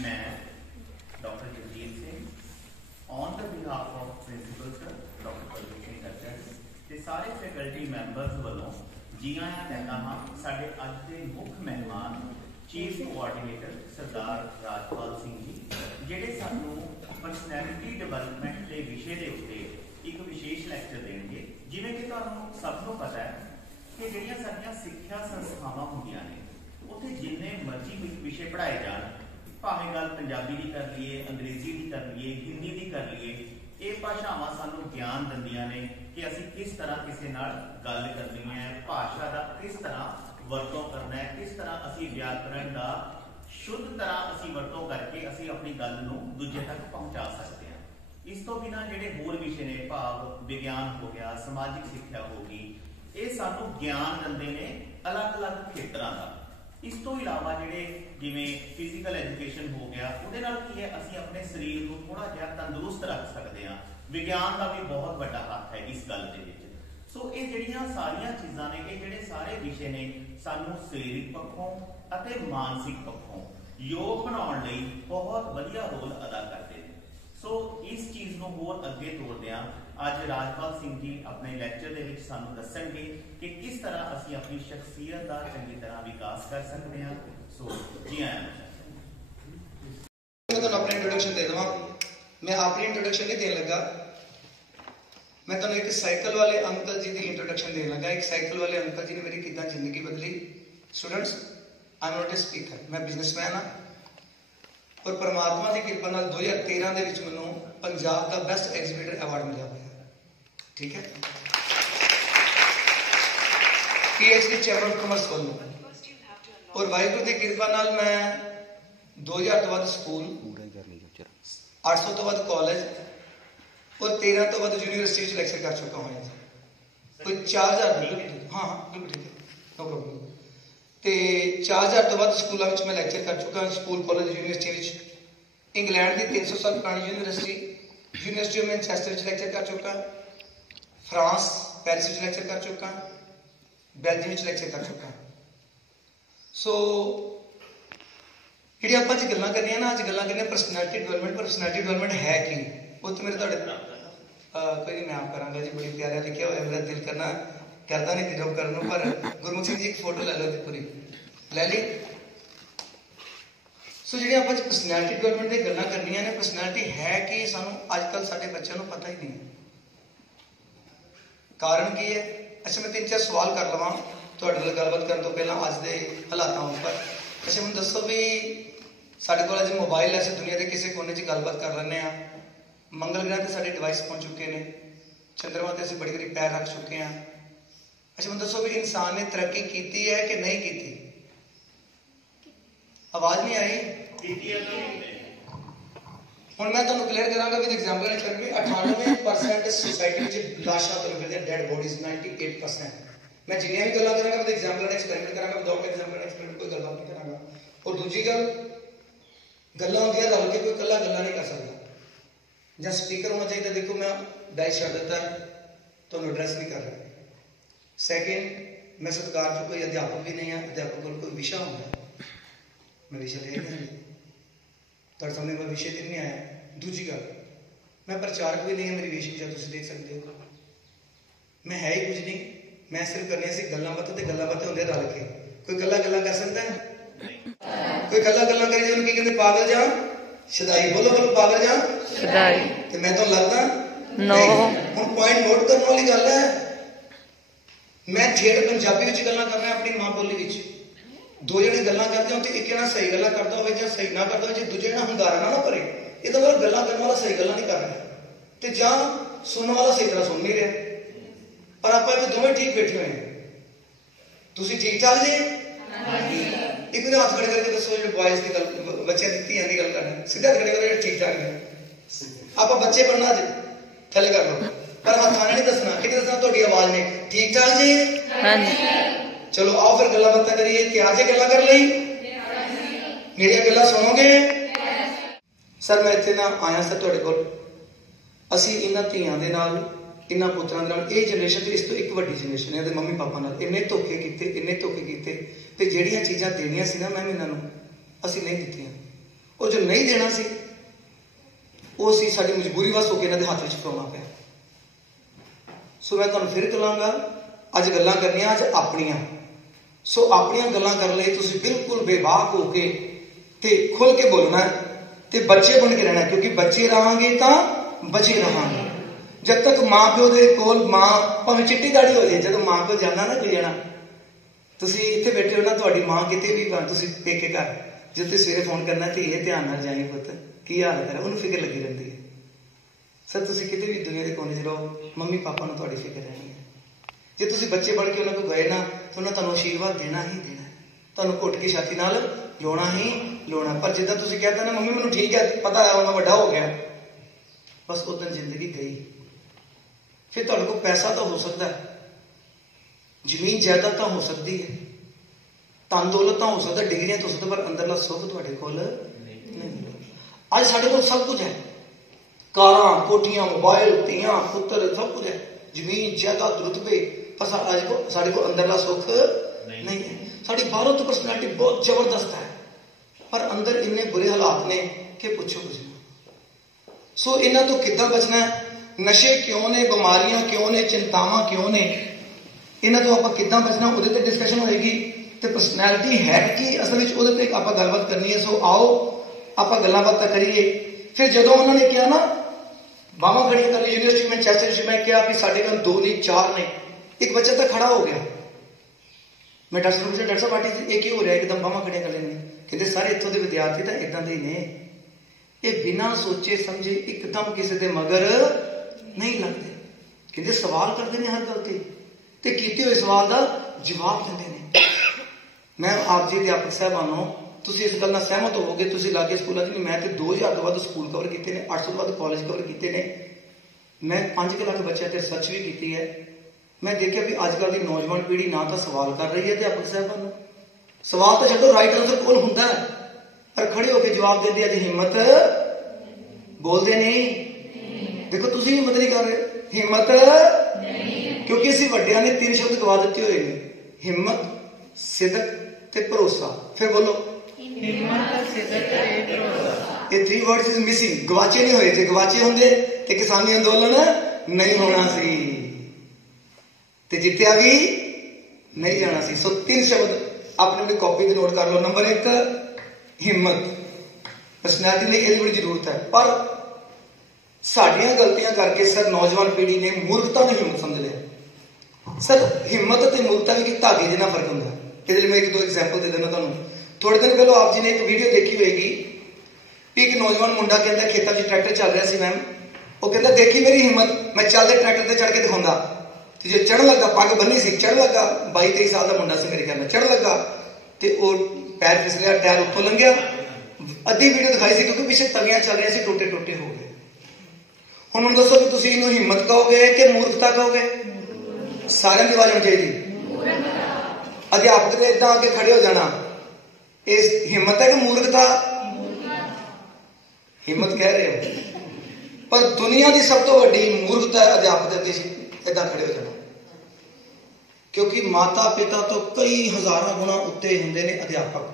मैं doctor Jagjit Singh on the behalf of principal sir doctor Baldev Singh Kachhar ते सारे फैकल्टी मैंबर्स वालों जी आया कहता हाँ साडे अज के मुख्य मेहमान चीफ कोआर्डीनेटर सरदार राजपाल सिंह जी जिहड़े सानू परसनैलिटी डिवेलपमेंट के विषय के उत्ते एक विशेष लैक्चर देंगे। जिवें कि तुहानू सबनों पता है कि जिहड़ियां साडीआं सिक्ख्या संस्थावां हुंदियां ने उत्थे जिन्ने मर्जी विषय पढ़ाए जाण, भावें गल पंजाबी की कर लीए, अंग्रेजी की कर लीए, हिंदी की कर लीए, ये भाषावां सानू ज्ञान दिंदियां ने कि असीं किस तरह किसी नाल गल करनी है, भाषा का किस तरह वरतों करना है, किस तरह असीं व्याकरण का शुद्ध तरह असीं वरतों करके असीं अपनी गल नूं दूजे तक पहुंचा सकते हैं। इस तो बिना जिहड़े होर विषय ने, भाव विज्ञान हो गया, समाजिक सिक्ख्या होगी, ये सानू ज्ञान दिंदे ने अलग अलग खेत्रां दा। इस तो इलावा जिहड़े जिवें फिजिकल एजुकेशन हो गया, उहदे नाल की है असीं अपने शरीर नूं थोड़ा जिहा तंदुरुस्त रख सकते हैं। विज्ञान का भी बहुत बड़ा हाथ है इस गल दे विच। सो ये जिहड़ियां सारियां चीज़ां ने, ये जिहड़े सारे विषय ने सानू सरीरक पक्षों अते मानसिक पक्षों योग बनाउण लई बहुत वधिया रोल अदा करते हैं। सो इस चीज़ नूं होर अगे तोड़दिआं अज राजपाल सिंह जी अपने लैक्चर दे विच सानू दस्सणगे कि किस तरह असीं अपनी शख्सियत का चंगी तरह विकास कर सकते हैं। सो जी आया मैं तुहानू अपनी इंट्रोडक्शन दे देवां। मैं अपनी इंट्रोडक्शन नहीं देन लगा, मैं तुहानू एक साइकिल वाले अंकल जी की इंट्रोडक्शन देन लगा। एक साइकिल वाले अंकल जी ने मेरी किदां जिंदगी बदली। Students, I am not a speaker, मैं बिजनेसमैन हाँ और परमात्मा की कृपा नाल 2013 ਦੇ ਵਿੱਚ ਮੈਨੂੰ पंजाब का बेस्ट एग्जीबिटर अवार्ड मिला हुआ। ठीक है, PhD चैंबर ऑफ कॉमर्स वालों और वाहिगुरू की कृपा नाल मैं 2000 तो बाद स्कूल, 800 तो बाद कॉलेज और 13 तो बाद यूनिवर्सिटी लेक्चर कर चुका हूँ। कोई 4000 हाँ बिल्कुल ठीक है, नो प्रॉब्लम। तो 4000 तो बाद स्कूलों में मैं लेक्चर कर चुका हूँ, स्कूल कॉलेज यूनिवर्सिटी। इंग्लैंड की 300 साल पुरानी यूनिवर्सिटी ऑफ मैनचेस्टर लेक्चर कर चुका, फ्रांस पेरिस लेक्चर कर चुका, बेल्जियम लेक्चर कर चुका। सो जी आप अज गल्लां करनियां ना, अज गल्लां करनियां परसनैलिटी डेवलपमेंट। परसनैलिटी डेवलपमेंट है कि वो तो मेरे तुहाडे कोई मैं आप करांगा जी, बड़ी प्यारा लिखा हुआ। मेरा दिल करना करता नहीं दिलों करनों, पर गुरमुख सिंह जी एक फोटो लै लो पूरी लै ली। सो जी आप परसनैलिटी डेवलपमेंट की गल्लां करनियां ने, परसनैलिटी है कि सानू अजकल साडे बच्चों को पता ही नहीं है। कारण की है? अच्छा मैं 3-4 सवाल कर लवां तुहाडे नाल गलबात करन तो पहला अज दे हालातां उपर। अच्छा मैनूं दसो भी साडे कोल अज मोबाइल है, दुनिया के किसी कोने च गलबात कर लैंदे आ। मंगल ग्रह ते साडे डिवाइस पहुंच चुके हैं, चंद्रमा ते असीं बड़ी बड़ी पैर रख चुके हैं। अच्छा मैं दसो भी इंसान ने तरक्की की है कि नहीं की? आवाज नहीं आई? हुण मैं तुहानूं क्लीयर करांगा विद एग्जांपल। 98% सोसाइटी में लाशां तुहानूं मिलदियां, डेड बॉडीज 98%। मैं जिन्नियां भी गल्लां करांगा विद एग्जांपल एक्सपेरिमेंट करांगा, विदाउट एग्जांपल एक्सपेरिमेंट कोई गलबात नहीं करांगा। और दूजी गल्लां होंदियां रल के, कोई कल्ला गल्लां नहीं कर सकदा। जां स्पीकर होना चाहिए। देखो मैं डाइस छड्ड दित्ता, तुहानूं एड्रैस नहीं कर रहा। सैकेंड, मैं सत्कार जो कोई अध्यापक भी नहीं है, अध्यापक को कोई विषय होंगे, मैं विषय ले तुहाडे सामने मैं विषय ते नहीं आया। दूजी गल, मैं प्रचारक भी नहीं है, मेरी वेशभूषा तुसीं देख सकते हो। मैं है ही कुछ नहीं, मैं सिर्फ करनी सी गल्लां बातां ते गल्लां बातां होंदे रल के। कोई कल्ला गल्लां कर सकता है? कोई कल्ला गल्लां करी जाए की कहते पागल जा शदाई। बोलो बोलो पागल जा शदाई। ते मैं तो लगदा नो। हुण पॉइंट नोट करने वाली गल है, मैं ठेठ पंजाबी विच गल्लां करना अपनी मां बोली विच। दो जने गल्लां करदे हो ते एक जना सही गल्लां करदा होवे जां सही ना करदा होवे, जे दूजे जना हंगारा ना करे, ये तो मतलब गल्लां करने वाला सही गल्लां नहीं कर रहा ते जां सुनने वाला सही तरह सुन नहीं रहा। पर आप इत्थे दोवें ठीक बैठे हुए हैं। तुसीं ठीक ठाक जी? एक ने हाथ खड़े करके दसो जो बॉयज की गल, बच्चे दी धीआं दी गल करनी, सीधा खड़े करो ठीक ठाक ने। आप बच्चे बनना जे थले कर लो, पर हाथ खाना नहीं दसना। कि दसना तुहाडी आवाज ने ठीक ठाक जी? हां जी। चलो आओ फिर गल्लां बातां करिए। क्या जे गल्लां कर लई? मेरी गल्लां सुनोगे? सर मैं इत्थे ना आया सर तुहाडे कोल, असीं इन्हां धीआं दे नाल, इन्हां पुत्रां दे नाल, ये जनरेशन ते इस तो एक वड्डी जनरेशन है, मम्मी पापा नाल इन्ने धोखे कीते, इन्ने धोखे कीते ते जिहड़ियां चीज़ां देनियां सी ना मैम इन्हां नूं असीं नहीं दित्तियां। ਉਹ ਜੋ ਨਹੀਂ ਦੇਣਾ ਸੀ ਉਹ ਸੀ ਸਾਡੀ ਮਜਬੂਰੀ ਵਸ ਹੋ ਕੇ ਇਹਨਾਂ ਦੇ ਹੱਥ ਵਿੱਚ ਫੜਾਉਣਾ ਪਿਆ। ਸੋ ਮੈਂ ਤੁਹਾਨੂੰ ਫਿਰ ਕਹਾਂਗਾ, ਅੱਜ ਗੱਲਾਂ ਕਰਨੀਆਂ ਅੱਜ ਆਪਣੀਆਂ। ਸੋ ਆਪਣੀਆਂ ਗੱਲਾਂ ਕਰਨ ਲਈ ਤੁਸੀਂ ਬਿਲਕੁਲ ਬੇਬਾਕ ਹੋ ਕੇ ਤੇ ਖੁੱਲ ਕੇ ਬੋਲਣਾ ਤੇ ਬੱਚੇ ਬਣ ਕੇ ਰਹਿਣਾ, ਕਿਉਂਕਿ ਬੱਚੇ ਰਹਾਂਗੇ ਤਾਂ ਬਚੇ ਰਹਾਂਗੇ। ਜਦ ਤੱਕ ਮਾਂ ਪਿਓ ਦੇ ਕੋਲ, ਮਾਂ ਭਾਵੇਂ ਚਿੱਟੀ ਦਾੜੀ ਹੋ ਜਾਏ, ਜਦੋਂ ਮਾਂ ਕੋਲ ਜਾਣਾ ਨਾ ਕੋਈ ਜਾਣਾ, ਤੁਸੀਂ ਇੱਥੇ ਬੈਠੇ ਹੋ ਨਾ, ਤੁਹਾਡੀ ਮਾਂ ਕਿਤੇ ਵੀ ਤੁਸੀਂ ਪੇਕੇ ਘਰ, ਜਦੋਂ ਤੁਸੀਂ ਸਵੇਰੇ ਫੋਨ ਕਰਨਾ ਤੇ ਇਹ ਧਿਆਨ ਨਾਲ ਜਾਈਂ ਪੁੱਤ ਕੀ ਹਾਲ ਹੈ, ਉਹਨੂੰ ਫਿਕਰ ਲੱਗੀ ਰਹਿੰਦੀ ਹੈ। ਸਰ ਤੁਸੀਂ ਕਿਤੇ ਵੀ ਦੁਨੀਆ ਦੇ ਕੋਨੇ 'ਚ ਰਹੋ, ਮੰਮੀ ਪਾਪਾ ਨੂੰ ਤੁਹਾਡੀ ਫਿਕਰ ਰਹਿਣੀ ਹੈ। ਜੇ ਤੁਸੀਂ ਬੱਚੇ ਬਣ ਕੇ ਉਹਨਾਂ ਕੋਲ ਗਏ ਨਾ ਤਾਂ ਉਹਨਾਂ ਤੁਹਾਨੂੰ ਆਸ਼ੀਰਵਾਦ ਦੇਣਾ ਹੀ ਦੇਣਾ, ਤੁਹਾਨੂੰ ਘੁੱਟ ਕੇ ਛਾਤੀ ਨਾਲ ਲਾਉਣਾ ਹੀ ਲਾਉਣਾ। ਪਰ ਜਿੱਦਾਂ ਤੁਸੀਂ ਕਹਿੰਦੇ ਨਾ ਮੰਮੀ ਮੈਨੂੰ ਠੀਕ ਹੈ, ਪਤਾ ਹੈ ਮੈਂ ਵੱਡਾ ਹੋ ਗਿਆ, ਬਸ ਉਦੋਂ ਜ਼ਿੰਦਗੀ ਗਈ। ਫਿਰ ਤੁਹਾਡੇ ਕੋਲ ਪੈਸਾ ਤਾਂ ਹੋ ਸਕਦਾ, ਜ਼ਮੀਨ ਜਾਇਦਾਦ ਤਾਂ ਹੋ ਸਕਦੀ ਹੈ, ਧਨ ਦੌਲਤ ਤਾਂ ਹੋ ਸਕਦਾ, ਡਿਗਰੀਆਂ ਤਾਂ ਹੋ ਸਕਦਾ, ਪਰ ਅੰਦਰਲਾ ਸੁੱਖ ਤੁਹਾਡੇ ਕੋਲ ਨਹੀਂ। ਅੱਜ ਸਾਡੇ ਕੋਲ ਸਭ ਕੁਝ ਹੈ, ਕਾਰਾਂ, ਕੋਠੀਆਂ, ਮੋਬਾਈਲ, ਧੀਆਂ, ਪੁੱਤਰ, ਸਭ ਕੁਝ ਹੈ, ਜ਼ਮੀਨ ਜਾਇਦਾਦ, ਰੁਤਬੇ, ਪਰ ਸਾਡੇ ਕੋਲ ਅੰਦਰਲਾ ਸੁੱਖ ਨਹੀਂ ਹੈ। ਸਾਡੀ ਬਾਹਰੋਂ ਤੋਂ ਪਰਸਨੈਲਿਟੀ ਬਹੁਤ ਜ਼ਬਰਦਸਤ ਹੈ, ਪਰ ਅੰਦਰ ਇੰਨੇ ਬੁਰੇ ਹਾਲਾਤ ਨੇ ਕਿ ਪੁੱਛੋ ਕੁਝ ਨਹੀਂ। ਸੋ ਇਹਨਾਂ ਤੋਂ ਕਿੱਦਾਂ ਬਚਣਾ ਹੈ? ਨਸ਼ੇ ਕਿਉਂ ਨੇ, ਬਿਮਾਰੀਆਂ ਕਿਉਂ ਨੇ, ਚਿੰਤਾਵਾਂ ਕਿਉਂ ਨੇ, ਇਹਨਾਂ ਤੋਂ ਆਪਾਂ ਕਿੱਦਾਂ ਬਚਣਾ, ਉਹਦੇ ਤੇ ਡਿਸਕਸ਼ਨ ਹੋਏਗੀ। ਤੇ ਪਰਸਨੈਲਿਟੀ ਹੈ ਕਿ ਅਸਲ ਵਿੱਚ, ਉਹਦੇ ਤੇ ਆਪਾਂ ਗੱਲਬਾਤ ਕਰਨੀ ਹੈ। ਸੋ ਆਓ ਆਪਾਂ ਗੱਲਾਂ ਬਾਤਾਂ ਕਰੀਏ। ਫਿਰ ਜਦੋਂ ਉਹਨਾਂ ਨੇ ਕਿਹਾ ਨਾ ਬਾਹਾਂ ਖੜੀਆਂ ਕਰ ਲਈ ਯੂਨੀਵਰਸਿਟੀ में, ਚੈਸਟ ਮੈਂ ਕਿਹਾ ਵੀ ਸਾਡੇ ਕੋਲ 2 ਨਹੀਂ 4 ਨੇ, ਇੱਕ ਬੱਚਾ ਤਾਂ ਖੜਾ ਹੋ ਗਿਆ। ਮੈਂ ਡਾਕਟਰ ਨੂੰ ਪੁੱਛਿਆ, ਡਾਕਟਰ ਸਾਹਿਬ ਪਾਰਟੀ ਇਹ ਕੀ ਹੋ ਰਿਹਾ, ਇੱਕਦਮ ਬਾਹਾਂ ਖੜੀਆਂ ਕਰ ਲੈਂਦੇ? ਕਹਿੰਦੇ ਸਾਰੇ ਇੱਥੋਂ ਦੇ ਵਿਦਿਆਰਥੀ ਤਾਂ ਇਦਾਂ ਦੇ ਹੀ ਨੇ, ਇਹ ਬਿਨਾਂ ਸੋਚੇ ਸਮਝੇ ਇੱਕਦਮ ਕਿਸੇ ਦੇ ਮਗਰ ਨਹੀਂ ਲੱਗਦੇ। ਕਹਿੰਦੇ ਸਵਾਲ ਕਰਦੇ ਨੇ ਹਰ ਗੱਲ ਤੇ ਕੀਤੇ ਹੋਏ ਸਵਾਲ ਦਾ ਜਵਾਬ ਦਿੰਦੇ ਨੇ। ਮੈਂ ਆਪ ਜੀ ਅਧਿਆਪਕ ਸਾਹਿਬਾਨੋਂ, ਤੁਸੀਂ ਇਸ ਗੱਲ ਨਾਲ ਸਹਿਮਤ ਹੋਵੋਗੇ, ਤੁਸੀਂ ਲਾਗੇ ਸਕੂਲਾਂ 'ਚ ਵੀ, ਮੈਂ ਤੇ 2000 ਤੋਂ ਵੱਧ ਸਕੂਲ ਕਵਰ ਕੀਤੇ ਨੇ, 800 ਤੋਂ ਵੱਧ ਕਾਲਜ ਕਵਰ ਕੀਤੇ ਨੇ, ਮੈਂ 5 ਲੱਖ ਬੱਚਿਆਂ ਤੇ ਸਰਚ ਵੀ ਕੀਤੀ ਹੈ। ਮੈਂ ਦੇਖਿਆ ਵੀ ਅੱਜ ਕੱਲ੍ਹ ਦੀ ਨੌਜਵਾਨ ਪੀੜ੍ਹੀ ਨਾ ਤਾਂ ਸਵਾਲ ਕਰ ਰਹੀ ਹੈ ਅਧਿਆਪਕ ਸਾਹਿਬਾਨ ਨੂੰ, ਸਵਾਲ ਤਾਂ ਛੱਡੋ ਰਾਈਟ ਆਨਸਰ ਕੋਲ ਹੁੰਦਾ ਹੈ, ਪਰ ਖੜੇ ਹੋ ਕੇ ਜਵਾਬ ਦਿੰਦੇ ਅੱਜ ਹਿੰਮਤ ਬੋਲਦੇ ਨਹੀਂ। ਦੇਖੋ ਤੁਸੀਂ ਹਿੰਮਤ ਨਹੀਂ ਕਰ ਰਹੇ, ਹਿੰਮਤ ਨਹੀਂ, ਕਿਉਂਕਿ ਅਸੀਂ ਵੱਡਿਆਂ ਨੇ 3 ਸ਼ਬਦ ਗਵਾ ਦਿੱਤੇ ਹੋਏ ਨੇ, ਹਿੰਮਤ, ਸਿਦਕ ਤੇ ਭਰੋਸਾ। ਫਿਰ ਬੋਲੋ, ਹਿੰਮਤ, ਸਿਦਕ ਤੇ ਭਰੋਸਾ। ਇਹ 3 ਵਰਡਸ ਇਜ਼ ਮਿਸਿੰਗ, ਗਵਾਚੇ ਨਹੀਂ ਹੋਏ। ਜੇ ਗਵਾਚੇ ਹੁੰਦੇ ਤੇ ਕਿਸਾਨੀ ਅੰਦੋਲਨ ਨਹੀਂ ਹੋਣਾ ਸੀ ਤੇ ਜਿੱਤਿਆ ਵੀ ਨਹੀਂ ਜਾਣਾ ਸੀ। ਸੋ 3 ਸ਼ਬਦ ਆਪਣੀ ਕਾਪੀ ਤੇ ਨੋਟ ਕਰ ਲਓ। ਨੰਬਰ 1 ਹਿੰਮਤ, ਪਰਸਨੈਲਿਟੀ ਲਈ ਇਹਦੀ ਬੜੀ ਜ਼ਰੂਰਤ ਹੈ। ਪਰ ਸਾਡੀਆਂ ਗਲਤੀਆਂ ਕਰਕੇ ਸਰ ਨੌਜਵਾਨ ਪੀੜ੍ਹੀ ਨੇ ਮੂਰਖਤਾ ਨੂੰ ਹਿੰਮਤ ਸਮਝ ਲਿਆ। ਸਰ ਹਿੰਮਤ ਤੇ ਮੂਰਖਤਾ ਵਿੱਚ ਇੱਕ ਧਾਗੇ ਜਿੰਨਾ ਫਰਕ ਹੁੰਦਾ। ਇਹਦੇ ਲਈ ਮੈਂ 1-2 ਐਗਜ਼ਾਮਪਲ ਦੇ ਦਿੰਦਾ ਤੁਹਾਨੂੰ। ਥੋੜੇ ਦਿਨ ਪਹਿਲਾਂ ਆਪ ਜੀ ਨੇ ਇੱਕ ਵੀਡੀਓ ਦੇਖੀ ਹੋਏਗੀ, ਇੱਕ ਨੌਜਵਾਨ ਮੁੰਡਾ ਕਹਿੰਦਾ ਖੇਤਾਂ 'ਚ ਟਰੈਕਟਰ ਚੱਲ ਰਿਹਾ ਸੀ ਮੈਮ, ਉਹ ਕਹਿੰਦਾ ਦੇਖੀ ਮੇਰੀ ਹਿੰਮਤ, ਮੈਂ ਚੱਲਦੇ ਟਰੈਕਟਰ ਤੇ ਚੜ੍ਹ ਕੇ ਦਿਖਾਉਂਦਾ। ਤੇ ਜੇ ਚੜ੍ਹਨ ਲੱਗਾ, ਪੱਗ ਬੰਨੀ ਸੀ, ਚੜ੍ਹਨ ਲੱਗਾ, 22-23 ਸਾਲ ਦਾ ਮੁੰਡਾ ਸੀ ਮੇਰੇ ਖਿਆਲ ਨਾਲ, ਚੜ੍ਹਨ ਲੱਗਾ ਤੇ ਉਹ ਪੈਰ ਫਿਸਲਿਆ, ਟਾਇਰ ਉੱਤੋਂ ਲੰਘਿਆ। ਅੱਧੀ ਵੀਡੀਓ ਦਿਖਾਈ ਸੀ ਕਿਉਂਕਿ ਪਿੱਛੇ ਤਵੀਆਂ ਚੱਲ ਰਹੀਆਂ ਸੀ, ਟੋਟੇ ਹੋ ਗਏ। ਹੁਣ ਮੈਨੂੰ ਦੱਸੋ ਕਿ ਤੁਸੀਂ ਇਹਨੂੰ ਹਿੰਮਤ ਕਹੋਗੇ ਕਿ ਮੂਰਖਤਾ ਕਹੋਗੇ? ਸਾਰਿਆਂ ਦੀ ਆਵਾਜ਼ ਹੋਣੀ ਚਾਹੀਦੀ। ਅਧਿਆਪਕ ਨੇ ਏਦਾਂ ਆ ਕੇ ਖੜੇ ਹੋ ਜਾਣਾ, ਇਹ ਹਿੰਮਤ ਹੈ ਕਿ ਮੂਰਖਤਾ? ਹਿੰਮਤ ਕਹਿ ਰਹੇ ਹੋ, ਪਰ ਦੁਨੀਆ ਦੀ ਸਭ ਤੋਂ ਵੱਡੀ ਮੂਰਖਤਾ ਹੈ ਅਧਿਆਪਕ ਦੇ ਅੱਗੇ ਏਦਾਂ ਖੜੇ ਹੋ ਜਾਣਾ, ਕਿਉਂਕਿ ਮਾਤਾ ਪਿਤਾ ਤੋਂ ਕਈ ਹਜ਼ਾਰਾਂ ਗੁਣਾ ਉੱਤੇ ਹੁੰਦੇ ਨੇ ਅਧਿਆਪਕ।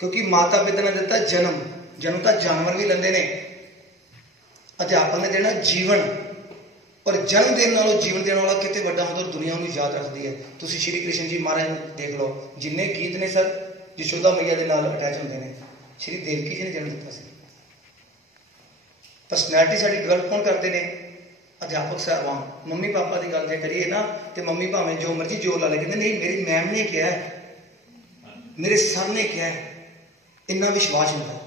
ਕਿਉਂਕਿ ਮਾਤਾ ਪਿਤਾ ਨੇ ਦਿੱਤਾ ਜਨਮ ਤਾਂ ਜਾਨਵਰ ਵੀ ਲੈਂਦੇ ਨੇ, ਅਧਿਆਪਕ ਨੇ ਦੇਣਾ ਜੀਵਨ। ਪਰ ਜਨਮ ਦੇਣ ਨਾਲੋਂ ਜੀਵਨ ਦੇਣ ਵਾਲਾ ਕਿਤੇ ਵੱਡਾ ਹੁੰਦਾ, ਦੁਨੀਆ ਉਹਨੂੰ ਯਾਦ ਰੱਖਦੀ ਹੈ। ਤੁਸੀਂ ਸ਼੍ਰੀ ਕ੍ਰਿਸ਼ਨ ਜੀ ਮਹਾਰਾਜ ਨੂੰ ਦੇਖ ਲਓ, ਜਿੰਨੇ ਗੀਤ ਨੇ ਸਰ ਯਸ਼ੋਦਾ ਮਈਆ ਦੇ ਨਾਲ ਅਟੈਚ ਹੁੰਦੇ ਨੇ। ਸ਼੍ਰੀ ਦੇਵਕੀ ਜੀ ਨੇ ਜਨਮ ਦਿੱਤਾ ਸੀ। ਪਰਸਨੈਲਿਟੀ ਸਾਡੀ ਡਿਵੈਲਪ ਕੌਣ ਕਰਦੇ ਨੇ? ਅਧਿਆਪਕ ਸਾਹਿਬਾਨ। ਮੰਮੀ ਪਾਪਾ ਦੀ ਗੱਲ ਜੇ ਕਰੀਏ ਨਾ ਤੇ ਮੰਮੀ ਭਾਵੇਂ ਜੋ ਮਰਜ਼ੀ ਜੋਰ ਲਾ ਲੈ, ਕਹਿੰਦੇ ਨਹੀਂ ਮੇਰੀ ਮੈਮ ਨੇ ਕਿਹਾ, ਮੇਰੇ ਸਰ ਨੇ ਕਿਹਾ, ਇੰਨਾ ਵਿਸ਼ਵਾਸ ਹੁੰਦਾ।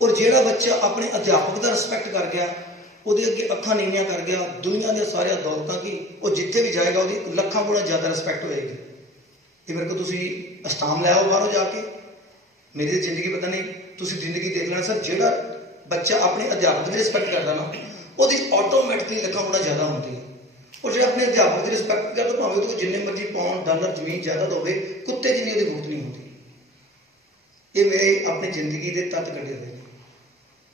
ਔਰ ਜਿਹੜਾ ਬੱਚਾ ਆਪਣੇ ਅਧਿਆਪਕ ਦਾ ਰਿਸਪੈਕਟ ਕਰ ਗਿਆ, ਉਹਦੇ ਅੱਗੇ ਅੱਖਾਂ ਨੀਵੀਆਂ ਕਰ ਗਿਆ, ਦੁਨੀਆ ਦੀਆਂ ਸਾਰੀਆਂ ਦੌਲਤਾਂ ਕੀ, ਉਹ ਜਿੱਥੇ ਵੀ ਜਾਏਗਾ ਉਹਦੀ ਲੱਖਾਂ ਗੁਣਾ ਜ਼ਿਆਦਾ ਰਿਸਪੈਕਟ ਹੋਏਗੀ। ਤੇ ਮੇਰੇ ਕੋਲ ਤੁਸੀਂ ਅਸਟਾਮ ਲੈ ਆਓ ਬਾਹਰੋਂ ਜਾ ਕੇ, ਮੇਰੀ ਜ਼ਿੰਦਗੀ ਪਤਾ ਨਹੀਂ, ਤੁਸੀਂ ਜ਼ਿੰਦਗੀ ਦੇਖ ਲੈਣਾ ਸਰ। ਜਿਹੜਾ ਬੱਚਾ ਆਪਣੇ ਅਧਿਆਪਕ ਦੀ ਰਿਸਪੈਕਟ ਕਰਦਾ ਨਾ, ਉਹਦੀ ਆਟੋਮੈਟਿਕਲੀ ਲੱਖਾਂ ਗੁਣਾ ਜ਼ਿਆਦਾ ਹੁੰਦੀ ਹੈ। ਔਰ ਜਿਹੜਾ ਆਪਣੇ ਅਧਿਆਪਕ ਦੀ ਰਿਸਪੈਕਟ ਕਰਦਾ, ਭਾਵੇਂ ਉਹਦੇ ਕੋਲ ਜਿੰਨੇ ਮਰਜ਼ੀ ਪਾਉਣ ਡਾਲਰ ਜ਼ਮੀਨ ਜਾਇਦਾਦ ਹੋਵੇ, ਕੁੱਤੇ ਜਿੰਨੀ ਉਹਦੀ ਗੁਰਤ ਨਹੀਂ ਹੁੰਦੀ। ਇਹ ਮੇਰੇ ਆਪਣੀ ਜ਼ਿੰਦਗੀ ਦੇ ਤੱਤ ਕੱਢੇ ਹੋਏ ਨੇ।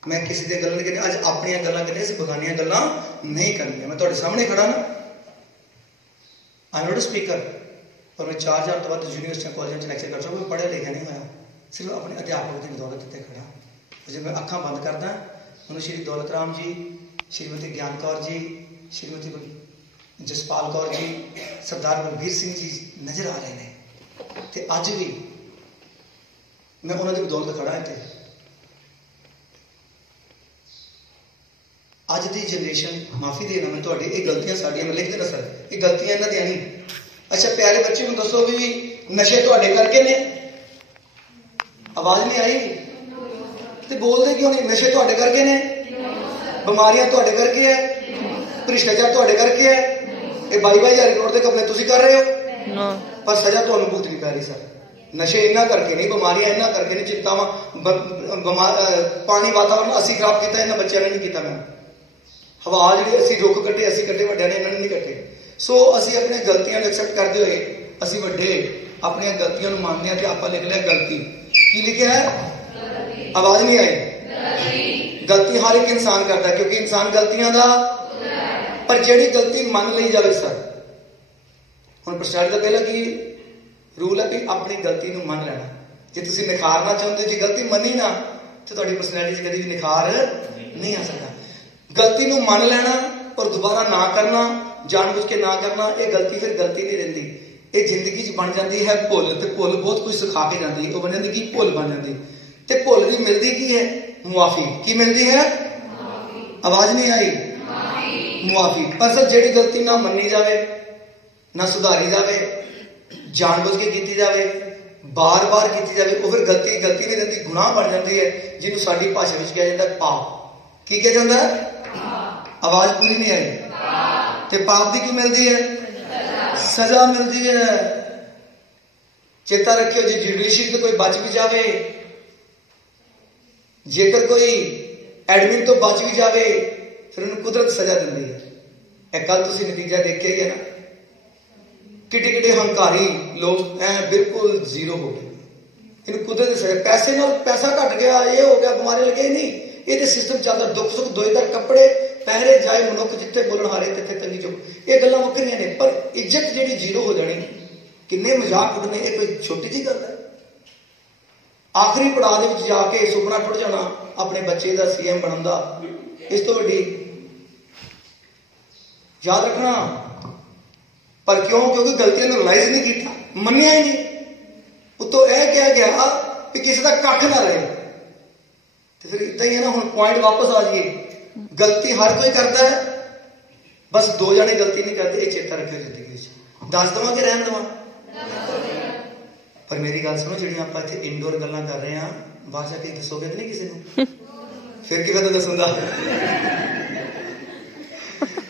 ਮੈਂ ਕਿਸੇ ਦੀਆਂ ਗੱਲਾਂ ਨਹੀਂ ਕਰਨੀ, ਅੱਜ ਆਪਣੀਆਂ ਗੱਲਾਂ ਕਰਨੀਆਂ, ਅਸੀਂ ਬਗਾਨੀਆਂ ਗੱਲਾਂ ਨਹੀਂ ਕਰਨੀਆਂ। ਮੈਂ ਤੁਹਾਡੇ ਸਾਹਮਣੇ ਖੜਾ ਨਾ, I am not a speaker, ਪਰ ਮੈਂ 4000 ਤੋਂ ਵੱਧ ਯੂਨੀਵਰਸਿਟੀਆਂ ਕਾਲਜਾਂ 'ਚ ਲੈਕਚਰ ਕਰ ਸਕਦਾ, ਪੜ੍ਹਿਆ ਲਿਖਿਆ ਨਹੀਂ ਹੋਇਆ। सिर्फ अपने अध्यापक की बदौलत इतने खड़ा। जब मैं अखा बंद करदा उन्होंने श्री दौलत राम जी, श्रीमती ज्ञान कौर जी, श्रीमती जसपाल कौर जी, सरदार बलबीर सिंह जी नज़र आ रहे हैं। तो अज भी मैं उन्होंने बदौलत खड़ा है। अज की जनरेशन, माफ़ी देना मैं थोड़ी, ये गलतियां साड़ियां मैं लिख देना सर, ये गलतियां इन्हों दियां नहीं। अच्छा प्यारे बच्चे में दसो भी नशे थोड़े करके ने, आवाज़ नहीं आई तो बोलते क्यों नहीं? नशे थोड़े करके ने, बीमारियां थोड़े करके है, भ्रिष्टाचार थोड़े करके है, ये 22,000 करोड़ के कपड़े तुसी कर रहे हो, पर सजा तुहानू भुगतनी पै रही सर। नशे इन्ना करके नहीं, बीमारियां इन्ना करके नहीं, चिंतावां पानी वातावरण असी खराब किया, इन्होंने बच्चों ने नहीं किया। मैं हवा जी असी रुख कट्टे, असी कट्टे, वड्डियां ने इन्होंने नहीं कट्टे। सो असी अपनी गलतियां एक्सेप्ट करते हुए असी वड्डे अपन गलतियों मानते हैं। आप लिख लिया गलती, की लिखा है? आवाज नहीं आई। गलती हर एक इंसान करता है क्योंकि इंसान गलतियां का, पर जिहड़ी गलती मान ली जाए सर, हुण पर्सनैलिटी का पहला की रूल है कि अपनी गलती को मान लेना। जे तुसीं निखारना चाहते हो, जो गलती मनी ना तो तुहाडी पर्सनैलिटी कभी भी निखार नहीं आ सकता। गलती को मान लेना और दोबारा ना करना, जानबूझ के ना करना, ये गलती फिर गलती नहीं रहिंदी, ये जिंदगी च बन जाती है भुल। तो भुल बहुत कुछ सिखा के जाती है, वो बन जाती की भुल बन जाती। तो भुल भी मिलती की है? मुआफी। की मिलती है? आवाज नहीं आई। मुआफी। पर सर जिहड़ी गलती ना मनी जाए, ना सुधारी जाए, जानबूझ के की जाए, बार बार की जाए, वो फिर गलती गलती नहीं रहती, गुनाह बन जाती है, जिन्होंने साडी भाषा में कहा जाता है पाप। की कहा जाता है? आवाज पूरी नहीं आई। तो पाप की मिलती है? सजा मिलती है। चेता रखियो जी, जुडिशरी तो कोई बच भी जाए, जेकर कोई एडमिन तो बच भी जाए, फिर उन्हें कुदरत सजा दी है। कल तुम नतीजा देखे गए ना, किड्डे किड्डे हंकारी लोग बिल्कुल जीरो हो गए। इन कुदरत सजा, पैसे नाल पैसा घट गया, ये हो गया, बीमारी लगे नहीं, ये तो सिस्टम चलता। दुख सुख दोईदार कपड़े पहरे जाए मनुख, जिथे बोलन हारे तिथे तंगी चुप, ये गल्लां वक्रियां ने। पर इज्जत जी जीरो हो जानी, किन्ने मजाक उड़ने, ये कोई छोटी जी गल है? आखिरी पड़ाव के जाके सुपना टुट जाना अपने बच्चे का CM बनने का, इस तो वड्डी याद रखना। पर क्यों? क्योंकि गलतियां ने रिलाइज नहीं किया, मनिया ही नहीं। उतो यह कहा गया कि किसी का कख ना रहे। तो फिर इतना ही है ना। हुण पॉइंट वापस आ जाइए, गलती हर कोई करता है, बस 2 जने गलती नहीं करते, ये चेता रखियो जिंदगी। दस दवा कि रहन दवा? पर मेरी गल सुनो, जी आप इतने इनडोर गल्लां कर रहे हैं, बाहर जाके दसोगे तो नहीं किसी को? फिर कि मैं दसूंगा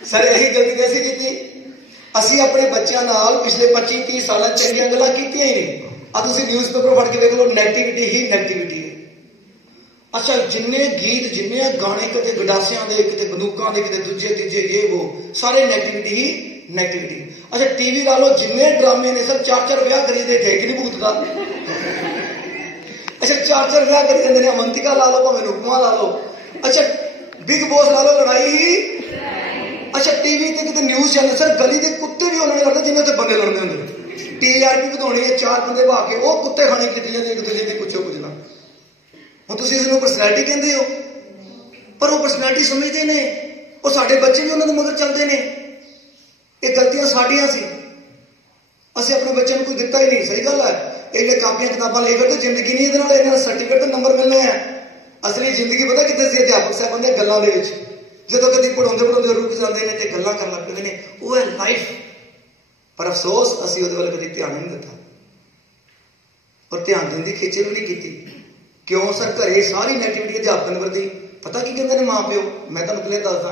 सर यही गलती कैसे की? असी अपने बच्चों नाल पिछले 25-30 साल चंगियां गल्लां कीतियां ही नहीं। अब तुसीं न्यूज़पेपर पढ़ के देख लो, नेगेटिविटी ही नेगेटिविटी है। अच्छा जिन्ने गीत, जिन्ने गाने, किते गडासियां दे, किते बंदूकां दे, किते दूजे तीजे, ये वो सारे नेगेटिविटी ही नेगेटिविटी। अच्छा टीवी ला लो, जिन्ने ड्रामे ने सर 4-4 विआह करी दे, ठेक नहीं भुगतदा। अच्छा 4-4 विआह करी जांदे ने, अवंतिका ला लो, भावें नुकमा ला लो, अच्छा बिग बॉस ला लो, लड़ाई ही। अच्छा टीवी ते किते न्यूज़ चैनल, सर गली के कुत्ते भी उन्होंने लड़ते जिन्हें उत्ते बंदे लड़ते होंगे। TRP ਵਧਾਉਣੀ है, 4 बंदे बहा के वो कुत्ते खाने की जाती एक दूजे की कुछो कुछ ना। ਹੁਣ ਤੁਸੀਂ ਇਸ ਨੂੰ ਪਰਸਨੈਲਿਟੀ ਕਹਿੰਦੇ ਹੋ, ਪਰ ਉਹ ਪਰਸਨੈਲਿਟੀ ਸਮਝਦੇ ਨੇ, ਉਹ ਸਾਡੇ ਬੱਚੇ ਵੀ ਉਹਨਾਂ ਦੇ ਮਗਰ ਚੱਲਦੇ ਨੇ। ਇਹ ਗਲਤੀਆਂ ਸਾਡੀਆਂ ਸੀ, ਅਸੀਂ ਆਪਣੇ ਬੱਚਿਆਂ ਨੂੰ ਕੋਈ ਦਿੱਤਾ ਹੀ ਨਹੀਂ। ਸਹੀ ਗੱਲ ਹੈ, ਇਹ ਜਿਹੜੇ ਕਾਪੀਆਂ ਕਿਤਾਬਾਂ ਲਈ ਫਿਰਦੇ, ਜ਼ਿੰਦਗੀ ਨਹੀਂ ਇਹਦੇ ਨਾਲ, ਇਹਨਾਂ ਨੂੰ ਸਰਟੀਫਿਕੇਟ ਤੇ ਨੰਬਰ ਮਿਲਣੇ ਆ। ਅਸਲੀ ਜ਼ਿੰਦਗੀ ਪਤਾ ਕਿੱਥੇ ਸੀ? ਅਧਿਆਪਕ ਸਾਹਿਬਾਂ ਦੀਆਂ ਗੱਲਾਂ ਦੇ ਵਿੱਚ। ਜਦੋਂ ਕਦੀ ਪੜਾਉਂਦੇ ਰੁਕ ਜਾਂਦੇ ਨੇ ਤੇ ਗੱਲਾਂ ਕਰਨ ਲੱਗ ਪੈਂਦੇ ਨੇ, ਉਹ ਹੈ ਲਾਈਫ। ਪਰ ਅਫਸੋਸ ਅਸੀਂ ਉਹਦੇ ਵੱਲ ਕਦੀ ਧਿਆਨ ਨਹੀਂ ਦਿੱਤਾ, ਔਰ ਧਿਆਨ ਦੇਣ ਦੀ ਖੇਚਲ ਵੀ ਨਹੀਂ ਕੀਤੀ। क्यों सर? घरे सारी नेगेटिविटी अध्यापकों ने वरती। पता की कहते हैं माँ प्यो? मैं तुहानू क्लियर दसदा,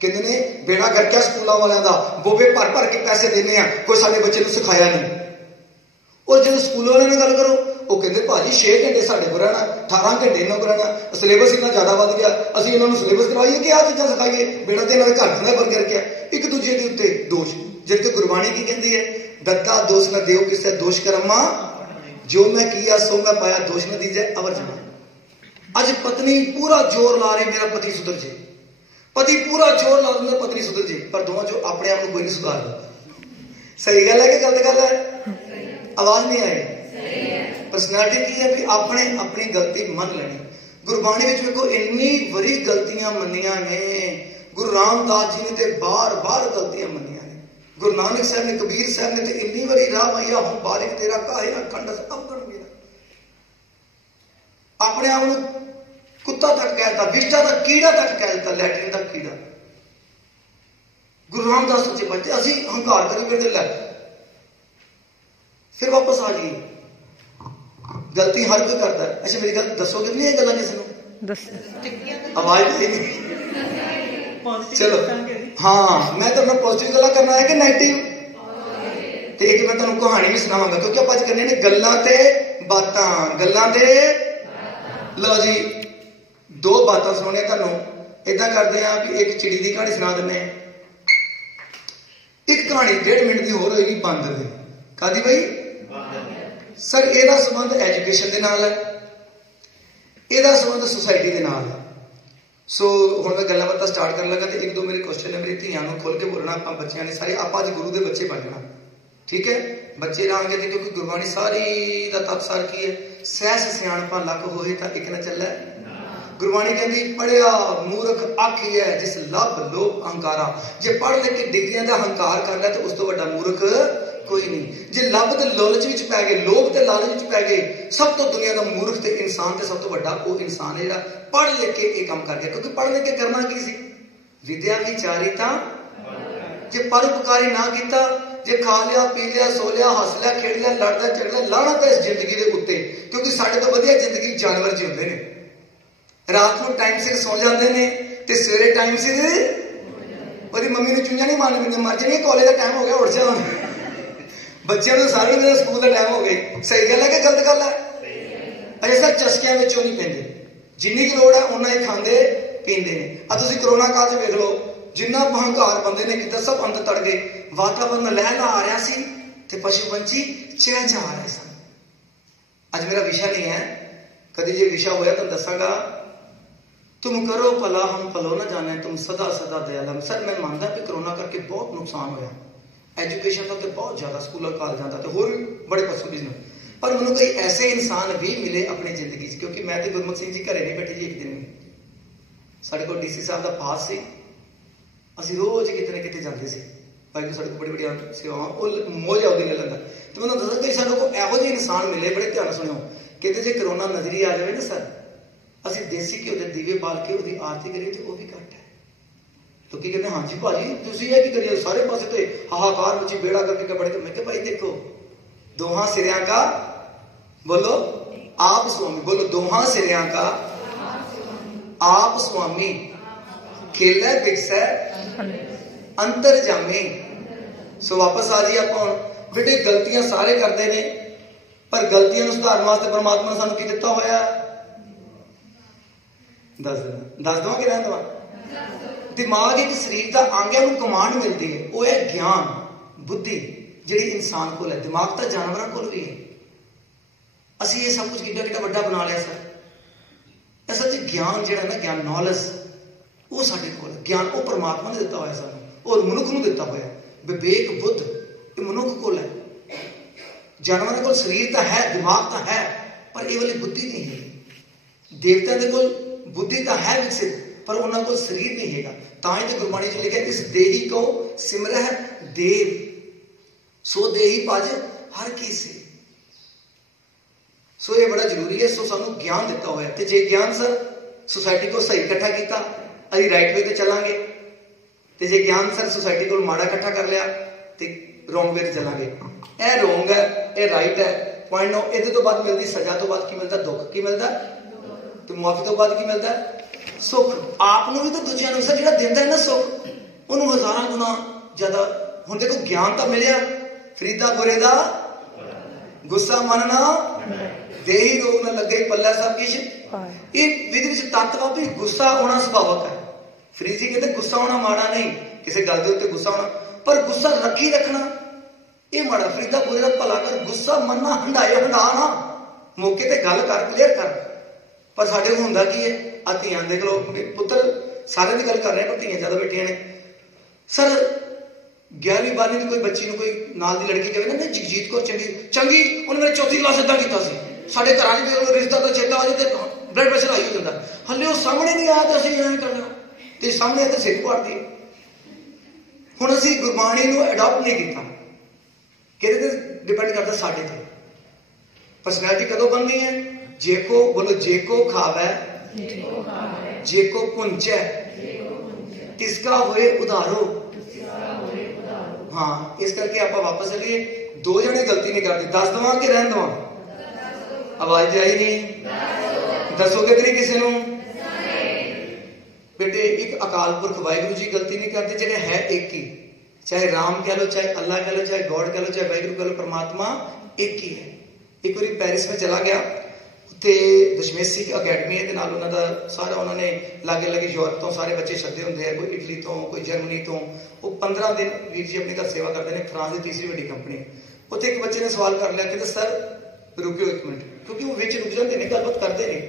कहते ने बेड़ा करके स्कूलों वालों का, बोबे भर भर के पैसे देने हैं, कोई साडे बच्चे को सिखाया नहीं। और जो स्कूलों वाले गल करो, वो कहते भाजी 6 घंटे साढ़े को रहना, 18 घंटे इन्हों को रहना, सिलेबस इतना ज्यादा बढ़ गया, असं इन्होंने सिलेबस करवाइए कि आ चीज़ा सिखाइए। बेड़ा तो इन्होंने घर का बंद करके एक दूजे के उत्ते दोष। जबकि गुरबाणी की कहती है, दत्ता दोष न देव किसे दोष कर्मा, जो मैं किया सो मैं पाया, दोष न दीजिए अवर जमा। आज पत्नी पूरा जोर ला रही मेरा पति सुधर जे, पति पूरा जोर ला रहा पत्नी सुधर जे, पर दोनों जो अपने आप को कोई नहीं सुधार। सही गल है कि गलत गल है? आवाज नहीं आई। पर्सनैलिटी की है भी अपने अपनी गलती मन लेनी। गुरबाणी विच वेखो इन्नी बड़ी गलतियां मनिया ने, गुरु रामदास जी ने ते बार बार गलतियां मनिया ने, गुरु नानक साहब ने, कबीर साहब ने ते इन्नी बड़ी राह मैया हम बारिक तेरा काहे अखंड अवगुण मेरा। अपने आप को कुत्ता तक कहता, विष्टा तक, कीड़ा तक कह दिता, लैटरिन तक कीड़ा। गुरु रामदास सच्चे पातशाह असी हंकार करी फिर लै, फिर वापस आ जाइए। गलती हर कोई करता है। अच्छा मेरी गल दसोगे नहीं ये गल्लां किसी को? आवाज नहीं। चलो हाँ, मैं तो पॉजिटिव गल्लां करना है कि नेगेटिव? तो एक मैं तुहानू कहानी भी सुनावांगा, क्योंकि आप अज करने ने गल्लां ते बातां, गल्लां ते। लो जी दो बातां सुनाने तुहानू। इदां करदे आ भी एक चिड़ी की कहानी सुना दिंदे आ। एक कहानी 1.5 मिनट की होर होएगी बांदर दी। कादी भाई? सर ਇਹਦਾ संबंध एजुकेशन के नाल है, ਇਹਦਾ संबंध सोसाइटी के नाल है। सो हुण मैं गल्लां बातां स्टार्ट करन लगा तो एक दो मेरे क्वेश्चन है, मेरी धियां नूं खोल के बोलना। आप बच्चियां ने सारे आप अज गुरु के बच्चे बनना, ठीक है? बच्चे रहांगे तो क्योंकि गुरबाणी सारी दा तत्सार की है, सहस सियाणपा लक होए तां इक न चलै। गुरबाणी कहती पढ़िया मूर्ख आखी है जिस लभ लोभ अहंकारा। जे पढ़ लिख के डिग्रियां का हंकार कर लिया तो उस तो बड़ा मूर्ख कोई नहीं। जे लभ ते लालच विच पै गए, लोभ ते लालच विच पै गए, सब तो दुनिया का मूर्ख ते इंसान ते सब तो बड़ा वो इंसान है जिहड़ा पढ़ लिख के ये काम कर गया। क्योंकि पढ़ लिख के करना की सी? विद्या विचारी तां जे परोपकारी ना किया, जे खा लिया पी लिया सो लिया हस लिया खेड लिया लड़दा झगड़ा लाना तो इस जिंदगी के उत्ते। क्योंकि साडे तो वधिया जिंदगी जानवर जिउंदे ने, रात को टाइम सिर सो जाते हैं तो सवेरे टाइम सिर ओदी मम्मी ने चुंझा नहीं मारनी पैंदी, मर जानी कॉलेज का टाइम हो गया उठ जा। बच्चों को सारे दिन स्कूल का टाइम हो गया। सही गल है कि गलत गल है? अच्छा सर चस्कियां विचों नहीं पैंदे, जिन्नी की लोड़ है उन्ना ही खांदे पींदे ने। अब तुसीं कोरोना काल च वेख लो, जिन्ना हंकार बंदे ने किया सब अंत तड़ गए। वातावरण लहला आ रहा सी ते पशु पंछी चहचा आ रहे सन। अज मेरा विषय नहीं है, कभी जो विषय होया तो दसांगा। तुम करो भला हम भलो न जाने, तुम सदा सदा दयाल। सर मैं मानता कि कोरोना करके बहुत नुकसान होया, एजुकेशन का तो बहुत ज्यादा स्कूलों कॉलेजों का तो होर भी बड़े परसेंटेज में। पर मैंने कई ऐसे इंसान भी मिले अपनी जिंदगी, क्योंकि मैं तो गुरमुख सिंह जी घरे नहीं बैठे जी। एक दिन भी साढ़े को DC साहब का पास से असीं रोज किते न किते जाते थे। भाई को साढ़े को बड़ी बड़ी सेवावां वो मोज आउदी ले लैंदा। तो मैं दसां कि साढ़े को इहो ਜਿਹੇ इंसान मिले, बड़े ध्यान सुनियो। कहते जे कोरोना नजरी आ जाए ना सर, ਅਸੀਂ देसी घ्यो के दीवे बाल के उसकी आरती करिए तो वह भी घट है। तो की कहते हाँ जी भाजी तुसीं ये की करिए, सारे पासे तो हाहाकार मची बेड़ा करके कपड़े। मैं क्या भाई देखो दोहां सिरियां का बोलो आप स्वामी, बोलो दोहां सिरियां का आप स्वामी, खेलै बिकसै अंतर जामे। सो वापस आ जाइए आप हुण। बेटे गलतियां सारे करते हैं, पर गलतियां नूं सुधारन वास्ते परमात्मा ने सानूं की दिता होया? दस दवा कि रहन दवा? दिमाग एक शरीर का अंग है, उन्हें कमांड मिलती है, वो है ज्ञान बुद्धि जिहड़ी इंसान को है। दिमाग तो जानवरों को भी है। असी ये सब कुछ किड्डा किड्डा वड्डा बना लिया सर। असल च ज्ञान जिहड़ा ना, ज्ञान नॉलेज वो साडे कोल है। ज्ञान वो परमात्मा ने दिता होया सानूं, और मनुख नूं दिता होया। विवेक बुद्ध ये मनुख कोल है। जानवरों को शरीर तो है, दिमाग तो है, पर ये वाली बुद्धि नहीं है। देवता के कोल बुद्धि तो है विकसित, पर उन्होंने को शरीर नहीं है। ताई तो गुरबाणी च लिखा इस देही को सिमरह देव सो देही पज हर की से। सो ये बड़ा जरूरी है। सो सानू ज्ञान दिता हुआ है। जे ज्ञान सर सोसाइटी को सही इकट्ठा किया, अभी राइट वे चलांगे। तो जे ज्ञान सर सोसाइटी को माड़ा इकट्ठा कर लिया तो रोंग वे चलांगे। यह रोंग है, यह राइट है। पॉइंट 9 ये तो बाद मिलती सजा, तो बाद की मिलता दुख, की मिलता तो मुआफी, तो बाद की मिलता सुख। आपनों भी तो दूसरिया सर जो देता है ना सुख, उन्होंने हजारों गुना ज्यादा। हुण देखो ज्ञान तो मिलिया, फरीदा बुरे दा गुस्सा मनना देही रोग न लगे पल्ला सब किश। ये विधि तत्व भी गुस्सा होना सुभावक है। फरीदी कहते गुस्सा होना माड़ा नहीं, किसी गल के उत्ते गुस्सा होना, पर गुस्सा रखी रखना ये माड़ा। फरीदा बुरे दा भला कर, गुस्सा मनना हंडाए हंडा ना, मौके ते गल कर क्लीयर कर। पर साडे हुंदा की है, आ धीआं देख लो, पुत्र सारे की गल कर रहे हैं, पर धीआं ज्यादा बैठियां ने। सर 11वीं 12वीं की कोई बच्ची कोई नाल दी लड़की कहे ना जगजीत कौर चंगी चंगी, उन्हें मेरे 4थी क्लास इदा किया सी। ਸਾਡੇ ਘਰਾਂ 'ਚ ਵੀ ਰਿਸ਼ਤਾ ਤੋਂ ਚੇਤਾ ਹੋ ਜਾਏ ਤੇ ਬਲੱਡ ਪ੍ਰੈਸ਼ਰ ਹਾਈ ਹੋ ਜਾਂਦਾ। ਹਲੇ ਉਹ ਸਾਹਮਣੇ ਨਹੀਂ ਆਇਆ ਤਾਂ ਅਸੀਂ ਐਂ ਕਰਨਾ, ਤੇ ਸਾਹਮਣੇ ਆ ਤਾਂ ਸਿਰ ਪਾੜਦੀ। ਹੁਣ ਅਸੀਂ ਗੁਰਬਾਣੀ ਨੂੰ ਅਡਾਪਟ ਨਹੀਂ ਕੀਤਾ, ਕਿਹਦੇ ਤੇ ਡਿਪੈਂਡ ਕਰਦਾ? ਸਾਡੇ ਤੇ। ਪਰਸਨੈਲਿਟੀ ਕਦੋਂ ਬਣਨੀ ਹੈ? ਜੇਕੋ ਬੋਲੋ, ਜੇਕੋ ਖਾਵੈ ਜੇਕੋ ਪੁੰਚੈ ਤਿਸਕਾ ਹੋਏ ਉਧਾਰੋ। ਹਾਂ, ਇਸ ਕਰਕੇ ਆਪਾਂ ਵਾਪਸ ਚਲੀਏ। ਦੋ ਜਣੇ ਗਲਤੀ ਨਹੀਂ ਕਰਦੇ, ਦੱਸ ਦਵਾਂ ਕਿ ਰਹਿਣ ਦਵਾਂ? ਆਵਾਜ਼ ਤੇ ਆਈ ਨਹੀਂ? ਦੱਸੋਗੇ ਤੇ ਨਹੀਂ ਕਿਸੇ ਨੂੰ? बेटे एक अकाल पुरख वाहिगुरु जी गलती नहीं करते, जेडे है एक ही, चाहे राम कह लो, चाहे अल्लाह कह लो, चाहे गॉड कह लो, चाहे वाहिगुरु कह लो, परमात्मा एक ही है। एक बार पेरिस में चला गया, उत्थे दशमेशी अकैडमी है, नाल उन्हां दा सारा उन्होंने लागे लागे यूरोप तो सारे बच्चे सदे होंगे हैं, कोई इटली तो, कोई जर्मनी तो। वो 15 दिन वीर जी अपने घर सेवा करते हैं। फ्रांस की तीसरी बड़ी कंपनी। उत्थे एक बच्चे ने सवाल कर लिया, कहते सर रुकियो एक मिनट, क्योंकि वो विच रुक जाते हैं, गलबात करते नहीं,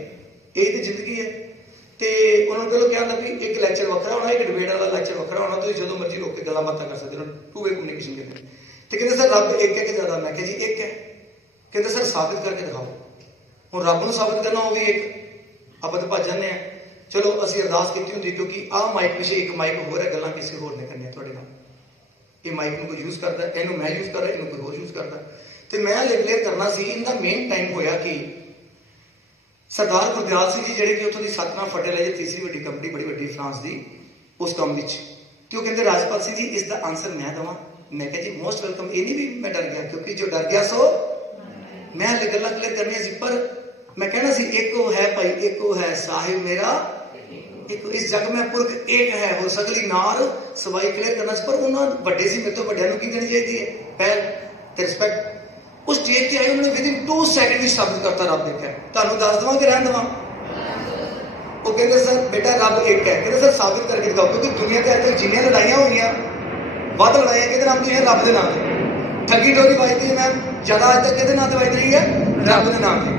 यही तो जिंदगी है। तो उन्होंने पहले क्या था भी एक लैक्चर वखरा होना, एक डिबेट वाला लैक्चर वखरा होना, तो जो मर्जी रोक के गल्लां बातां कर सकते हो, टू वे कम्युनिकेशन कहते हैं। तो कहते सर रब एक है कि ज्यादा? मैं कहा जी एक है। कहते सर साबित करके दिखाओ। हुण रब नूं साबित करना वो भी एक, आप तो भज जाने। चलो असीं अरदास कीती हुंदी, क्योंकि आह माइक पिछे एक माइक होर है, गल्लां किसी होर ने करनियां तुहाडे नाल। ये माइक नूं कोई यूज करदा, इहनूं मैं यूज कर रहा, इहनूं कोई होर यूज करदा। तो मैं क्लीयर करना सी, इनका मेन टाइम होया कि सरदार गुरदयाल सिंह जी जिहड़े कि उत्थों दी सतनाम फतेह है, तीसरी वड्डी कंपनी बड़ी वड्डी फ्रांस दी, उस काम विच ते ओह कहंदे राजपाल सिंह जी इसका आंसर मैं देवां। मैं कहा जी मोस्ट वेलकम। ये नहीं भी मैं डर गया, क्योंकि जो डर गया सो मैं हले गल्लां क्लीयर करनियां सी, पर मैं कहना सी एक है भाई, एक है साहिब मेरा, एक इस जग में पुरख एक है, हो सगली नार सवाई क्लीयर करना सी। पर उन्होंने वड्डे सी, मेरे तो वड्डियां नूं की देनी चाहिदी है पहल ते रिस्पैक्ट। उस स्टेज पे आए, उन्होंने विदिन 2 सेकंड में साबित करता रब एक है। तुहानूं दस दवां कि रहन दवां? वो कहते सर बेटा रब एक है। कहते सर साबित करके दिखाओ, क्योंकि दुनिया के अज तक जिन्नियां लड़ाइयां होईयां, वध लड़ाइयां किहदे नाम दी है? रब दे नाम ते। ठगी ठोरी वजदी है मैम ज्यादा अज तक किहदे नाम ते वज रही है? रब दे नाम ते।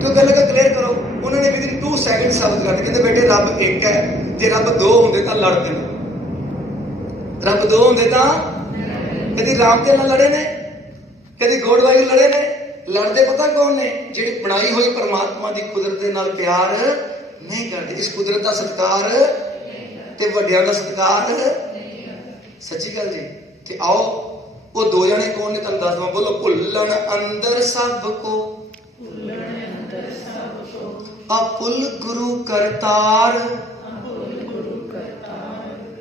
तो गल क्लीयर करो। उन्होंने विदिन 2 सेकंड साबित कर दिया, कहते बेटे रब एक है, जे रब दो होंदे तां लड़दे, रब दो होंदे तां कदी राम ते नाल लड़े ने, कदी गॉड वाहिगुरू लड़े ने। लड़ते पता कौन ने? जिहड़ी बनाई हुई परमात्मा की कुदरत दे नाल प्यार नहीं करते, इस कुदरत का सत्कार ते वड्डियां दा सत्कार। सच्ची गल जी। ते आओ वो दो जने कौन ने? तुहानूं दस दवां। बोलो, भुल्लण अंदर सबको अपुल गुरु करतार।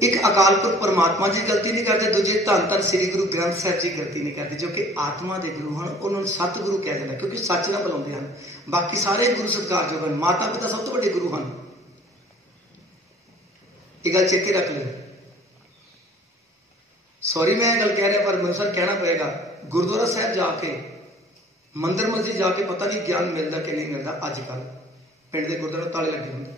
एक अकाल पुरख परमात्मा जी गलती नहीं करते, दूजे धन धन श्री गुरु ग्रंथ साहिब जी गलती नहीं करते, जो कि आत्मा के गुरु हैं। उन्होंने सतगुरु कह देना, क्योंकि सच ना बुलाते हैं। बाकी सारे गुरु सत्कारयोग हैं, माता पिता सब तो बड़े गुरु हैं। ये गल चेते रख लो। सॉरी मैं गल कह रहा, पर मैं सर कहना पड़ेगा। गुरुद्वारा साहब जाके, मंदिर मस्जिद जाके पता नहीं ज्ञान मिलता कि नहीं मिलता। अजकल पिंड के गुरुद्वारे ताले लगे होंगे,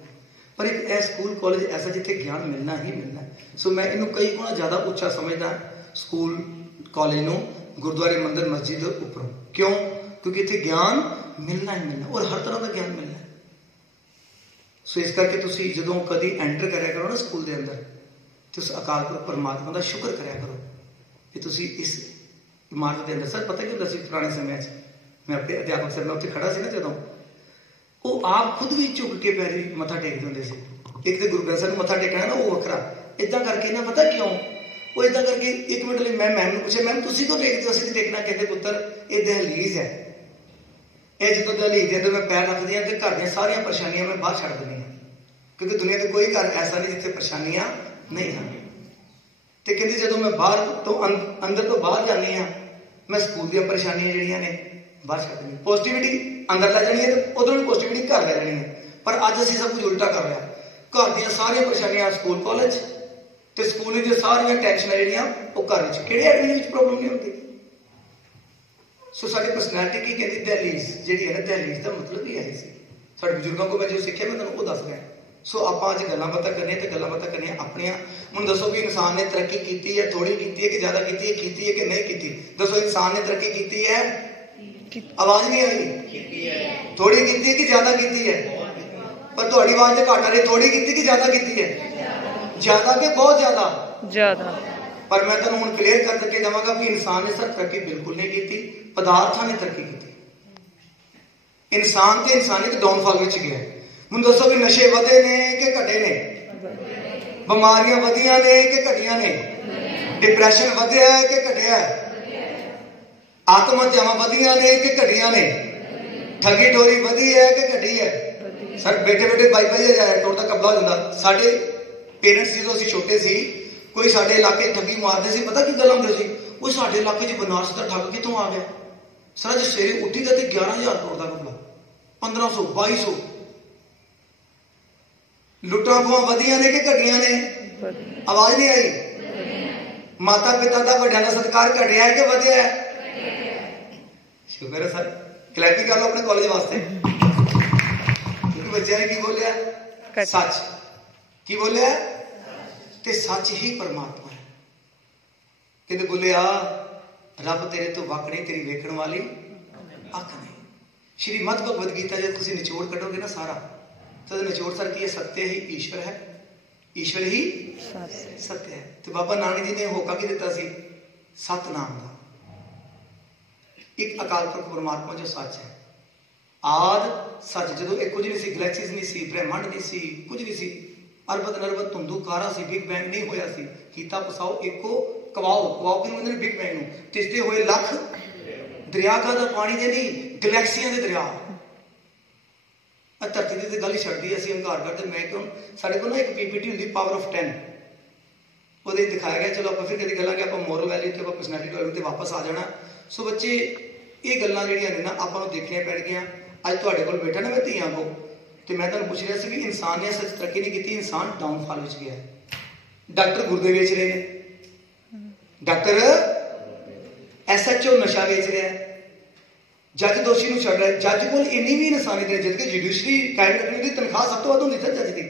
पर एक ऐसा स्कूल कॉलेज ऐसा जिथे ज्ञान मिलना ही मिलना है। सो मैं इनू कई गुणा ज़्यादा उच्चा समझदा स्कूल कॉलेज नूं, गुरुद्वारे मंदिर मस्जिद उपरों। क्यों? क्योंकि इत्थे ज्ञान मिलना ही मिलना, और हर तरह का ज्ञान मिलना है। सो इस करके तुसीं जदों कदी एंटर करिया करो ना स्कूल के अंदर, तो उस अकाल पुरख परमात्मा का शुक्र करिया करो कि तुसीं इस इमारत के अंदर। सर पता क्यों दसी पुराने समय मैं अपने अध्यापक सर मैं उत्थे खड़ा सी ना, जदों वो आप खुद भी झुक के पैरी मत्था टेकते होंगे सी। एक तो गुरु ग्रंथ साहिब मत्था टेकना ना वो वखरा इदा करके ना, पता क्यों? वो इदा करके एक मिनट लिए मैं मैम पूछे, मैम तुसीं तो टेकते हो, असीं नहीं टेकना। कहते पुत्र ये दहलीज है, ये जो दहलीज के अंदर मैं पैर रखदी हां ते घर दी सारियां परेशानियां मैं बाहर छड्ड दिंदी हां, क्योंकि दुनिया के कोई घर ऐसा नहीं जिथे परेशानियां नहीं हैं। तो कहती जदों मैं बाहर तो अंदर तो बाहर जानी हाँ, मैं स्कूल दी परेशानियां जिहड़ियां ने बाहर छड्ड दी, पॉजिटिविटी अंदर लै जानी है, उधरों पॉजिटिविटी घर लै जानी है। पर अज असीं सब कुछ उल्टा कर रहे हैं। घर दी सारियां परेशानियां स्कूल कॉलेज, तो स्कूल दी सारियां टेंशनां जिहड़ियां वो घर विच, किहड़े एडमिन विच प्रॉब्लम नहीं होंदी। सो साडी पर्सनैलिटी की कहती दहलीज जिहड़ी है ना, दहलीज का मतलब ही यही सी। साडे बजुर्गों को मैं जो सीखिया मैं तुहानूं वो दस रहा। सो आपां अज गल्लां बातां करनियां ते गल्लां बातां करनियां अपनियां। हुण दसो कि इंसान ने तरक्की कीती है, थोड़ी कीती है कि ज्यादा कीती है कि नहीं कीती? दसो इंसान ने तरक्की कीती है? आवाज नहीं आई। थोड़ी कीती है कि ज्यादा कीती है? पर तुहाडी आवाज ते घट आ रही। थोड़ी कीती कि ज्यादा कीती है? ज्यादा कि बहुत ज्यादा? ज्यादा। पर मैं तुहानूं हुण क्लीयर कर के जावांगा कि इंसान ने सर तरक्की बिल्कुल नहीं की, पदार्थां ने तरक्की की। इंसान ते इंसानियत डाउनफॉल विच गया। मुझे दसो भी नशे वधे ने कि घटे ने, बीमारियां वधियां ने कि घटियां ने, डिप्रैशन वधिया है कि घटिया है, आत्महत्यावां वधियां ने कि घटियां ने, ठगी ठोरी वधी है कि घटी है। सर बैठे बैठे बाई बाई जाए टोटदा कबला हो जाता। साडे पेरेंट्स जो असीं छोटे सी कोई साडे इलाके ठगी मारदे सी, पता की गल हुंदी सी, वो साडे इलाके च बनारस दा ठग कितों आ गया। सर अज सवेरे उठी दा ते 11,000 करोड़ दा कबला, 1500 2200। लुट्टां खोहां वधियां ने कि घटियां ने? आवाज नहीं आई। माता पिता दा वड्डियां दा सत्कार घटिया है कि वधिया है? शुक्र है सर, क्लैरिटी कर लो अपने कॉलेज वास्ते। क्योंकि बच्चे ने की बोलिया? सच। की बोलिया? ते सच ही परमात्मा है। कहते बोलिया रब तेरे तो वक नहीं, तेरी वेखण वाली अख नहीं। श्रीमद भगवद गीता जब तुम निचोड़ कटोगे ना सारा, तो निचोड़ सर की है, सत्य ही ईश्वर है, ईश्वर ही सत्य है। तो बाबा नानक जी ने होका की दिता सी? सतनाम का। एक अकाल पुरख परमात्मा जो सच है, आद सच। जो एक कुछ नहीं सी, गैलेक्सीज नहीं सी, ब्रह्मांड नहीं सी, कुछ नहीं सी, अरबत नरबत धुंधु कारा सी, बिग बैंग नहीं होया सी। कीता पसाओ एको कवाओ, कवाओ की कहते बिग बैंग नूं। तिसदे होए लख दरिया का पानी दे नहीं, गैलेक्सियां दे दरिया। धरती की गल ही छड्डी, असीं हंकार करते। मैं क्यों साडे कोल ना एक पीपीटी हुंदी पावर ऑफ 10, ਉਹਦੇ दिखाया गया। चलो ਆਪਾਂ फिर कभी गल्लांगे, आप मोरल वैल्यू ਤੇ ਆਪਾਂ पर्सनैलिटी डेवलपमेंट ਤੇ वापस आ जाना। सो बच्चे ਇਹ ਗੱਲਾਂ ਜਿਹੜੀਆਂ ਨੇ ਨਾ ਆਪਾਂ ਨੂੰ ਦੇਖਣੀਆਂ ਪੈਣਗੀਆਂ। ਅੱਜ ਤੁਹਾਡੇ ਕੋਲ ਬੈਠਾ ਨਾ ਮੈਂ ਧੀਆਂ ਕੋ, ਤੇ ਮੈਂ ਤੁਹਾਨੂੰ ਪੁੱਛ ਰਿਹਾ ਸੀ ਵੀ ਇਨਸਾਨ ਨੇ ਸੱਚ ਤਰੱਕੀ ਨਹੀਂ ਕੀਤੀ, ਇਨਸਾਨ ਡਾਊਨਫਾਲ ਵਿੱਚ ਗਿਆ। ਡਾਕਟਰ ਗੁਰਦੇ ਵੇਚ ਰਹੇ ਨੇ, ਡਾਕਟਰ SHO ਨਸ਼ਾ ਵੇਚ ਰਿਹਾ, जज दोषी ਨੂੰ ਛੱਡ ਰਿਹਾ। ਜੱਜ ਕੋਲ ਇੰਨੀ ਵੀ ਇਨਸਾਨੀਅਤ ਹੈ, ਜਦ ਕਿ ਜੁਡੀਸ਼ਰੀ ਕਾਇਮ ਰੱਖਣੀ ਦੀ ਤਨਖਾਹ ਸਭ ਤੋਂ ਵੱਧ ਹੁੰਦੀ ਸਰ ਜੱਜ ਦੀ,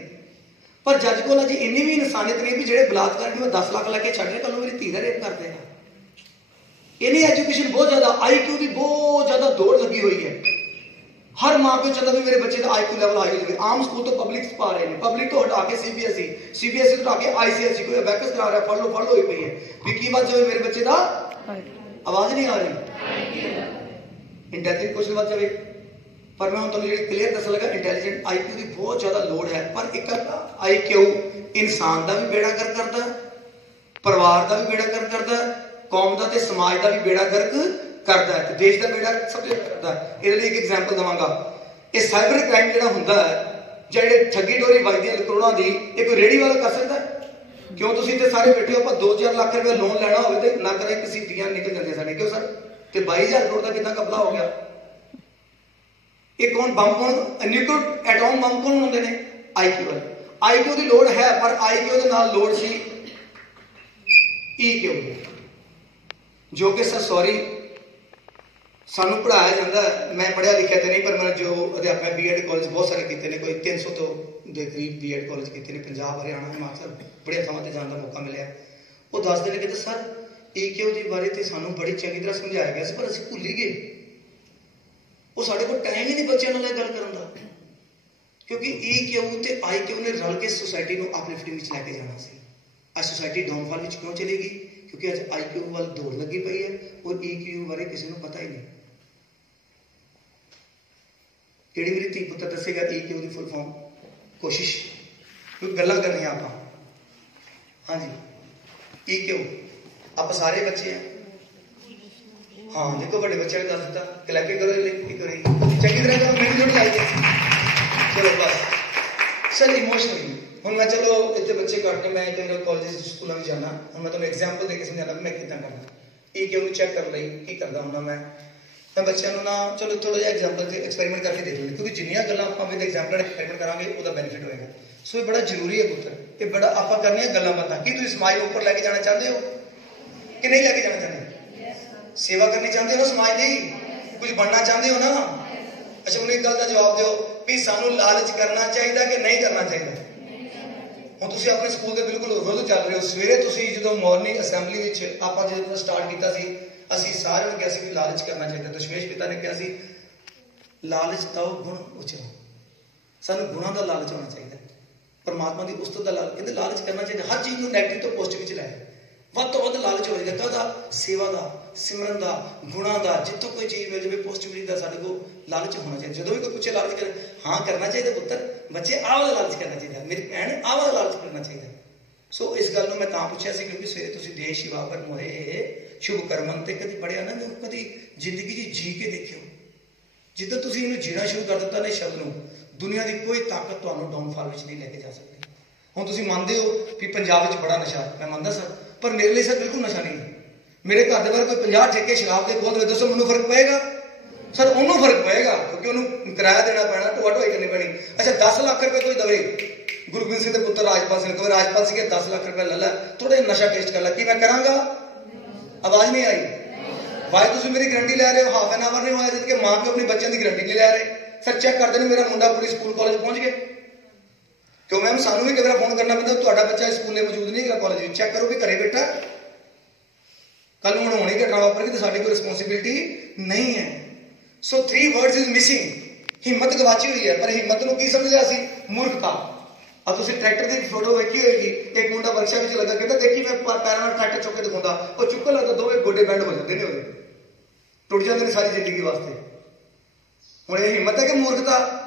ਪਰ ਜੱਜ ਕੋਲ ਅਜੇ ਇੰਨੀ ਵੀ ਇਨਸਾਨੀਅਤ ਨਹੀਂ ਵੀ ਜਿਹੜੇ ਬਲਾਤਕਾਰੀ ਨੂੰ 10 ਲੱਖ ਲੈ ਕੇ ਛੱਡ ਰਿਹਾ, ਕੱਲ ਨੂੰ ਮੇਰੀ ਧੀ ਦਾ ਰੇਪ ਕਰ ਦੇਗਾ। ਇਹਨੀ ਐਜੂਕੇਸ਼ਨ ਬਹੁਤ ਜ਼ਿਆਦਾ, IQ ਦੀ ਬਹੁਤ ਜ਼ਿਆਦਾ ਦੌੜ ਲੱਗੀ ਹੋਈ ਹੈ। हर माँ प्यो चाहता भी मेरे बच्चे का IQ लेवल हाई हो जाए। आम स्कूल तो पब्लिक पा रहे हैं, पब्लिक तो हटा के CBSE, CBSE तो हटा के ICSE, कोई अबैकस करा रहा है, फड़ लो हुई पई है भी की बात जाए मेरे बच्चे का। आवाज नहीं आ रही? इंटैलिजेंट क्वेश्चन बात जाए, पर मैं तुम जी क्लियर दस लगा, इंटैलीजेंट IQ की बहुत ज्यादा लोड़ है। पर एक IQ इंसान का भी बेड़ा गर्क करता, परिवार का भी बेड़ा गर्क करता, कौम का ते समाज का भी बेड़ा गर्क करता है, देश का बेड़ा सब करता है। ये एक एग्जाम्पल देवांगा, ये साइबर क्राइम जो होंगे जो ठगी डोरी वजदी करोड़ों की, ये कोई रेहड़ी वाला कर सकता है? क्यों तुम इतने सारे बैठे हो, आप 2-4 लाख रुपया लोन लेना हो तो ना करें किसी धियां निकल जाती साढ़े, क्यों सर? तो 22,000 करोड़ का कितना कबला हो गया। ये कौन बम कौन न्यूक्लियर एटॉम बम कौन होंगे ने? IQ वाले। IQ की लोड़ है, पर IQ के नाल लोड़ सी EQ जो कि सर सॉरी सानू पढ़ाया जाता है। मैं पढ़िया लिखा तो नहीं, पर मैं जो अध्यापक BEd कॉलेज बहुत सारे किए ने, कोई 300 तो के करीब BEd कॉलेज किए ने, पंजाब हरियाणा हिमाचल बड़े थावां ते जाने का मौका मिले। वो दसदे ने कहते सर EQ के बारे तो सानू बड़ी चंगी तरह समझाया गया, पर असीं भुल ही गए। वो साडे कोल टाइम ही नहीं बच्चों नाल गल करन दा, क्योंकि EQ ते IQ ने रल के सोसाइटी को अपलिफ्टिंग विच लैके जाना सी। आज सोसाइटी डाउनफॉल विच क्यों चलेगी? क्योंकि आज IQ वाल दौड़ लगी पई है और EQ बारे किसी को पता ही नहीं। ਜਿਹੜੀ ਮੇਰੀ ਧੀ ਪੁੱਤਰ ਦੱਸੇਗਾ EQ ਦੀ ਫੁੱਲ ਫਾਰਮ, ਕੋਸ਼ਿਸ਼ ਕਿਉਂਕਿ ਗੱਲਾਂ ਕਰਨੀਆਂ ਆਪਾਂ। ਹਾਂਜੀ EQ ਆਪਾਂ ਸਾਰੇ ਬੱਚੇ ਆ। ਹਾਂ ਦੇਖੋ ਵੱਡੇ ਬੱਚਿਆਂ ਨੇ ਦੱਸ ਦਿੱਤਾ, ਕਲੈਪਿੰਗ ਕਰੋ ਇੱਕ ਵਾਰੀ ਚੰਗੀ ਤਰ੍ਹਾਂ ਕਰੋ, ਮੈਨੂੰ ਥੋੜੀ ਆਈ ਹੈ। ਚਲੋ ਬਸ ਸਰ ਇਮੋਸ਼ਨਲੀ ਹੁਣ ਮੈਂ ਚਲੋ ਇੱਥੇ ਬੱਚੇ ਕਰਕੇ ਮੈਂ ਇੱਥੇ ਕਾਲਜ ਸਕੂਲਾਂ ਵਿੱਚ ਜਾਣਾ, ਹੁਣ ਮੈਂ ਤੁਹਾਨੂੰ ਐਗਜ਼ਾਮਪਲ ਦੇ ਕੇ ਸਮਝਾਣਾ ਮੈਂ ਕਿੱਦਾਂ ਕਰਨਾ। EQ ਨੂੰ ਚੈੱਕ ਕਰਨ ਲਈ ਕੀ ਕਰਦਾ ਹੁੰਦਾ ਮੈਂ बच्चों ना चलो थोड़ा जिहा एग्जाम्पल से एक्सपेरिमेंट करके देख लेंगे, क्योंकि जिन्नियां गल्लां आपां विद एग्जाम्पल एक्सपेरिमेंट करांगे उसका बेनिफिट होएगा। सो ये बड़ा जरूरी है पुत्र, ये बड़ा आपां करने गल्लां बातां। कि तुसीं समाज को ऊपर लेके जाना चाहते हो कि नहीं लेके जाना चाहते? सेवा करनी चाहते हो ना समाज की, कुछ बनना चाहते हो ना? अच्छा उन्हें एक गल का जवाब दो भी सानू लालच करना चाहिए कि नहीं करना चाहिए? ਹੁਣ ਤੁਸੀਂ ਆਪਣੇ ਸਕੂਲ ਦੇ ਬਿਲਕੁਲ ਵਿਰੁੱਧ ਚੱਲ ਰਹੇ ਹੋ। ਸਵੇਰੇ ਤੁਸੀਂ ਜਦੋਂ ਮਾਰਨਿੰਗ ਅਸੈਂਬਲੀ ਵਿੱਚ ਆਪਾਂ ਜਦੋਂ ਸਟਾਰਟ ਕੀਤਾ ਸੀ, ਅਸੀਂ ਸਾਰਿਆਂ ਨੂੰ ਕਿਹਾ ਸੀ ਵੀ ਲਾਲਚ ਕਰਨਾ ਚਾਹੀਦਾ। ਦਸ਼ਮੇਸ਼ ਪਿਤਾ ਨੇ ਕਿਹਾ ਸੀ ਲਾਲਚ ਤਾਂ ਗੁਣ ਉਚਰੋ, ਸਾਨੂੰ ਗੁਣਾਂ ਦਾ ਲਾਲਚ ਹੋਣਾ ਚਾਹੀਦਾ, ਪਰਮਾਤਮਾ ਦੀ ਉਸਤਤ ਦਾ ਲਾਲਚ। ਕਹਿੰਦੇ ਲਾਲਚ ਕਰਨਾ ਚਾਹੀਦਾ, ਹਰ ਚੀਜ਼ ਨੂੰ ਨੈਗੇਟਿਵ ਤੋਂ ਪੋਜ਼ਿਟਿਵ ਵਿੱਚ ਲੈ। ਵੱਧ ਤੋਂ ਵੱਧ ਲਾਲਚ ਹੋ ਜਾਂਦਾ ਕਾਹਦਾ? ਸੇਵਾ ਦਾ, ਸਿਮਰਨ ਦਾ, ਗੁਣਾਂ ਦਾ। ਜਿੱਥੋਂ ਕੋਈ ਚੀਜ਼ ਮਿਲ ਜਾਵੇ ਪੋਜ਼ਿਟਿਵਿਟੀ ਦਾ ਸਾਡੇ ਕੋਲ ਲਾਲਚ ਹੋਣਾ ਚਾਹੀਦਾ। ਜਦੋਂ ਵੀ ਕੋਈ ਪੁੱਛੇ ਲਾਲਚ ਕਰ, ਹਾਂ ਕਰਨਾ ਚਾਹੀਦਾ ਪੁੱਤਰ, ਬੱਚੇ ਆਹ ਵਾਲਾ ਲਾਲਚ ਕਰਨਾ ਚਾਹੀਦਾ, ਮੇਰੀ ਭੈਣ ਆਹ ਵਾਲਾ ਲਾਲਚ ਕਰਨਾ ਚਾਹੀਦਾ। ਸੋ ਇਸ ਗੱਲ ਨੂੰ ਮੈਂ ਤਾਂ ਪੁੱਛਿਆ ਸੀ ਕਿਉਂਕਿ ਸਵੇਰੇ ਤੁਸੀਂ ਦੇਸ਼ ਸ਼ਿਵਾ ਪਰ ਮੋਏ ਸ਼ੁਭ ਕਰਮਨ ਤੇ ਕਦੀ ਪੜਿਆ ਨਾ, ਕਦੀ ਜ਼ਿੰਦਗੀ 'ਚ ਜੀ ਕੇ ਦੇਖਿਓ। ਜਿੱਦਾਂ ਤੁਸੀਂ ਇਹਨੂੰ ਜੀਣਾ ਸ਼ੁਰੂ ਕਰ ਦਿੱਤਾ ਨਾ ਸ਼ਬਦ ਨੂੰ, ਦੁਨੀਆ ਦੀ ਕੋਈ ਤਾਕਤ ਤੁਹਾਨੂੰ ਡਾਊਨਫਾਲ ਵਿੱਚ ਨਹੀਂ ਲੈ ਕੇ ਜਾ ਸਕਦੀ। ਹੁਣ ਤੁਸੀਂ ਮੰਨਦੇ ਹੋ ਕਿ ਪੰਜਾਬ ਵਿੱਚ ਬੜਾ ਨਸ਼ਾ, ਮੈਂ ਮੰਨਦਾ ਸਰ, ਪਰ ਮੇਰੇ ਲਈ ਸਰ ਬਿਲਕੁਲ ਨਸ਼ਾ ਨਹੀਂ। ਮੇਰੇ ਘਰ ਦੇ ਬਾਹਰ ਕੋਈ 50 ਠੇਕੇ ਸ਼ਰਾਬ ਦੇ ਖੋਲ ਦੇਵੇ, ਦੱਸੋ ਮੈਨੂੰ ਫਰਕ ਪਏਗਾ? ਸਰ ਉਹਨੂੰ ਫਰਕ ਪਏਗਾ ਕਿਉਂਕਿ ਉਹਨੂੰ ਕਿਰਾਇਆ ਦੇਣਾ ਪੈਣਾ, ਢੋਆ ਢੋਆਈ ਕਰਨੀ ਪੈਣੀ। ਅੱਛਾ 10 ਲੱਖ ਰੁਪਏ ਕੋਈ ਦਵੇ, ਗੁਰੂ ਗੋਬਿੰਦ ਸਿੰਘ ਦੇ ਪੁੱਤਰ ਰਾਜਪਾਲ ਸਿੰਘ ਕਹੇ ਰਾਜਪਾਲ ਸਿੰਘ 10 ਲੱਖ ਰੁਪਏ ਲੈ ਲੈ, ਥੋੜਾ ਜਿਹਾ ਨਸ਼ਾ ਟੇਸਟ ਕਰ ਲੈ, ਕੀ ਮੈਂ ਕਰਾਂਗਾ? ਆਵਾਜ਼ ਨਹੀਂ ਆਈ। ਭਾਈ ਤੁਸੀਂ ਮੇਰੀ ਗਰੰਟੀ ਲੈ ਰਹੇ ਹੋ, ਹਾਫ ਐਨ ਆਵਰ ਨਹੀਂ ਹੋਇਆ ਜਦ ਕਿ ਮਾਂ ਪਿਓ ਆਪਣੀ ਬੱਚਿਆਂ ਦੀ ਗਰੰਟੀ ਨਹੀਂ ਲੈ ਰਹੇ। ਸਰ ਚੈੱਕ ਕਰਦੇ ਨੇ ਮੇਰਾ ਮੁੰਡਾ ਕੁੜੀ ਸਕੂਲ ਕਾਲਜ ਪਹੁੰਚ ਗਏ, ਕਿਉਂ ਮੈਮ ਸਾਨੂੰ ਵੀ ਕਈ ਵਾਰ ਫੋਨ ਕਰਨਾ ਪੈਂਦਾ, ਤੁਹਾਡਾ ਬੱਚਾ ਸਕੂਲੇ ਮੌਜੂਦ ਨਹੀਂ ਹੈਗਾ, ਕਾਲਜ ਵਿੱਚ ਚੈੱਕ ਕਰੋ ਵੀ ਘਰੇ ਬੈਠਾ। ਕੱਲ ਨੂੰ ਹੁਣ ਹੋਣੀ ਘਟਨਾ ਵਾਪਰ ਗਈ ਤਾਂ ਸਾਡੀ ਕੋਈ ਰਿਸਪੌਂਸਿਬਿਲਿਟੀ ਨਹੀਂ ਹੈ। ਸੋ 3 words ਇਜ਼ ਮਿਸਿੰਗ। ਹਿੰਮਤ ਗਵਾਚੀ ਹੋਈ ਹੈ, ਪਰ ਹਿੰਮਤ ਨੂੰ ਕੀ ਸਮਝ ਲਿਆ ਸੀ? ਮੂਰਖਤਾ। ਆ ਤੁਸੀਂ ਟਰੈਕਟਰ ਦੀ ਫੋਟੋ ਵੇਖੀ ਹੋਏਗੀ, ਇੱਕ ਮੁੰਡਾ ਵਰਕਸ਼ਾਪ ਵਿੱਚ ਲੱਗਾ ਕਹਿੰਦਾ ਦੇਖੀ ਮੈਂ ਪੈਰਾਂ ਨਾਲ ਟਰੈਕਟਰ ਚੁੱਕ ਕੇ ਦਿਖਾਉਂਦਾ, ਉਹ ਚੁੱਕਣ ਲੱਗਦਾ ਦੋਵੇਂ ਗੋਡੇ ਬੈਂਡ ਹੋ ਜਾਂਦੇ ਨੇ, ਉਹਦੇ ਟੁੱਟ ਜਾਂਦੇ ਨੇ ਸਾਰੀ ਜ਼ਿੰਦਗੀ ਵਾਸਤੇ। ਹੁਣ ਇਹ ਹਿੰਮਤ ਹੈ ਕਿ ਮੂਰਖਤਾ?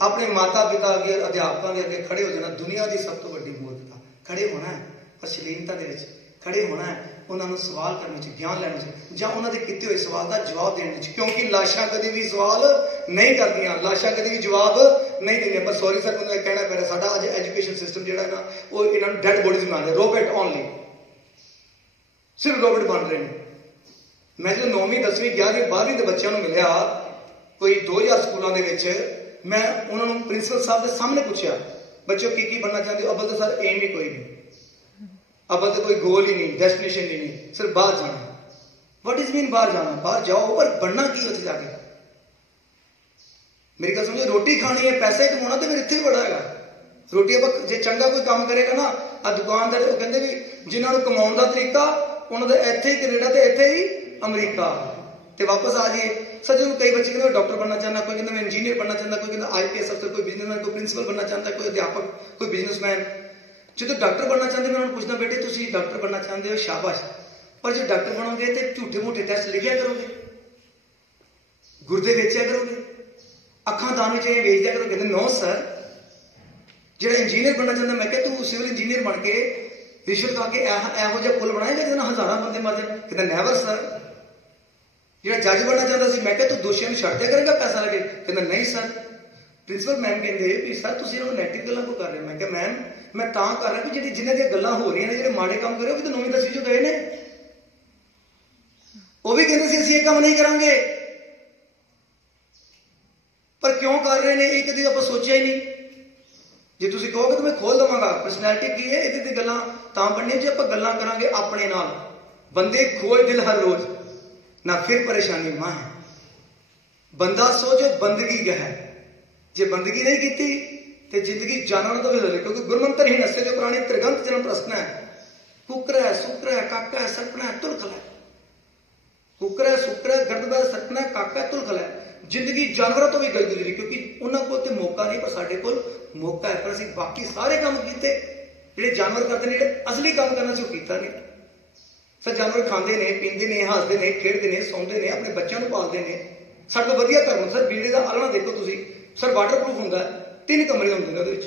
ਆਪਣੇ ਮਾਤਾ ਪਿਤਾ ਅੱਗੇ, ਅਧਿਆਪਕਾਂ ਦੇ ਅੱਗੇ ਖੜੇ ਹੋ ਜਾਣਾ ਦੁਨੀਆ ਦੀ ਸਭ ਤੋਂ ਵੱਡੀ ਮੂਰਖਤਾ। ਖੜੇ ਹੋਣਾ ਹੈ ਅਸ਼ਲੀਲਤਾ ਦੇ ਵਿੱਚ, ਖੜੇ ਹੋਣਾ ਹੈ ਉਹਨਾਂ ਨੂੰ ਸਵਾਲ ਕਰਨ ਵਿੱਚ, ਗਿਆਨ ਲੈਣ ਵਿੱਚ, ਜਾਂ ਉਹਨਾਂ ਦੇ ਕੀਤੇ ਹੋਏ ਸਵਾਲ ਦਾ ਜਵਾਬ ਦੇਣ ਵਿੱਚ, ਕਿਉਂਕਿ ਲਾਸ਼ਾਂ ਕਦੇ ਵੀ ਸਵਾਲ ਨਹੀਂ ਕਰਦੀਆਂ, ਲਾਸ਼ਾਂ ਕਦੇ ਵੀ ਜਵਾਬ ਨਹੀਂ ਦਿੰਦੀਆਂ। ਪਰ ਸੌਰੀ ਸਰ ਮੈਨੂੰ ਇਹ ਕਹਿਣਾ ਪੈ ਰਿਹਾ, ਸਾਡਾ ਅੱਜ ਐਜੂਕੇਸ਼ਨ ਸਿਸਟਮ ਜਿਹੜਾ ਨਾ ਉਹ ਇਹਨਾਂ ਨੂੰ ਡੈਡ ਬੋਡੀਜ਼ ਬਣਾ ਰਿਹਾ, ਰੋਬੋਟ ਓਨਲੀ, ਸਿਰਫ ਰੋਬੋਟ ਬਣ ਰਹੇ ਨੇ। ਮੈਂ ਜਦੋਂ 9ਵੀਂ 10ਵੀਂ 11ਵੀਂ 12ਵੀਂ ਦੇ ਬੱਚਿਆਂ ਨੂੰ ਮਿਲਿਆ ਕੋਈ 2000 ਸਕੂਲਾਂ ਦੇ ਵਿੱਚ, ਮੈਂ ਉਹਨਾਂ ਨੂੰ ਪ੍ਰਿੰਸੀਪਲ ਸਾਹਿਬ ਦੇ ਸਾਹਮਣੇ ਪੁੱਛਿਆ ਬੱਚਿਓ ਕੀ ਬਣਨਾ ਚਾਹੁੰਦੇ ਹੋ? ਅਵਲ ਤਾਂ ਸਰ ਏਮ ਹੀ ਕੋਈ ਨਹੀਂ, ਅਵਲ ਤਾਂ ਕੋਈ ਗੋਲ ਹੀ ਨਹੀਂ, ਡੈਸਟੀਨੇਸ਼ਨ ਹੀ ਨਹੀਂ, ਸਿਰਫ ਬਾਹਰ ਜਾਣਾ। ਵਾਟ ਇਜ਼ ਮੀਨ ਬਾਹਰ ਜਾਣਾ? ਬਾਹਰ ਜਾਓ ਪਰ ਬਣਨਾ ਕੀ ਉੱਥੇ ਜਾ ਕੇ? ਮੇਰੀ ਗੱਲ ਸਮਝੋ, ਰੋਟੀ ਖਾਣੀ ਹੈ, ਪੈਸੇ ਕਮਾਉਣਾ, ਤੇ ਫਿਰ ਇੱਥੇ ਵੀ ਬੜਾ ਹੈਗਾ। ਰੋਟੀ ਆਪਾਂ ਜੇ ਚੰਗਾ ਕੋਈ ਕੰਮ ਕਰੇਗਾ ਨਾ, ਆ ਦੁਕਾਨਦਾਰ ਉਹ ਕਹਿੰਦੇ ਵੀ ਜਿਨ੍ਹਾਂ ਨੂੰ ਕਮਾਉਣ ਦਾ ਤਰੀਕਾ ਉਹਨਾਂ ਦਾ ਇੱਥੇ ਹੀ ਕੈਨੇਡਾ ਤੇ ਇੱਥੇ ਹੀ ਅਮਰੀਕਾ। ਤੇ ਵਾਪਸ ਆ ਜਾਈਏ ਸਰ, ਜਦੋਂ ਕਈ ਬੱਚੇ ਕਹਿੰਦੇ ਡਾਕਟਰ ਬਣਨਾ ਚਾਹੁੰਦਾ, ਕੋਈ ਕਹਿੰਦਾ ਮੈਂ ਇੰਜੀਨੀਅਰ ਬਣਨਾ ਚਾਹੁੰਦਾ, ਕੋਈ ਕਹਿੰਦਾ IPS ਅਫਸਰ, ਕੋਈ ਬਿਜ਼ਨਸਮੈਨ, ਕੋਈ ਪ੍ਰਿੰਸੀਪਲ ਬਣਨਾ ਚਾਹੁੰਦਾ, ਕੋਈ ਅਧਿਆਪਕ, ਕੋਈ ਬਿਜ਼ਨਸਮੈਨ। ਜਦੋਂ ਡਾਕਟਰ ਬਣਨਾ ਚਾਹੁੰਦੇ ਮੈਂ ਉਹਨਾਂ ਨੂੰ ਪੁੱਛਦਾ ਬੇਟੇ ਤੁਸੀਂ ਡਾਕਟਰ ਬਣਨਾ ਚਾਹੁੰਦੇ ਹੋ, ਸ਼ਾਬਾਸ਼, ਪਰ ਜੇ ਡਾਕਟਰ ਬਣੋਗੇ ਤੇ ਝੂਠੇ ਮੂਠੇ ਟੈਸਟ ਲਿਖਿਆ ਕਰੋਗੇ, ਗੁਰਦੇ ਵੇਚਿਆ ਕਰੋਗੇ, ਅੱਖਾਂ ਦਾਨ ਵਿੱਚ ਇਹ ਵੇਚ ਦਿਆ ਕਰੋਗੇ। ਕਹਿੰਦੇ ਨੋ ਸਰ। ਜਿਹੜਾ ਇੰਜੀਨੀਅਰ ਬਣਨਾ ਚਾਹੁੰਦਾ, ਮੈਂ ਕਿਹਾ ਤੂੰ ਸਿਵਲ ਇੰਜੀਨੀਅਰ ਬਣ ਕੇ ਰਿਸ਼ਵਤ ਖਾ ਕੇ ਇਹੋ ਜਿਹਾ ਪੁਲ ਬਣਾਏਗਾ ਜਿਹਦੇ ਨਾਲ ਹਜ਼ਾਰਾਂ ਬੰਦੇ ਮਰ ਜਾਣ? ਕਹਿੰਦਾ ਨੈਵਰ ਸਰ। ਜਿਹੜਾ ਜੱਜ ਬਣਨਾ ਚਾਹੁੰਦਾ ਸੀ, ਮੈਂ ਕਿਹਾ ਤੂੰ ਦੋਸ਼ੀਆਂ ਨੂੰ ਛੱਡ ਦਿਆ ਕਰੇਗਾ ਪੈਸਾ ਲੱਗੇ? ਕਹਿੰਦਾ ਨਹੀਂ ਸਰ। ਪ੍ਰਿੰਸੀਪਲ ਮੈਮ ਕਹਿੰਦੇ ਵੀ ਸਰ ਤੁਸੀਂ ਇਹਨਾਂ ਨੈਗੇਟਿਵ ਗੱਲਾਂ ਕਿਉਂ ਕਰ ਰਹੇ ਹੋ? ਮੈਂ ਕਿਹਾ ਮੈਮ ਮੈਂ ਤਾਂ ਕਰ ਰਿਹਾ ਕਿ ਜਿਨ੍ਹਾਂ ਦੀਆਂ ਗੱਲਾਂ ਹੋ ਰਹੀਆਂ ਨੇ, ਜਿਹੜੇ ਮਾੜੇ ਕੰਮ ਕਰ ਰਹੇ ਉਹ ਵੀ ਤਾਂ 9ਵੀਂ 10ਵੀਂ ਚੋਂ ਗਏ ਨੇ, ਉਹ ਵੀ ਕਹਿੰਦੇ ਸੀ ਅਸੀਂ ਇਹ ਕੰਮ ਨਹੀਂ ਕਰਾਂਗੇ, ਪਰ ਕਿਉਂ ਕਰ ਰਹੇ ਨੇ ਇਹ ਕਦੇ ਆਪਾਂ ਸੋਚਿਆ ਹੀ ਨਹੀਂ। ਜੇ ਤੁਸੀਂ ਕਹੋਗੇ ਤਾਂ ਮੈਂ ਖੋਲ ਦਵਾਂਗਾ ਪਰਸਨੈਲਿਟੀ ਕੀ ਹੈ, ਇਹਦੇ ਤੇ ਗੱਲਾਂ ਤਾਂ ਬਣਨੀਆਂ ਜੇ ਆਪਾਂ ਗੱਲਾਂ ਕਰਾਂਗੇ ਆਪਣੇ ਨਾਲ। ਬੰਦੇ ਖੋਏ ਦਿਲ ਹਰ ਰੋਜ਼ ਨਾ ਫਿਰ ਪਰੇਸ਼ਾਨੀ ਮਾਂ ਹੈ, ਬੰਦਾ ਸੋਚੋ ਬੰਦਗੀ ਕਹ ਹੈ। ਜੇ ਬੰਦਗੀ ਨਹੀਂ ਕੀਤੀ ਤੇ ਜ਼ਿੰਦਗੀ ਜਾਨਵਰਾਂ ਤੋਂ ਵੀ ਲੱਗੇ, ਕਿਉਂਕਿ ਗੁਰਮੰਤਰ ਹੀ ਨਸੇ ਜੋ ਪ੍ਰਾਣੀ ਤ੍ਰਿਗੰਤ ਜਨਮ ਪ੍ਰਸਨਾ ਹੈ। ਕੁਕਰ ਹੈ, ਸੁਕਰ ਹੈ, ਕਾਕਾ ਹੈ, ਸਰਪਣਾ ਹੈ, ਤੁਲਖਲ ਹੈ। ਕੁਕਰ ਹੈ, ਸੁਕਰ ਹੈ, ਗਰਦਬਾ, ਸਰਪਣਾ, ਕਾਕਾ, ਤੁਲਖਲ ਹੈ। ਜ਼ਿੰਦਗੀ ਜਾਨਵਰਾਂ ਤੋਂ ਵੀ ਗਈ ਗੁਜ਼ਰੀ, ਕਿਉਂਕਿ ਉਹਨਾਂ ਕੋਲ ਤੇ ਮੌਕਾ ਨਹੀਂ, ਪਰ ਸਾਡੇ ਕੋਲ ਮੌਕਾ ਹੈ। ਪਰ ਅਸੀਂ ਬਾਕੀ ਸਾਰੇ ਕੰਮ ਕੀਤੇ ਜਿਹੜੇ ਜਾਨਵਰ ਕਰਦੇ ਨੇ, ਜਿਹੜੇ ਅਸਲੀ ਕੰਮ ਕਰਨਾ ਸੀ ਉਹ ਕੀਤਾ ਨਹੀਂ। ਸਰ ਜਾਨਵਰ ਖਾਂਦੇ ਨੇ, ਪੀਂਦੇ ਨੇ, ਹੱਸਦੇ ਨੇ, ਖੇਡਦੇ ਨੇ, ਸੌਂਦੇ ਨੇ, ਆਪਣੇ ਬੱਚਿਆਂ ਨੂੰ ਪਾਲਦੇ ਨੇ। ਸਾਡੇ ਤੋਂ ਵਧੀਆ ਧਰਮ ਸਰ ਬੀੜੇ ਦਾ ਆਲਣਾ ਦੇਖੋ ਤੁਸੀਂ ਸਰ, ਵਾਟਰਪ੍ਰੂਫ ਹੁੰਦਾ, 3 ਕਮਰੇ ਹੁੰਦੇ ਨੇ ਉਹਦੇ ਵਿੱਚ,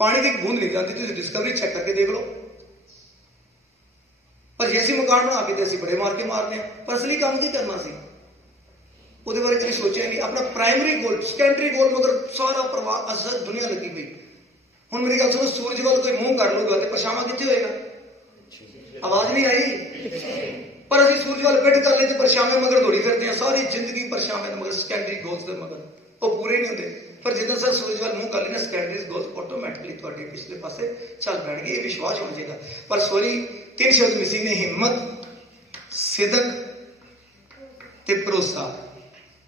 ਪਾਣੀ ਦੀ ਬੂੰਦ ਨਹੀਂ ਜਾਂਦੀ। ਤੁਸੀਂ ਡਿਸਕਵਰੀ ਚੈੱਕ ਕਰਕੇ ਦੇਖ ਲਓ। ਪਰ ਜੇ ਅਸੀਂ ਮਕਾਨ ਬਣਾ ਕੇ ਤੇ ਅਸੀਂ ਬੜੇ ਮਾਰ ਕੇ ਮਾਰਦੇ ਹਾਂ, ਪਰ ਅਸਲੀ ਕੰਮ ਕੀ ਕਰਨਾ ਸੀ ਉਹਦੇ ਬਾਰੇ ਕਦੇ ਸੋਚਿਆ ਨਹੀਂ। ਆਪਣਾ ਪ੍ਰਾਇਮਰੀ ਗੋਲ, ਸੈਕੰਡਰੀ ਗੋਲ ਮਗਰ ਸਾਰਾ ਪਰਿਵਾਰ ਅਸਰ ਦੁਨੀਆ ਲੱਗੀ ਪਈ। ਹੁਣ ਮੇਰੀ ਗੱਲ ਸੁਣੋ, ਸੂਰਜ ਵੱਲ ਕੋਈ ਮੂੰਹ ਕਰ ਲੂਗਾ ਤੇ ਪਰਛਾਵਾਂ ਕਿੱਥੇ ਹੋਏਗਾ? ਆਵਾਜ਼ ਨਹੀਂ ਆਈ? ਪਰ ਅਸੀਂ ਸੂਰਜ ਵੱਲ ਪਿੱਠ ਕਰ ਲਈ ਤੇ ਪਰਛਾਵੇਂ ਮਗਰ ਦੌੜੀ ਫਿਰਦੇ ਹਾਂ, ਸਾਰੀ ਜ਼ਿੰਦਗੀ ਪਰਛਾਵੇਂ ਦੇ ਮਗਰ, ਸੈਕੰਡਰੀ ਗੋਲਸ ਦੇ ਮਗਰ। ਉਹ ਪੂਰੇ ਨਹੀਂ ਹੁੰਦੇ। ਪਰ ਜਦੋਂ ਸਰ ਸੂਰਜ ਵੱਲ ਮੂੰਹ ਕਰ ਲੈਣਾ, ਸੈਕੰਡਰੀ ਗੋਲਸ ਆਟੋਮੈਟਿਕਲੀ ਤੁਹਾਡੇ ਪਿਛਲੇ ਪਾਸੇ ਚੱਲ ਪੈਣਗੇ। ਇਹ ਵਿਸ਼ਵਾਸ ਹੋਣਾ ਚਾਹੀਦਾ। ਪਰ ਸੋਰੀ 3 ਸ਼ਬਦ ਮਿਸਿੰਗ ਨੇ, ਹਿੰਮਤ, ਸਿਦਕ ਤੇ ਭਰੋਸਾ।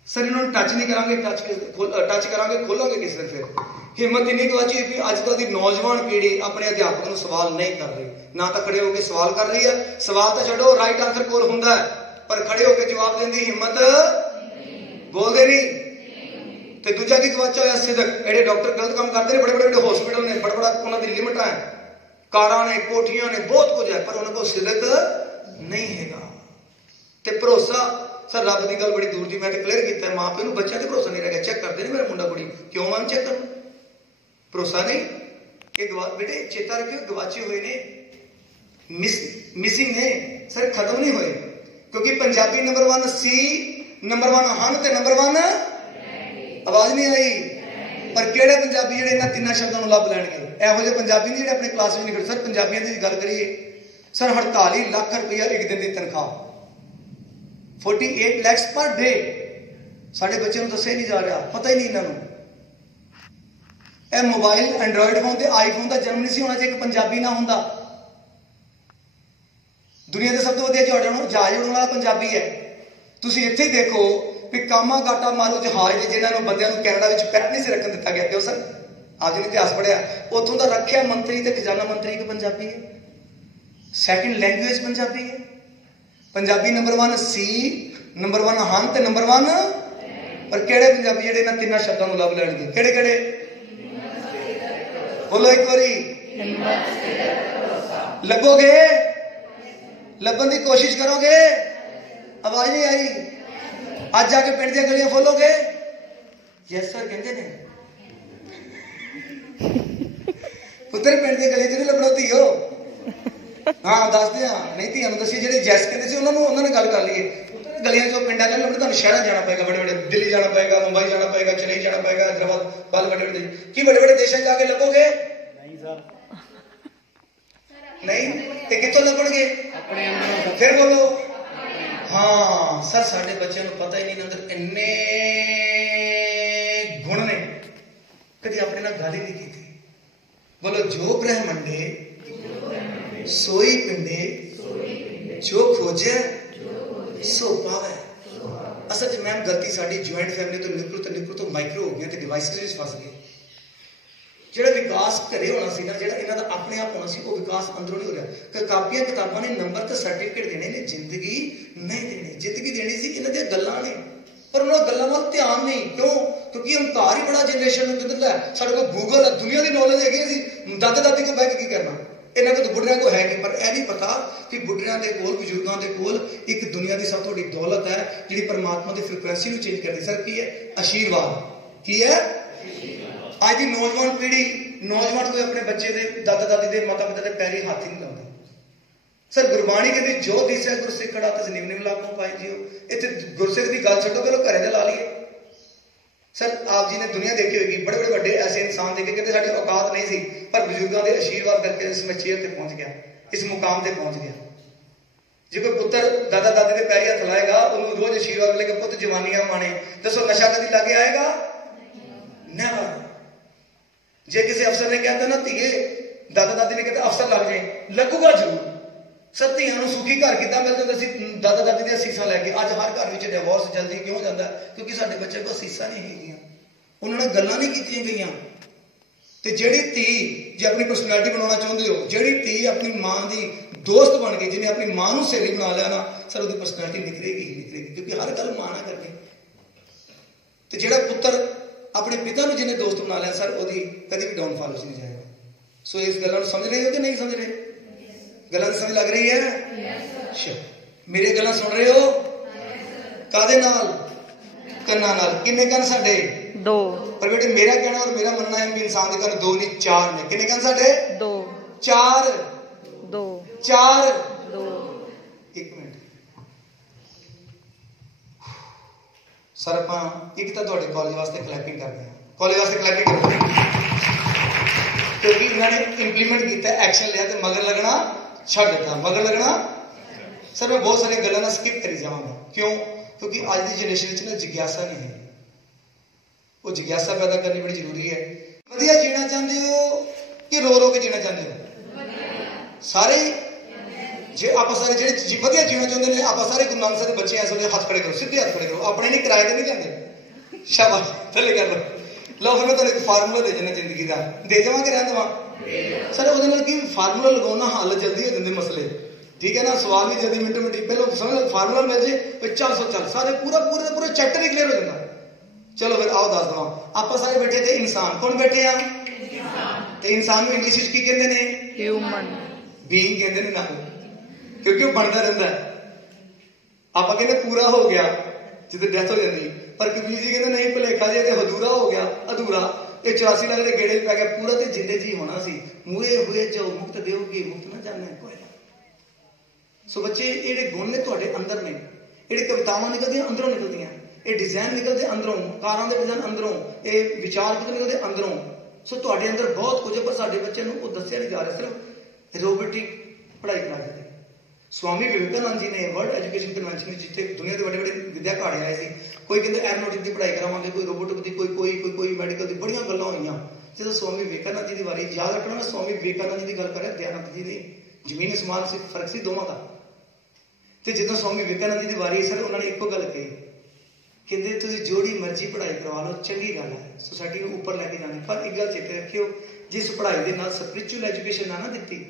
ਸਰ ਇਹਨਾਂ ਨੂੰ ਟੱਚ ਨਹੀਂ ਕਰਾਂਗੇ, ਟੱਚ ਕਰਾਂਗੇ ਖੋਲਾਂਗੇ ਕਿਸ ਦਿਨ? ਫਿਰ ਹਿੰਮਤ ਇੰਨੀ ਗਵਾਚੀ ਕਿ ਅੱਜ ਕੱਲ੍ਹ ਦੀ ਨੌਜਵਾਨ ਪੀੜ੍ਹੀ ਆਪਣੇ ਅਧਿਆਪਕ ਨੂੰ ਸਵਾਲ ਨਹੀਂ ਕਰ ਰਹੀ, ਨਾ ਤਾਂ ਖੜੇ ਹੋ ਕੇ ਸਵਾਲ ਕਰ ਰਹੀ ਹੈ। ਸਵਾਲ ਤਾਂ ਛੱਡੋ, ਰਾਈਟ ਆਨਸਰ ਕੋਲ ਹੁੰਦਾ ਹੈ, ਪਰ ਖੜੇ ਹੋ ਕੇ ਜਵਾਬ ਦੇਣ ਦੀ ਹਿੰਮਤ ਬੋਲਦੇ ਨਹੀਂ। ਤੇ ਦੂਜਾ ਕੀ ਗਵਾਚਾ ਹੋਇਆ? ਸਿਦਕ। ਜਿਹੜੇ ਡਾਕਟਰ ਗਲਤ ਕੰਮ ਕਰਦੇ ਨੇ, ਬੜੇ ਬੜੇ ਹਸਪੀਟਲ ਨੇ, ਬੜਾ ਉਹਨਾਂ ਦੀ ਲਿਮਟ ਹੈ, कारां ने, कोठियां ने, बहुत कुछ है, पर उन्होंने को सिदक नहीं हैगा। ते भरोसा सर रब की गल बड़ी दूर की, मैं तो क्लीयर किया, मां प्यो को बच्चों से भरोसा नहीं रह गया। चेक करते हैं मेरा मुंडा कुड़ी, क्यों मैं चेक करूं? भरोसा नहीं। ये बेटे चेता रखियो, गवाचे हुए ने, मिसिंग ने सर, खत्म नहीं हुए। क्योंकि पंजाबी नंबर 1 सी, नंबर 1 हन ते नंबर 1 आवाज नहीं आई। पर किहड़े पंजाबी जिहड़े इन्हां तिन्नां शब्दां नूं लभ लैणगे? इहो ਜਿਹੇ पंजाबी नहीं जिहड़े अपने क्लास में नहीं खड़े। सर पंजाबियों की गल करिए, सर 48 लाख रुपया एक दिन की तनख्वाह, 48 lakhs पर डे। साढ़े बच्चों को दस्सिया नहीं जा रहा, पता ही नहीं इन्होंने। यह मोबाइल एंड्रॉइड फोन ते आईफोन का जन्म नहीं होना जे एक पंजाबी ना होंदा। दुनिया के सब तो वधिया जहाज उड़ाने वाला पंजाबी है। तुसीं इत्थे देखो भी कामा गाटा मारो जहाज ने जिन्होंने बंदियां नूं कैनेडा विच पैर नहीं से रखन दिता गया। क्यों सर? आज ने इतिहास पढ़िया, उतों का रखिया मंत्री ते खजाना मंत्री एक पंजाबी है, सैकेंड लैंग्वेज पंजाबी है। पंजाबी नंबर 1 सी, नंबर 1 हन ते नंबर 1। पर किहड़े पंजाबी जिहड़े इन्हां तिन्नां शब्दां नूं लभ लैणगे? किहड़े किहड़े? बोलो एक बारी। लभोगे? लभन की कोशिश करोगे? आवाज नहीं आई। आज जाके पिंड दी गलियां खोलोगे? यस सर कहते ने। पुत्र पिंड दी गलियां च नहीं लभणो धीओ। हाँ दस दिया नहीं धियां नूं दसी, जिहड़े जैस कहते सी उन्होंने गल कर लईए। गलियां चो पिंडां च लभणे, तुहानूं शहरां जाना पेगा, बड़े बड़े दिल्ली जाना पेगा, मुंबई जाना पेगा, चेन्नई जाना पेगा, हैदराबाद, बल बड़े बड़े की बड़े बड़े देशों जाके लभोगे? नहीं सर, नहीं। ते कित्थों लभणगे? अपने अंदरों। फिर बोलो। हाँ सर साडे बच्चों को पता ही नहीं अंदर इन्ने गुण ने, कभी अपने नाल गल ही नहीं की। बोलो जो ग्रह मंडे सोई पिंडे, जो खोजे सो पावे। असल च मैम गलती साडी ज्वाइंट फैमिली तो निकल तो माइक्रो हो गया, डिवाइसिस में फस गए। ਜਿਹੜਾ विकास घरे होना सी ना, ਜਿਹੜਾ ਇਹਨਾਂ ਦਾ ਆਪਣੇ ਆਪ होना सी, वो विकास अंदरों नहीं हो रहा। कापियां किताबां ने नंबर तो सर्टिफिकेट देने ने, जिंदगी नहीं देनी। जिंदगी देनी सी इन्हां दी गल्लां ने, पर उन्होंने गल्लां ਵੱਲ ध्यान नहीं। क्यों? क्योंकि हंकार ही बड़ा जनरेशन में किधर है। साडे कोल गूगल है, दुनिया की नॉलेज हैगी, असीं दादा दादी को बह के की करना? इन्हां को तो बुढ़ियां को है नहीं, पर यह नहीं पता कि बुढ़ियां दे कोल, बुजुर्गों के कोल एक दुनिया की सब तो बड़ी दौलत है जिहड़ी परमात्मा की फ्रीक्वेंसी नूं चेंज करदी। सर की है? आशीर्वाद। की है? आज की नौजवान पीढ़ी, नौजवान कोई अपने बच्चे के दादा दादी के माता पिता के पैरी हाथ ही नहीं लाता। सर गुरबाणी कहती जो दिसै गुरसिख खड़ा ते निम निम लाखों पाए जियो। इत्थे गुरसिख की गल छड्डो, पहले घरे दे ला लीए। सर आप जी ने दुनिया देखी होगी, बड़े बड़े बड़े ऐसे इंसान देखे, कहते साडी औकात नहीं सी, पर बुजुर्गों के आशीर्वाद करके इस मैं चेयर पर पहुंच गया, इस मुकाम पर पहुंच गया। जो कोई पुत्र दादा दादी के पैरी हथ लाएगा, उन्होंने रोज आशीर्वाद मिलेगा, पुत्र जवानियां माने। दसो नशा कभी लागे आएगा? नेवर। जे किसी अफसर ने कहता ना धीए, दादा दादी ने कहता अफसर लग जाए, लगूगा जरूर। सर धीआं सुखी घर कितना मिल जाता सी दादा दादी दी असीसां लैके। अज हर घर में डिवोर्स जल्दी क्यों जाता? क्योंकि साडे बच्चे को असीसां नहीं हैगियां, उन्होंने गल्लां नहीं कीतियां गईयां। ते जिहड़ी धी जे अपनी परसनैलिटी बनाना चाहुंदे हो, जिहड़ी धी अपनी मां की दोस्त बन गई, जिन्हें अपनी मां नूं सहेली बना लिया ना, सर उसकी परसनैलिटी निखरेगी ही निखरेगी, क्योंकि हर गल मां ना करके। ते जिहड़ा पुत्र अपने पिता ने जिन्हें दोस्त बना लिया, सर वो कभी भी डाउनफॉल नहीं जाएगा। सो इस गल समझ रहे हो कि नहीं समझ रहे? गल समझ लग रही है? मेरी गल सुन रहे हो? कादे नाल? कन्ना नाल। किन्ने कन साडे? 2। पर बेटे मेरा कहना और मेरा मनना है कि इंसान के कन 2 नहीं 4 ने। किन्ने कन साडे? 2 4 2 4 2। एक मिनट सर, आप एक तो कॉलेज वास्ते क्लैपिंग करते हैं, कॉलेज वास्ते क्लैपिंग करते हैं, क्योंकि इन्होंने इंप्लीमेंट किया, एक्शन लिया, तो मगर लगना छड़ दिता। मगर लगना सर मैं बहुत सारी गल्लां स्किप करी जावांगा। क्यों? क्योंकि आज की जनरेशन में जिज्ञासा नहीं है, वो जिज्ञासा पैदा करनी बड़ी जरूरी है। वधिया जीना चाहते हो कि रो रो के जीना चाहते हो? सारे जे आप सारे जो वधिया जीना चाहते हैं, आप सारे गुरु नानक साहब के बच्चे इस वे हाथ खड़े करो, सीधे हाथ खड़े करो। अपने नहीं किराए तो नहीं लेंगे? शाबाश, थले कर लो। लो फिर मैं तुहानूं एक फार्मूला दे देना जिंदगी का, दे देवां कि रहन देवां? सर ਉਹਦੇ ਨਾਲ ਕੀ फार्मूला लगाना हल जल्दी हो जाते मसले, ठीक है ना? सवाल भी जल्दी मिनटों मिनट पहले समझ फार्मूला मिल जाए, चल सो चल, सारे पूरा चैप्टर ही क्लियर हो जाता। चलो फिर आओ दस दवा। आप सारे बैठे थे इंसान, कौन बैठे हैं? ਤੇ ਇਨਸਾਨ ਨੂੰ ਇੰਗਲਿਸ਼ ਵਿੱਚ ਕੀ ਕਹਿੰਦੇ ਨੇ? ਹਿਊਮਨ। ਬੀਇੰਗ ਕਹਿੰਦੇ ਨੇ ਨਾ, ਕਿਉਂਕਿ ਉਹ ਬਣਦਾ ਰਹਿੰਦਾ ਹੈ। ਆਪਾਂ ਕਹਿੰਦੇ ਪੂਰਾ ਹੋ ਗਿਆ ਜਦੋਂ ਡੈਥ ਹੋ ਜਾਂਦੀ, ਪਰ ਕਬੀਰ ਜੀ ਕਹਿੰਦੇ ਨਹੀਂ, ਭੁਲੇਖਾ ਜੇ ਤੇ ਅਧੂਰਾ ਹੋ ਗਿਆ, ਅਧੂਰਾ। ਇਹ 84 ਲੱਖ ਦੇ ਗੇੜੇ ਪੈ ਗਿਆ, ਪੂਰਾ ਤੇ ਜਿੰਦੇ ਜੀ ਹੋਣਾ ਸੀ। ਮੂਹੇ ਹੋਏ ਜੋ ਮੁਕਤ ਦੇਉਗੀ, ਮੁਕਤ ਨਾ ਜਾਣੇ ਕੋਈ। ਸੋ ਬੱਚੇ, ਇਹ ਜਿਹੜੇ ਗੁਣ ਨੇ ਤੁਹਾਡੇ ਅੰਦਰ ਨੇ, ਜਿਹੜੇ ਕਵਿਤਾਵਾਂ ਨਿਕਲਦੀਆਂ ਅੰਦਰੋਂ ਨਿਕਲਦੀਆਂ, ਇਹ ਡਿਜ਼ਾਈਨ ਨਿਕਲਦੇ ਅੰਦਰੋਂ, ਕਾਰਾਂ ਦੇ ਡਿਜ਼ਾਈਨ ਅੰਦਰੋਂ, ਇਹ ਵਿਚਾਰ ਕਿਤੇ ਨਿਕਲਦੇ ਅੰਦਰੋਂ। ਸੋ ਤੁਹਾਡੇ ਅੰਦਰ ਬਹੁਤ ਕੁਝ ਹੈ, ਪਰ ਸਾਡੇ ਬੱਚਿਆਂ ਨੂੰ ਉਹ ਦੱਸਿਆ ਨਹੀਂ ਜਾ ਰਿਹਾ, ਸਿਰਫ ਰੋਬੋਟਿਕ ਪੜ੍ਹਾਈ ਕਰਾ ਦਿੱਤੀ। स्वामी विवेकानंद जी ने वर्ल्ड एजुकेशन कन्वेंशन में जिथे दुनिया के बड़े बड़े विद्या घाड़े आए थे, कोई कहते एरोनॉटिक की पढ़ाई करावांगे, कोई रोबोटिक की, कोई मैडिकल की, बड़ियां गल्लां होईयां। जो स्वामी विवेकानंद जी की बारी याद रखना, मैं स्वामी विवेकानंद जी की गल कर रहा, दयानंद जी की जमीन आसमान से फर्क सी दोवां दा। ते जो स्वामी विवेकानंद जी की बारी सर, उन्होंने एको गल कही, कहते तुसीं जोड़ी मर्जी पढ़ाई करवा लो, चंगी गल है, सोसाइटी को ऊपर लैके जानी, पर एक गल चेते रखियो, जिस पढ़ाई के नाल स्पिरिचुअल एजुकेशन ना दिती,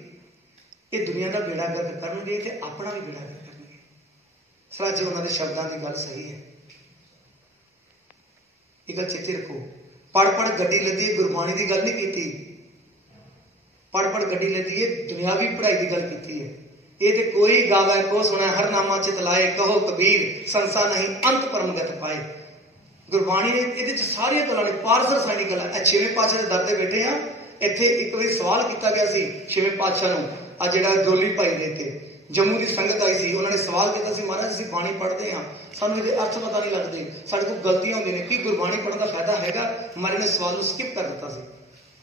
ये दुनिया का बेड़ा गर्क करनगे ते अपना भी बेड़ा गर्क करनगे। सर अज उन्होंने शब्दों की गल सही है, एक गल चेते रखो, पढ़ पढ़ गड्डी लदी, गुरबाणी की गल नहीं की, पढ़ पढ़ गड्डी लदी है, दुनियावी पढ़ाई की गल की है। ये तो कोई गावे को सुना, हर नामा चित लाए, कहो कबीर संसा नहीं अंत परमगत पाए। गुरबाणी ने ये सारिया गल्लां ने पारसर साडी गल्लां। 6वें पातशाह दे दर ते बैठे हाँ, इत्थे एक बार सवाल किया गया सी 6वें पातशाह नूं, आ जिहड़ा डोली भाई दे के जम्मू की संगत आई सी, उन्होंने सवाल किया सी, महाराज असीं बाणी पढ़ते हैं, सानूं इहदे अर्थ पता नहीं लगते, साडे कोल गलतियां होंदियां ने, की गुरबाणी पढ़न का फायदा हैगा? महाराज ने सवाल नूं स्किप कर दिता सी।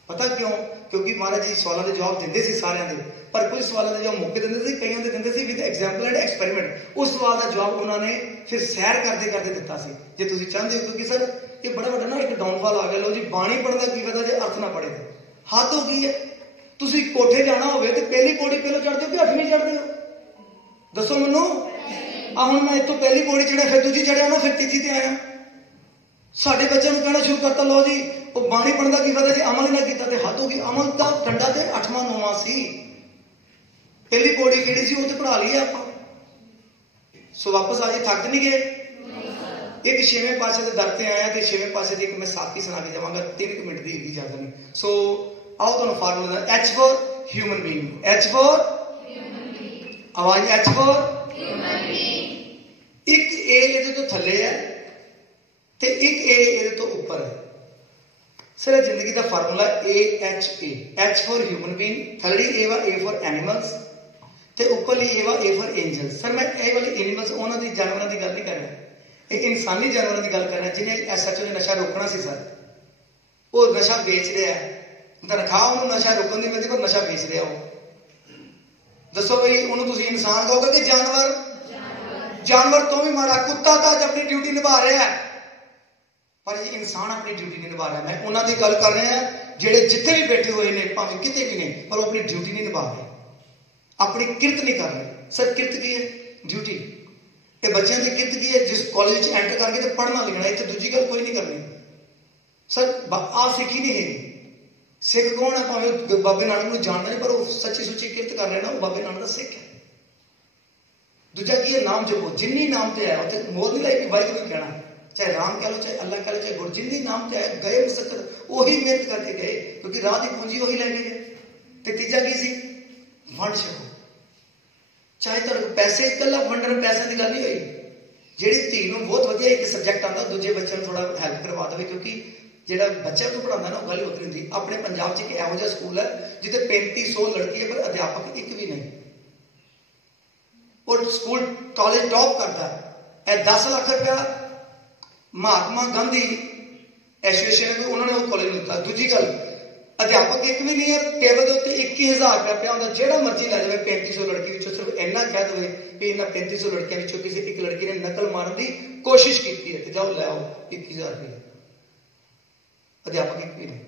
पता क्यों? क्योंकि महाराज जी सवालों के जवाब दिंदे सी सारियां दे, पर कुछ सवालों के जवाब मौके दिंदे सी, कईयां दे दिंदे सी विद एग्जाम्पल एंड एक्सपेरिमेंट। उस सवाल का जवाब उन्होंने फिर सैर करते करते दिता सी। जे तुसीं चाहते हो, क्योंकि सर ये बड़ा बड़ा ना एक डाउनफॉल आ गया, लो जी बाणी पढ़न का की फायदा जे अर्थ ना पढ़े, हद हो गई है। तुसीं कोठे जाना होवे ते पहली पौड़ी पहलों चढ़दे हो कि 8वीं चढ़दे हो? दसो मैनूं। आ हुण मैं इत्थों पहली पौड़ी चढ़िया, फिर दूजी चढ़िया ना, फिर तीजी ते आया। साडे बच्चों को कहना शुरू करता, लो जी वो बाणी पढ़न का की फायदा जे अमल ना कीता ते हद हो गई। अमल का डंडा ते 8वां 9वां सी, पहली पौड़ी किहड़ी सी वो ते पढ़ा ली आपां। सो वापस आ जी, थक नहीं गए। एक 6वें पातशाह के दर ते आया, तो 6वें पातशाह की एक मैं साखी सुना के जावांगा, 3 मिनट की इजाजत नहीं। सो आओ तुहानूं formula, H for human being, H for आवाज, H फॉर ह्यूमन बीइंग। एक ए इहदे तो थल्ले है ते एक ए इहदे तो ऊपर है। सर जिंदगी का formula AHA, H for human being, थल्ली ए वा A फॉर एनिमल्स, ते ऊपरली ए वा A फॉर एंजल्स। सर मैं ए वाले एनिमल्स उन्हां दी जानवरां दी गल नहीं कर रहा, ये इंसानी जानवरों की गल कर रहा, जिन्हें SHO ने नशा रोकना सी। सर वो नशा बेच रहा है, तनख्वाह उन्होंने नशा रोकने नहीं मिलती, पर नशा बेच रहा हो। दसो भाई उन्होंने तुसीं इंसान कहोगे कि जानवर? जानवर तो भी मारा, कुत्ता तो अज अपनी ड्यूटी निभा रहा है, पर ये इंसान अपनी ड्यूटी नहीं निभा रहा। मैं उन्होंने गल कर रहा है जेडे जिथे भी बैठे हुए ने, भावें किते भी ने, पर वो अपनी ड्यूटी नहीं निभा रहे, अपनी किरत नहीं कर रहे। सर किरत की है? ड्यूटी। ये बच्चों की किरत की है? जिस कॉलेज एंटर करके तो पढ़ना लिखना, इतने दूजी गल कोई नहीं करनी। सर आ सिक्खी नहीं है। सिख कौन है? भावें बाबे नानक को जानना नहीं, पर वो सच्ची सुची किरत कर लेना, वो बाबे नानक का सिख है। दूजा की है? नाम जपो, जिन्नी नाम ते है उत्थे मोर नहीं लाई कि वाहिगुरू कहना, चाहे राम कह लो, चाहे अल्लाह कह लो, चाहे गुरु, जिन्नी नाम ते है गए मुसक्कर, वही मेहनत करके गए, क्योंकि राह की पूंजी वही लैके गए। ते तीजा की सी? वंड छको। चाहे तुहाडे पैसे इकल्ला वंडण, पैसे की गल नहीं हुई, जिहड़ी धी नूं बहुत वधिया एक सबजैक्ट आंदा, दूजे बच्चे नूं थोड़ा हैल्प करवा देवे, क्योंकि ਜਿਹੜਾ ਬੱਚਾ ਤੋਂ ਪੜਾਉਂਦਾ ਨਾ ਉਹ ਗੱਲ ਹੋती ਹੁੰਦੀ। ਆਪਣੇ ਪੰਜਾਬ 'ਚ ਇੱਕ ਇਹੋ ਜਿਹਾ ਸਕੂਲ ਹੈ ਜਿੱਥੇ 3500 ਲੜਕੀ ਹੈ, ਪਰ ਅਧਿਆਪਕ ਇੱਕ ਵੀ ਨਹੀਂ। ਉਹ ਸਕੂਲ ਕਾਲਜ ਟੌਪ ਕਰਦਾ ਹੈ। ਇਹ 10 ਲੱਖ ਰੁਪਇਆ ਮਹਾਤਮਾ ਗਾਂਧੀ ਐਸੋਸੀਏਸ਼ਨ ਨੂੰ ਉਹਨਾਂ ਨੇ ਉਹ ਕਾਲਜ ਦਿੱਤਾ। ਦੂਜੀ ਗੱਲ, ਅਧਿਆਪਕ ਇੱਕ ਵੀ ਨਹੀਂ ਹੈ। ਟੇਬਲ ਦੇ ਉੱਤੇ 21000 ਰੁਪਇਆ ਪਿਆ ਹੁੰਦਾ, ਜਿਹੜਾ ਮਰਜ਼ੀ ਲੈ ਜਾਵੇ। 3500 ਲੜਕੀ ਵਿੱਚੋਂ ਸਿਰਫ ਇੰਨਾ ਕਹਿ ਦੇਵੇ ਵੀ ਇਹਨਾਂ 3500 ਲੜਕੀਆਂ ਵਿੱਚੋਂ ਕਿਸੇ ਇੱਕ ਲੜਕੀ ਨੇ ਨਕਲ ਮਾਰਨ ਦੀ ਕੋਸ਼ਿਸ਼ ਕੀਤੀ ਹੈ, ਤੇ ਜਾਓ ਲੈ ਆਓ 21000 ਰੁਪਏ। अध्यापक एक भी नहीं,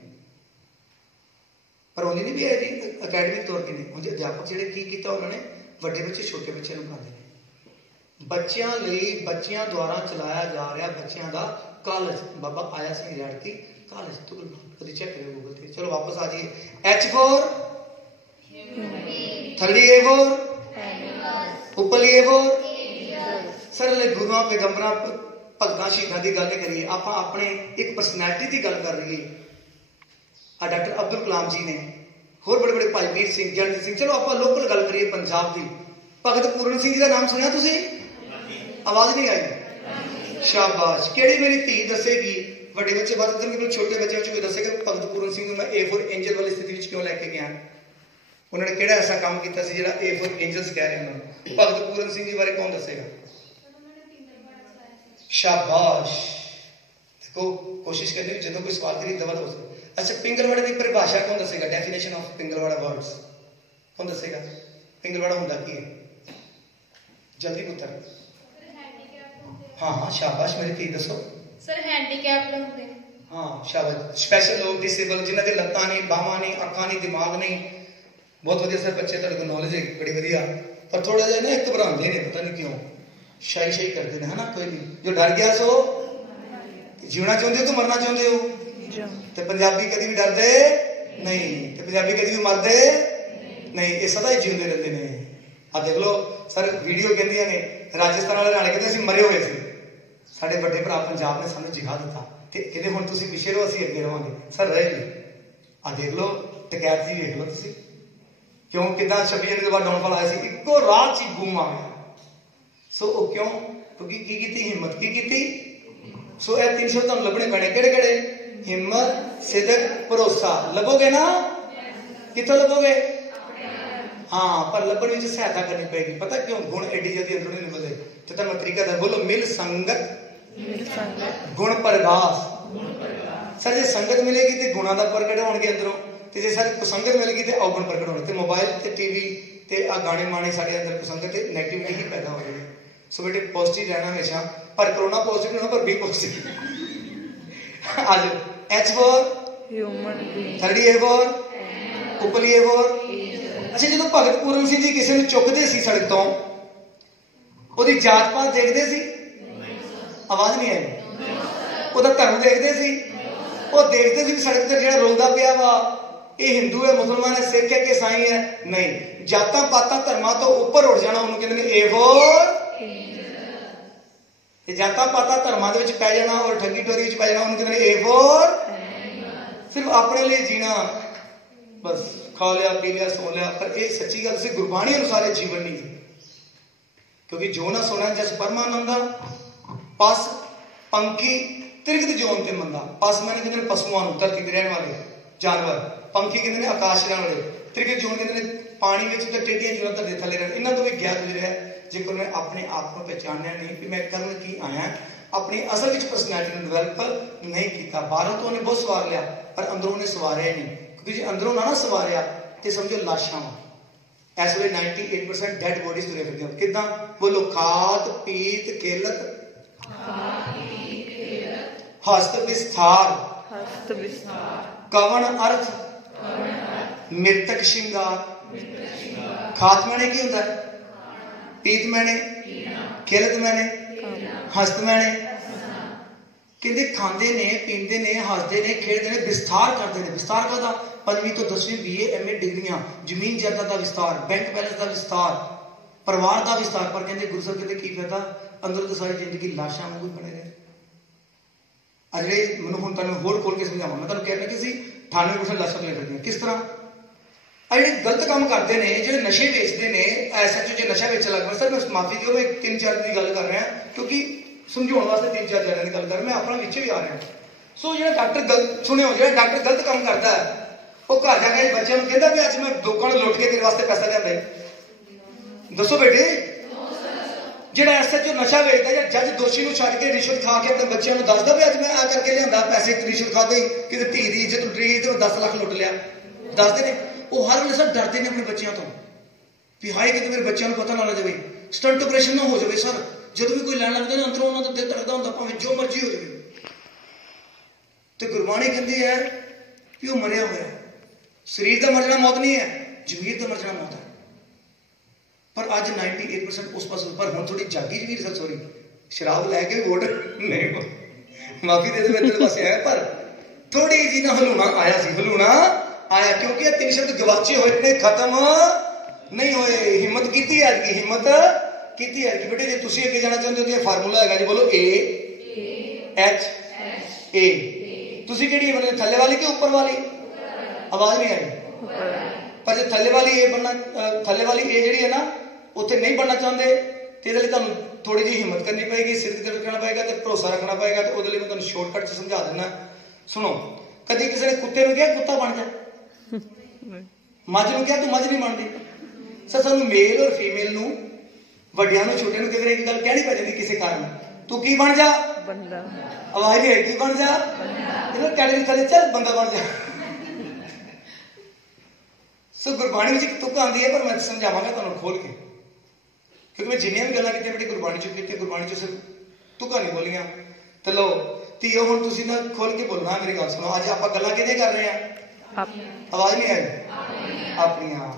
पर उन्हें भी अकैडमिक तौर पर नहीं। उन्हें अध्यापक जिहड़े की कीता, उन्होंने वड्डे बच्चे छोटे बच्चे नूं पढ़ाते हैं। बच्चों लई बच्चों द्वारा चलाया जा रहा बच्चों का कॉलेज। बाबा आया सिंह रियाड़ती कॉलेज, तो कभी चेक करो गूगल पे। चलो वापस आ जाइए। H फॉर थर्डी, A फॉर ऊपरली, A फॉर। सर गुरुआं पैगंबरां भगतां शहीदां की गल करिए, आप अपने एक परसनैलिटी की गल कर रही है। ਆ ਡਾਕਟਰ ਅਬਦੁਲ ਕਲਾਮ ਜੀ ਨੇ, ਹੋਰ ਬੜੇ ਬੜੇ ਭਾਈ ਵੀਰ ਸਿੰਘ, ਗਿਆਨਜੀਤ ਸਿੰਘ। ਚਲੋ ਆਪਾਂ ਲੋਕਲ ਗੱਲ ਕਰੀਏ ਪੰਜਾਬ ਦੀ। ਭਗਤ ਪੂਰਨ ਸਿੰਘ ਜੀ ਦਾ ਨਾਮ ਸੁਣਿਆ ਤੁਸੀਂ? ਆਵਾਜ਼ ਨਹੀਂ ਆਈ? ਸ਼ਾਬਾਸ਼। ਕਿਹੜੀ ਮੇਰੀ ਧੀ ਦੱਸੇਗੀ, ਵੱਡੇ ਬੱਚੇ ਬਾਤ ਕਰਨਗੇ, ਛੋਟੇ ਬੱਚੇ ਵਿੱਚ ਕੋਈ ਦੱਸੇਗਾ ਭਗਤ ਪੂਰਨ ਸਿੰਘ ਨੂੰ ਮੈਂ A for ਐਂਜਲ ਵਾਲੀ ਸਥਿਤੀ ਵਿੱਚ ਕਿਉਂ ਲੈ ਕੇ ਗਿਆ? ਉਹਨਾਂ ਨੇ ਕਿਹੜਾ ਐਸਾ ਕੰਮ ਕੀਤਾ ਸੀ ਜਿਹੜਾ A for ਐਂਜਲਸ ਕਹਿ ਰਹੇ ਉਹਨਾਂ ਨੂੰ? ਭਗਤ ਪੂਰਨ ਸਿੰਘ ਜੀ ਬਾਰੇ ਕੌਣ ਦੱਸੇਗਾ? ਸ਼ਾਬਾਸ਼। ਦੇਖੋ ਕੋਸ਼ਿਸ਼ ਕਰਨੀ ਜਦੋਂ ਕੋਈ ਸਵਾਲ ਕਰੀ ਦਵਾ ਦੋ। ਅੱਛਾ, ਪਿੰਗਲਵਾੜੇ ਦੀ ਪਰਿਭਾਸ਼ਾ ਕੌਣ ਦੱਸੇਗਾ? ਡੈਫੀਨੇਸ਼ਨ ਆਫ ਪਿੰਗਲਵਾੜਾ ਵਰਡਸ ਕੌਣ ਦੱਸੇਗਾ? ਪਿੰਗਲਵਾੜਾ ਹੁੰਦਾ ਕੀ ਹੈ? ਜਲਦੀ ਪੁੱਤਰ। हाँ शाबाश मेरी धी दसो। सर हैंडीकैप्ड होंदे। हाँ शाबाश। स्पेशल लोग डिसेबल जिन्हां दे लत्तां नहीं, बाहां नहीं, अखां नहीं, दिमाग नहीं। बहुत वधिया सर बच्चे तुहाडे कोल नॉलेज है बड़ी वधिया, पर थोड़ा जिहा ना घबरांदे ने, पता नहीं क्यों शाई करते हैं, है ना? कोई नहीं, जो डर गया सो जीवना चाहुंदे हो तो मरना चाहुंदे हो? ते पंजाबी कदी भी डरदे नहीं, ते पंजाबी कदी भी मरदे नहीं, ये सदा ही जींदे रहंदे ने। आ देख लो सर वीडियो कहंदियां ने राजस्थान वाले नाले कहते असीं मरे हुए सी, ਸਾਡੇ ਵੱਡੇ ਭਰਾ ਪੰਜਾਬ ਨੇ ਸਾਨੂੰ ਜਿਹਾ ਦਿੱਤਾ ਤੇ ਕਹਿੰਦੇ ਹੁਣ ਤੁਸੀਂ ਪਿੱਛੇ ਰਹੋ ਅਸੀਂ ਅੱਗੇ ਰਵਾਂਗੇ। ਸਰ ਰਹੇ ਜੀ ਆ ਦੇਖ ਲਓ ਟਕੈਤ ਜੀ ਵੇਖ ਲਓ ਤੁਸੀਂ ਕਿਉਂ ਕਿਦਾਂ 26 ਜਨਵਰੀ ਦੇ ਬਾਅਦ ਡਾਊਨਫਾਲ ਆਇਆ ਸੀ, ਇੱਕੋ ਰਾਤ 'ਚ ਹੀ ਬੂਮ ਆ ਗਿਆ। ਸੋ ਉਹ ਕਿਉਂ? ਕਿਉਂਕਿ ਕੀ ਕੀਤੀ? ਹਿੰਮਤ ਕੀ ਕੀਤੀ? ਸੋ ਇਹ 3 ਸ਼ਬਦ ਤੁਹਾਨੂੰ ਲੱਭਣੇ ਪੈਣੇ। ਕਿਹੜੇ ਕਿਹੜੇ? ਹਿੰਮਤ, ਸਿਦਕ, ਭਰੋਸਾ। ਲੱਭੋਗੇ ਨਾ? ਕਿੱਥੋਂ ਲੱਭੋਗੇ? हाँ पर लभण विच सहायता करनी पेगी। पता क्यों? गुण एडी जल्दी अंदरों नहीं निकलते। तो तुहानू तरीका दस, बोलो मिल संगत गुण प्रगास। सर जे संगत मिलेगी तो गुणा का प्रगट होणगे अंदरों, ते जे सर कुसंगत मिलेगी तो अवगुण प्रगट होणे। ते मोबाइल ते टीवी ते आ गाने माने साडे अंदर कुसंगत ते नेगेटिविटी ही पैदा हो रही है। सो बेटे पॉजिटिव रहना हमेशा, पर कोरोना पॉजिटिव ना पर बी पॉजिटिव। आज H for human, third A for उपली A फॉर। अच्छा जो भगत पूरन सिंह जी किसी ਨੂੰ ਚੁੱਕਦੇ ਸੀ ਸੜਕ ਤੋਂ, ਉਹਦੀ ਜਾਤ ਪਾਤ ਦੇਖਦੇ ਸੀ? ਆਵਾਜ਼ ਨਹੀਂ ਆਈ। ਉਹਦਾ ਧਰਮ ਦੇਖਦੇ ਸੀ? ਉਹ ਦੇਖਦੇ ਸੀ ਸੜਕ ਤੇ ਜਿਹੜਾ ਰੋਲਦਾ ਪਿਆ ਵਾ ਇਹ ਹਿੰਦੂ ਹੈ, ਮੁਸਲਮਾਨ ਹੈ, ਸਿੱਖ ਹੈ ਕਿ ਈਸਾਈ ਹੈ? ਨਹੀਂ, ਜਾਤਾਂ ਪਾਤਾਂ ਧਰਮਾਂ ਤੋਂ ਉੱਪਰ ਉੱਠ ਜਾਣਾ ਉਹਨੂੰ ਕਹਿੰਦੇ ਨੇ A for ਇਹ ਜਾਤਾਂ ਪਾਤਾਂ ਧਰਮਾਂ ਦੇ ਵਿੱਚ ਪੈ ਜਾਣਾ ਔਰ ਠੱਗੀ ਟੋਰੀ ਵਿੱਚ ਪੈ ਜਾਣਾ ਉਹਨੂੰ ਕਹਿੰਦੇ ਨੇ A for ਸਿਰਫ ਆਪਣੇ ਲਈ ਜੀਣਾ, ਬਸ खा लिया पी लिया सो लिया। पर ये सच्ची गल से गुरबाणी अनुसार जीवन नहीं थी, क्योंकि जो ना सोना जस परमानंदा पस पंखी त्रिगत जोन ते मंदा। पस मैंने कहते पशुओं धरती ते रहने वाले जानवर, पंखी कहते हैं आकाश रहने वाले, त्रिगत जोन कहते हैं पानी में तो टेढ़ियां जोन धरती थले रहने। इन्हों तो भी गैर गुजरिया जेकर मैं अपने आप को पहचानिया नहीं कि मैं करन की आया, अपनी असल विच पर्सनैलिटी नूं डिवेलप नहीं किया। बाहरों तो उन्हें बहुत सवार लिया पर अंदरों उन्हें सवारिया ही नहीं, क्योंकि अंदरों ना सवारिया तो समझो लाशां। इस वे 98% डेड बॉडीज तुरे फिरदियां। किदां? बोलो खात पीत किलत हस्त विस्तार कवन अर्थ मृतक श्रृंगार। खात मैंने की होता है? पीत मैंने, किलत मैंने, हस्त मैंने। कहते खाते ने, पीते ने, हसते ने, खेलते ने, विस्तार करते हैं। विस्तार करता 5वीं तो 10वीं BA MA डिग्रियां, जमीन जायदाद का विस्तार, बैंक बैलेंस का विस्तार, परिवार का विस्तार। पर कहते गुरु साहब कहते की फायदा? अंदर तो सारी जिंदगी लाशा वांगू बने रहे। अजे मैं हूँ तुहानू होर खोल के समझावां। मैं तुहानू कहना कि 98% लाशा तुले फिरदियां। किस तरह? अजे गलत काम करते हैं, जो नशे बेचते हैं, SHO जो नशा बेचने लग पए। सर मैं माफी दिओ, मैं 3-4 दिन की गल कर रहा क्योंकि समझाने वास्ते 3-4 जणियां दी गल कर, मैं अपना विच भी आ रहा। सो जो डॉक्टर गलत सुनियो, जो डॉक्टर गलत काम करता है वो घर जाके बच्चों को कहता भी अज मैं लोगों को लुट के तेरे वास्ते पैसा लिया। दसो बेटे, जो SHO नशा बेचता है, जज दोषी को छड्ड के रिश्वत खा के अपने बच्चों को दसदा भी अज मैं आ करके लिया पैसे रिश्वत खाते कि धी की इज्जत उठ रही तो 10 लाख लुट लिया। दसते हैं वो हर वेले सब डरते हैं अपने बच्चों तो भी हाए कि मेरे बच्चों को पता ना लग जाए, स्टंट ऑपरेशन ना हो जाए। सर जो भी कोई लैन लगता है अंदरों उन्होंने दिल धड़कदा होंदा, भावें जो मर्जी हो जाए। तो गुरबाणी कहती है कि वो मरिया हुआ है। शरीर का मरना मौत नहीं है, जमीर का मरना मौत है। पर अज 98% उस पास पर हुण थोड़ी जागी जमीर। सर सॉरी शराब लैके वोट नहीं, माफी दे दो मेरे पास है, पर थोड़ी जी ना हलूना आया सी, हलूना आया क्योंकि 3 शब्द गवाचे हुए ने, खत्म नहीं होए। हिम्मत की है कि हिम्मत की है कि बेटे जे तुसी अगे जाना चाहते हो तो फार्मूला है जी, बोलो A H A। तुसी केड़ी मतलब थल्ले वाली कि ऊपर वाली? आवाज नहीं आई। पर जो थल्ले वाली ए बनना, थल्ले वाली ए जी है ना, उत्थे नहीं बनना चाहते तो ये तुहानू थोड़ी जी हिम्मत करनी पएगी, सिर ते रखना पएगा तो भरोसा रखना पएगा। तो वो मैं तुहानू शॉर्टकट समझा देना। सुनो, कभी किसी ने कुत्ते को कहा कुत्ता बन जा, मझ को कहा तू मझ नहीं बनती। सर सानू मेल और फीमेल नू, वड्डियां नू छोटे नू कई बार एक गल कहनी पै जाती किसी कारण, तू की बन जा बंदा, आवाज नहीं आई, की बन जा बंदा, कैटेगरी थले चल बंदा बन जा। सो गुरबाणी में एक तुक आती है, पर मैं समझावांगा तुहानू खोल के, क्योंकि मैं जिन्नियां भी गल्लां कीतियां बेटे गुरबाणी चों कीतियां, गुरबाणी चों सिर्फ तुकां नहीं बोलियां। तो लो धीओ हुण तुसीं ना खोल के बोलना, मेरी गल सुनो। अज आपां गल्लां किहदियां कर रहे हैं? आवाज नहीं आई? अपनियां।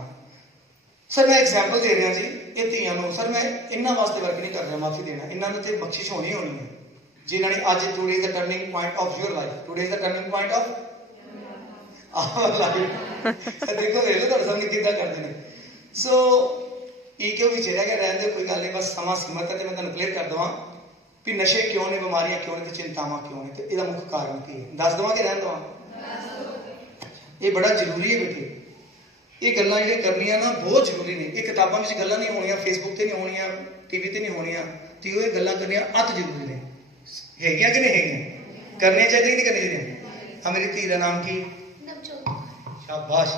सर मैं एग्जाम्पल दे रहा जी, ये धीआं नूं सर मैं इन्हां वास्ते वर्क नहीं कर रहा, माफी देना, इन्हां नूं ते बख्शिश होनी होनी है जिन्हां ने अज today is the turning point of your life, today is the turning point of देखो वे लो सामने कितना करते हैं। सो ये क्यों भी चेहरा क्या रहने, कोई गल नहीं, बस समा सीमित है। तो मैं तुहानू क्लियर कर देवां भी नशे क्यों ने, बीमारियां क्यों ने, चिंतावां क्यों ने, तो इसका मुख्य कारण की है। दस देवां कि रहन देवां? ये बड़ा जरूरी है बेटे, ये गल्लां जिहड़ियां करनियां ना बहुत जरूरी ने। ये किताबां विच गल्लां नहीं होणियां, फेसबुक ते नहीं होणियां, टीवी ते नहीं होणियां, तो ये गल्लां करनियां अत जरूरी ने। हैगियां कि नहीं हैगियां? करनियां चाहिदियां कि नहीं करनियां चाहिदियां? हाँ, मेरी धी दा नाम की? शाबाश,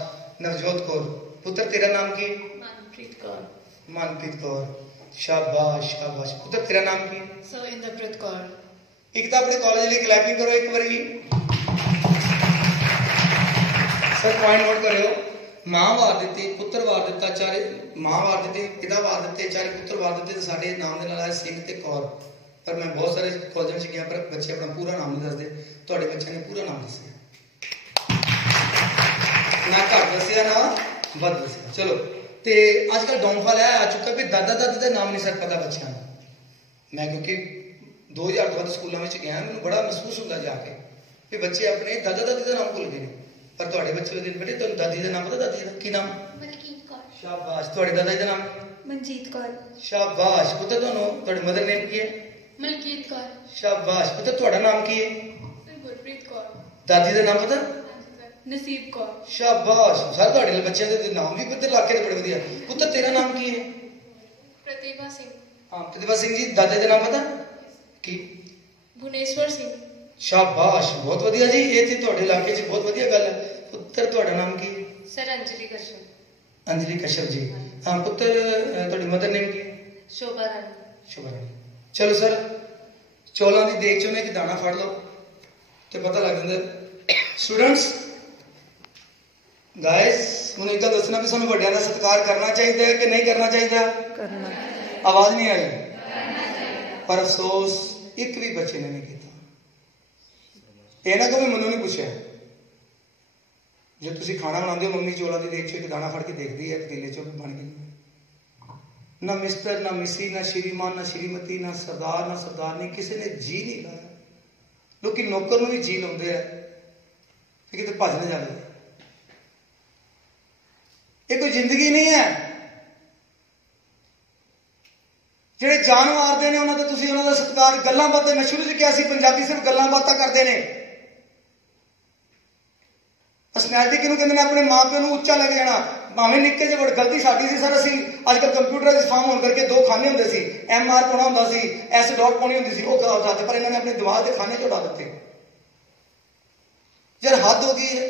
नवजोत कौर। पुत्र तेरा नाम की? मनप्रीत कौर। मनप्रीत कौर, शाबाश शाबाश। पुत्र तेरा नाम की? इंद्रप्रीत कौर। एक तो अपने कॉलेज लिए क्लैपिंग करो एक बारी। सर पॉइंट नोट करो, मां वार दी, पुत्र वार दिता, चारे मां वार दी, पिता वार दिते, चारे पुत्र वार दिते, तो साडे नाम दे नाल आया सिंह ते कौर। पर मैं बहुत सारे कॉलेज में गया, पर बच्चे अपना पूरा नाम नहीं दसदे। तुहाडे बच्चे ने पूरा नाम दसिया, ना घट दसिया ना वध दसिया। चलो, तो अजकल डाउनफॉल आ चुका भी दादा दादी का नाम नहीं सर पता बच्चों को। मैं क्योंकि 2000 तो बाद स्कूलों में गया, मैं बड़ा महसूस होता जाके भी बच्चे अपने दादा दादी का नाम भूल गए। पर तुहाडे बच्चे बेटे तुहानू दादी का नाम पता? दादी का की नाम? मलकीत कौर। शाबाश। तुहाडे दादा का नाम? मनजीत कौर। शाबाश। पुत्र तुहानू तुहाडे मदर नेम की है? मलकीत कौर। शाबाश। पुत्र तुहाडा नाम की है? गुरप्रीत कौर। दादी का नाम पता? नसीब कौर। शाबाश। सर तुहाडे बच्चों के नाम भी पुत्र इलाके के बड़े वधिया। पुत्र तेरा नाम की है? प्रतिभा सिंह। हाँ, प्रतिभा सिंह जी। दादा का नाम पता की? भुवनेश्वर सिंह। शाबाश, बहुत वधिया जी। ये थी तुहाडे इलाके च बहुत वधिया गल है। पुत्र तुहाडा नाम की? सर अंजलि कश्यप। अंजलि कश्यप जी। हाँ, पुत्र तुहाडी मदर नेम की? शोभा रानी। शोभा रानी। चलो सर, चौलों की देख चो एक दाना फड़ लो तो पता लग जाता। स्टूडेंट्स गाइस, मुझे एक गल दसना भी सानू वड्डियां दा सत्कार करना चाहिए कि नहीं करना चाहिए? करना। आवाज नहीं आई? पर अफसोस एक भी बच्चे ने नहीं किया। ये ना कभी मैनू नहीं पूछा, जो तुम खाना बनाते हो मम्मी चौलों की देख चो एक दाना फड़ के देखती है पतीले चो बन गई। ना मिस्टर, ना मिसी, ना श्रीमान, ना श्रीमती, ना सरदार, ना सरदारनी, किसी ने जी नहीं लाया। लोग नौकर भी जी लाते हैं कि कितने भज न जाए। ये कोई जिंदगी नहीं है। ਜਿਹੜੇ ਜਾਨ ਮਾਰਦੇ ਨੇ ਉਹਨਾਂ ਦਾ ਤੁਸੀਂ ਉਹਨਾਂ ਦਾ ਸਤਿਕਾਰ, ਗੱਲਾਂ ਬਾਤਾਂ, ਮੈਂ ਸ਼ੁਰੂ 'ਚ ਕਿਹਾ ਸੀ ਪੰਜਾਬੀ ਸਿਰਫ ਗੱਲਾਂ ਬਾਤਾਂ ਕਰਦੇ ਨੇ। ਪਰਸਨੈਲਿਟੀ ਕਿਹਨੂੰ ਕਹਿੰਦੇ ਨੇ? ਆਪਣੇ ਮਾਂ ਪਿਓ ਨੂੰ ਉੱਚਾ ਲੈ ਕੇ ਜਾਣਾ। ਭਾਵੇਂ ਨਿੱਕੇ ਜਿਹੇ ਵੱਡ ਗਲਤੀ ਸਾਡੀ ਸੀ ਸਰ। ਅਸੀਂ ਅੱਜ ਕੱਲ ਕੰਪਿਊਟਰਾਈਜ਼ ਫਾਰਮ ਹੋਣ ਕਰਕੇ ਦੋ ਖਾਨੇ ਹੁੰਦੇ ਸੀ, MR ਪਾਉਣਾ ਹੁੰਦਾ ਸੀ, S ਡਾਟ ਪਾਉਣੀ ਹੁੰਦੀ ਸੀ, ਉਹ ਉਡਾ, ਪਰ ਇਹਨਾਂ ਨੇ ਆਪਣੇ ਦਿਮਾਗ ਦੇ ਖਾਨੇ 'ਚ ਉਡਾ ਦਿੱਤੇ। ਯਾਰ ਹੱਦ ਹੋ ਗਈ ਹੈ।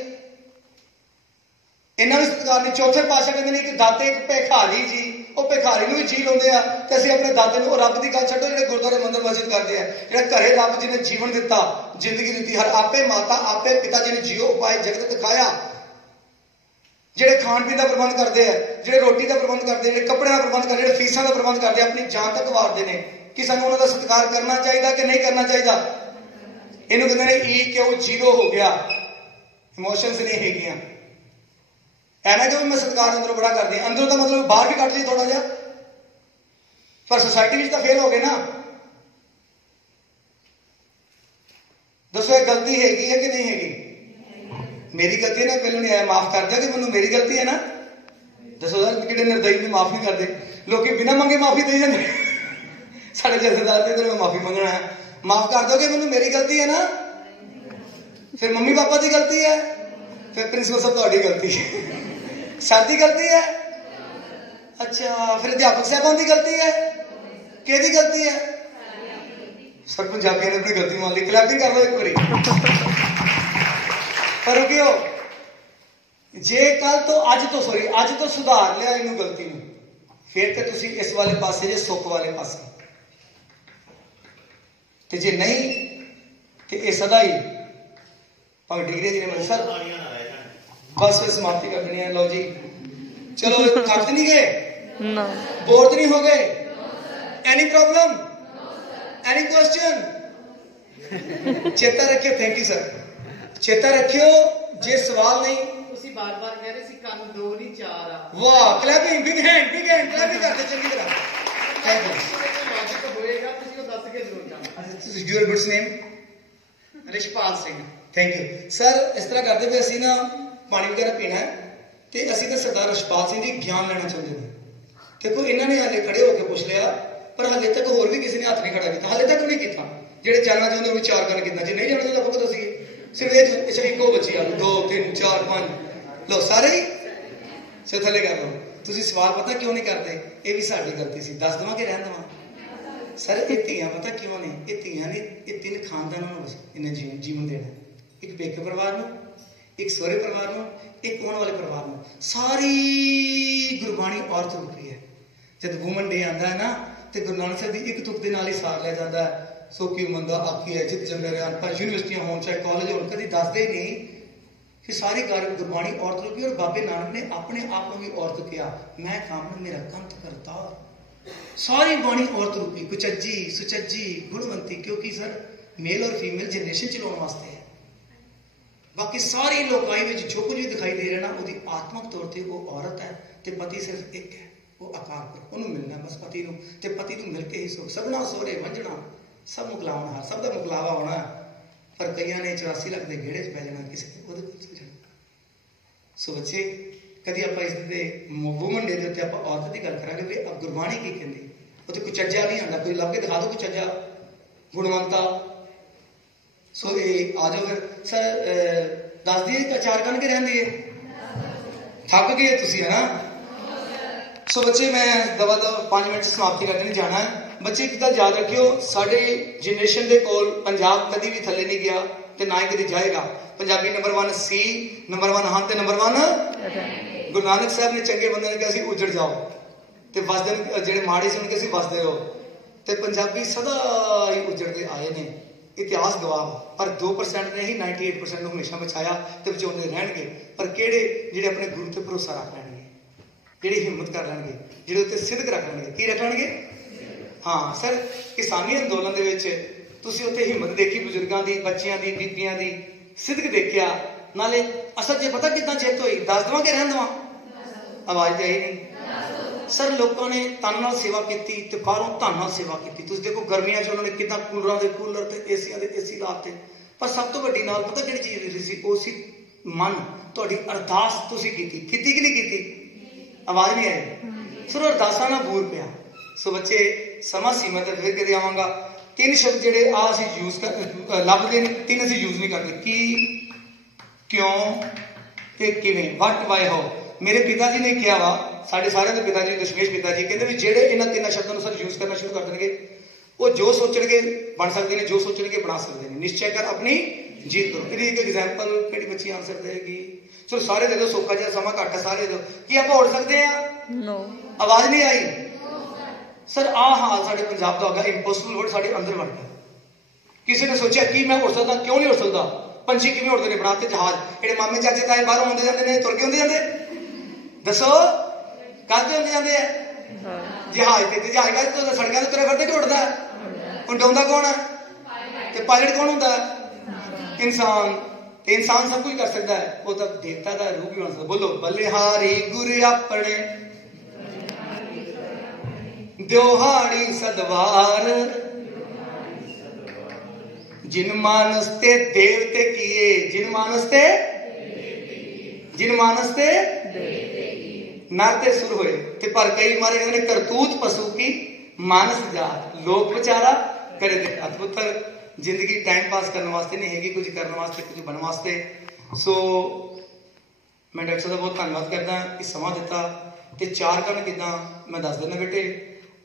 ਇਹਨਾਂ ਵੀ ਸਤਿਕਾਰ ਨਹੀਂ। ਚੌਥੇ ਪਾਤਸ਼ਾਹ ਕਹਿੰਦੇ ਨੇ ਕਿ ਦਾਤੇ ਇੱਕ ਭਿਖਾਰੀ ਜੀ, ਉਹ ਭਿਖਾਰੀ ਨੂੰ ਵੀ ਜੀ ਲਾਉਂਦੇ ਆ ਤੇ ਅਸੀਂ ਆਪਣੇ ਦਾਤੇ ਨੂੰ। ਉਹ ਰੱਬ ਦੀ ਗੱਲ ਛੱਡੋ, ਜਿਹੜੇ ਗੁਰਦੁਆਰੇ ਮੰਦਰ ਮਸਜਿਦ ਕਰਦੇ ਆ, ਜਿਹੜਾ ਘਰੇ ਰੱਬ ਜੀ ਨੇ ਜੀਵਨ ਦਿੱਤਾ, ਜ਼ਿੰਦਗੀ ਦਿੱਤੀ, ਹਰ ਆਪੇ ਮਾਤਾ ਆਪੇ ਪਿਤਾ ਜੀ ਨੇ ਜੀਓ ਉਪਾਏ ਜਗਤ ਦਿਖਾਇਆ। ਜਿਹੜੇ ਖਾਣ ਪੀਣ ਦਾ ਪ੍ਰਬੰਧ ਕਰਦੇ ਆ, ਜਿਹੜੇ ਰੋਟੀ ਦਾ ਪ੍ਰਬੰਧ ਕਰਦੇ, ਜਿਹੜੇ ਕੱਪੜਿਆਂ ਦਾ ਪ੍ਰਬੰਧ ਕਰਦੇ, ਜਿਹੜੇ ਫੀਸਾਂ ਦਾ ਪ੍ਰਬੰਧ ਕਰਦੇ, ਆਪਣੀ ਜਾਨ ਤੱਕ ਵਾਰਦੇ ਨੇ। ਕਿ ਸਾਨੂੰ ਉਹਨਾਂ ਦਾ ਸਤਿਕਾਰ ਕਰਨਾ ਚਾਹੀਦਾ ਕਿ ਨਹੀਂ ਕਰਨਾ ਚਾਹੀਦਾ? ਇਹਨੂੰ ਕਹਿੰਦੇ ਨੇ EQ 0 ਹੋ ਗਿਆ। ਇਮੋਸ਼ਨਸ ਨਹੀਂ ਹੈਗੀਆਂ। ऐना कि मैं सत्कार अंदरों बड़ा कर दिया, अंदरों का मतलब बाहर भी कट ली थोड़ा जा, पर सोसाइटी में तो फेल हो गए ना। दसो ये गलती हैगी है कि नहीं हैगी? मेरी गलती है ना, पहले नहीं आया माफ कर दिया कि मैंने मेरी गलती है ना। दसो यार कि निर्दयी ने माफ नहीं करते, लोग बिना मंगे माफी दे जाते। साढ़े जथेदार ने मैं माफी मंगना है, माफ कर दो कि मैंने मेरी गलती है ना। फिर मम्मी पापा की गलती है, फिर प्रिंसिपल साहब ਤੁਹਾਡੀ गलती है सर की गलती है अच्छा फिर अध्यापक साहबान की गलती है किहदी गलती है सर पंजाबियों ने अपनी गलती मान ली क्लैपिंग कर लो एक बारी पर रुकियो जे कल तो अज तो सुधार लिया इनू गलती में फिर तो तुसी इस वाले पासे जे सुख वाले पासे ते जे नहीं तो ये सदा ही भावे डिग्री जी ने सर बस फिर समाप्ति कर देनी है लो जी चलो थक नहीं गए बोर तो नहीं हो गए एनी प्रॉब्लम एनी क्वेश्चन चेता रखियो थैंक यू सर चेता रखियो जे सवाल नहीं ਤੁਸੀਂ ਬਾਰ-ਬਾਰ ਕਹਿ ਰਹੇ ਸੀ ਕੰਨ 2 ਨਹੀਂ 4 ਆ वाह क्लैपिंग बिग हैंड क्लैपिंग करते चंगी तरह थैंक यू लॉजिक होएगा ਤੁਸੀਂ ਉਹ ਦੱਸ के जरूर जाना your goods name Rishpal Singh thank you sir इस तरह करते भी ਅਸੀਂ ਨਾ ਪਾਣੀ ਵਗੈਰਾ ਪੀਣਾ ਹੈ ਤੇ ਅਸੀਂ ਤਾਂ ਸਰਦਾਰ ਰਿਸ਼ਪਾਲ ਸਿੰਘ ਜੀ ਗਿਆਨ ਲੈਣਾ ਚਾਹੁੰਦੇ ਨੇ ਦੇਖੋ ਇਹਨਾਂ ਨੇ ਹਾਲੇ ਖੜੇ ਹੋ ਕੇ ਪੁੱਛ ਲਿਆ ਪਰ ਹਾਲੇ ਤੱਕ ਹੋਰ ਵੀ ਕਿਸੇ ਨੇ ਹੱਥ ਨਹੀਂ ਖੜਾ ਕੀਤਾ ਹਾਲੇ ਤੱਕ ਨਹੀਂ ਕੀਤਾ ਜਿਹੜੇ ਜਾਣਨਾ ਚਾਹੁੰਦੇ ਉਹ ਵਿਚਾਰ ਕਰਨ ਕਿਦਾਂ ਜੇ ਨਹੀਂ ਜਾਣਦੇ ਤਾਂ ਆਪਾਂ ਦੱਸੀਏ सिर्फ एक ਇੱਕੋ ਬੱਚੀ ਆ 2 3 4 5 ਲੋ ਸਾਰੇ ਹੀ ਸੇ ਥੱਲੇ ਕਰ ਲਓ ਤੁਸੀਂ ਸਵਾਲ ਪਤਾ ਕਿਉਂ ਨਹੀਂ ਕਰਦੇ ਇਹ ਵੀ ਸਾਡੀ ਗਲਤੀ ਸੀ ਦੱਸ ਦਵਾਂ ਕਿ ਰਹਿਣ ਦਵਾਂ ਸਰ ਇਹ ਧੀਆਂ ਪਤਾ ਕਿਉਂ ਨੇ ਇਹ ਧੀਆਂ ਨੇ ਇਹ 3 ਖਾਨਦਾਨਾਂ ਨੂੰ ਇਹਨੇ ਜੀਵਨ ਦੇਣਾ ਇੱਕ ਪੇਕੇ ਪਰਿਵਾਰ ਨੂੰ ਇੱਕ ਸਹੁਰੇ ਪਰਿਵਾਰ ਨੂੰ ਇੱਕ ਆਉਣ ਵਾਲੇ ਪਰਿਵਾਰ ਨੂੰ ਸਾਰੀ ਗੁਰਬਾਣੀ ਔਰਤ ਰੂਪੀ ਹੈ ਜਦ ਵੂਮਨ ਡੇ ਆਂਦਾ ਹੈ ਨਾ ਤੇ ਗੁਰੂ ਨਾਨਕ ਸਾਹਿਬ ਦੀ ਇੱਕ ਤੁਕ ਦੇ ਨਾਲ ਹੀ ਸਾਰ ਲਿਆ ਜਾਂਦਾ ਹੈ सो की मंदा आखी है जित जंग पर यूनिवर्सिटियां हो चाहे कॉलेज हो कभी दसते नहीं कि सारी गुरबाणी औरत रूपी और बाबे नानक ने अपने आप को भी औरत किया मैं काम मेरा कंत करता सारी बाणी औरत रूपी कुचज्जी सुचज्जी गुणवंती क्योंकि सर मेल और फीमेल जनरेशन चलाने वास्ते है बाकी सारी लोकाई में जो कुछ भी दिखाई दे रहा ना वो आत्मक तौर पर वो औरत है तो पति सिर्फ एक है वो अकाल पर उन्होंने मिलना बस पति को मिल के ही सुख सबना सोहरे वंजना सब मुकलावना हर सब का मुकलावा होना पर कई ने 84 लाख के घेड़े च पै जाना किसी सो बच्चे कभी आप इस वूमन डे के उत्ते औरत की गल करेंगे भी अब गुरबाणी की कहती उत्ते कोई चज्जा नहीं आता कोई लब के दिखा दो कोई चज्जा गुणवंता सो ये आ जाओ फिर सर दस दिए चार कन के रहती है थक गए तुसी है ना सो बच्चे मैं दवा 5 मिनट समाप्ति करके नहीं जाना है बच्चे एक गल याद रखियो साडे जनरेशन दे कोल पंजाब कदी भी थले नहीं गया ते ना ही कदी जाएगा पंजाबी नंबर 1 सी नंबर 1 हां ते नंबर 1 गुरु नानक साहब ने चंगे बंदे ने कहा सी उजड़ जाओ ते वसदे जेड़े माड़े सी उनके सी वसदे रहो ते पंजाबी सदा ही उजड़ते आए ने इतिहास गवाह पर 2% ने ही 98% ਨੂੰ हमेशा बचाया ते बचाउंदे रहणगे पर किहड़े जेड़े अपने गुरु ते भरोसा रख लैणगे जेड़े हिम्मत कर लैणगे जेड़े उत्ते सिद्ध रख लैणगे की रख लैणगे हाँ सर किसानी अंदोलन दे विच तुसीं उत्ते हिम्मत देखी बुजुर्गों की बच्चियां की बीबियां की सिद्ध देखिया नाले असल जे पता किदां जित होई दस दवां के रहन दवां आवाज ते आई नहीं सर लोगों ने तन नाल सेवा की ते बाहरों धन नाल सेवा की तुसीं देखो गर्मियां च उन्होंने किदां कूलरां दे कूलर ते एसीआं दे एसी लाते पर सब तो वड्डी नाल पता किहड़ी चीज़ मिली सी ओ सी मन तुहाडी अरदास तुसीं कीती कि नहीं कीती आवाज नहीं आई सर अरदासां नाल बूर पिया सो बच्चे समा सीमा तक फिर कदे आवांगा 3 शब्द जेडे आ असीं यूज कर लभदे ने 3 असीं यूज नहीं करते की क्यों ते किवें व्हाट वाई हाउ मेरे पिताजी ने कहा वा साडे सारे दे पिताजी दशमेश पिताजी कहंदे भी जेडे इन्हां 3 शब्दां नूं सर यूज करना शुरू कर देणगे वो जो सोचणगे बन सकदे ने जो सोचणगे बना सकदे ने निश्चय कर अपनी जीत करो इहदी एक एग्जांपल किहड़ी बच्ची आंसर देगी चलो सारे दे दो सोखा जिहा समा घट सारे दो की आपां उड़ सकदे आ नो आवाज नहीं आई सर आ हाल साढ़े पंजाब का हो गया इंपॉसिबल वर्ड साढ़े अंदर बढ़ गया किसी ने सोचा कि मैं उड़ सकता क्यों नहीं उड़ सकता पंछी किवें उड़ते हैं बनाते जहाज जेडे मामे चाचे ताए बाहरों आते जाते हैं तुर के आते जाते दसो करते आते जाते हैं जहाज ते जहाज का सड़कों से तुरे फिरते कि उड़ता है उड़ाउंदा कौन है ते पायलट कौन होंदा है इंसान ते इंसान सब कुछ कर सकता है वो तो देवता का रूप भी बन सकता बोलो बलिहारी गुरु अपने द्योहाड़ी सदवार जिन मानसते देवते किए जिन मानसते नाते सुर होए ते पर कई मारे ने करतूत पशु की मानस जात लोक बेचारा करे दे अद्भुत जिंदगी टाइम पास करने वास्ते नहीं हैगी कुछ करने वास्ते कुछ बनने वास्ते सो मैं डॉक्टर साहब का बहुत धन्यवाद करदा कि समा दिता ते चार कन किदां मैं दस देना बेटे।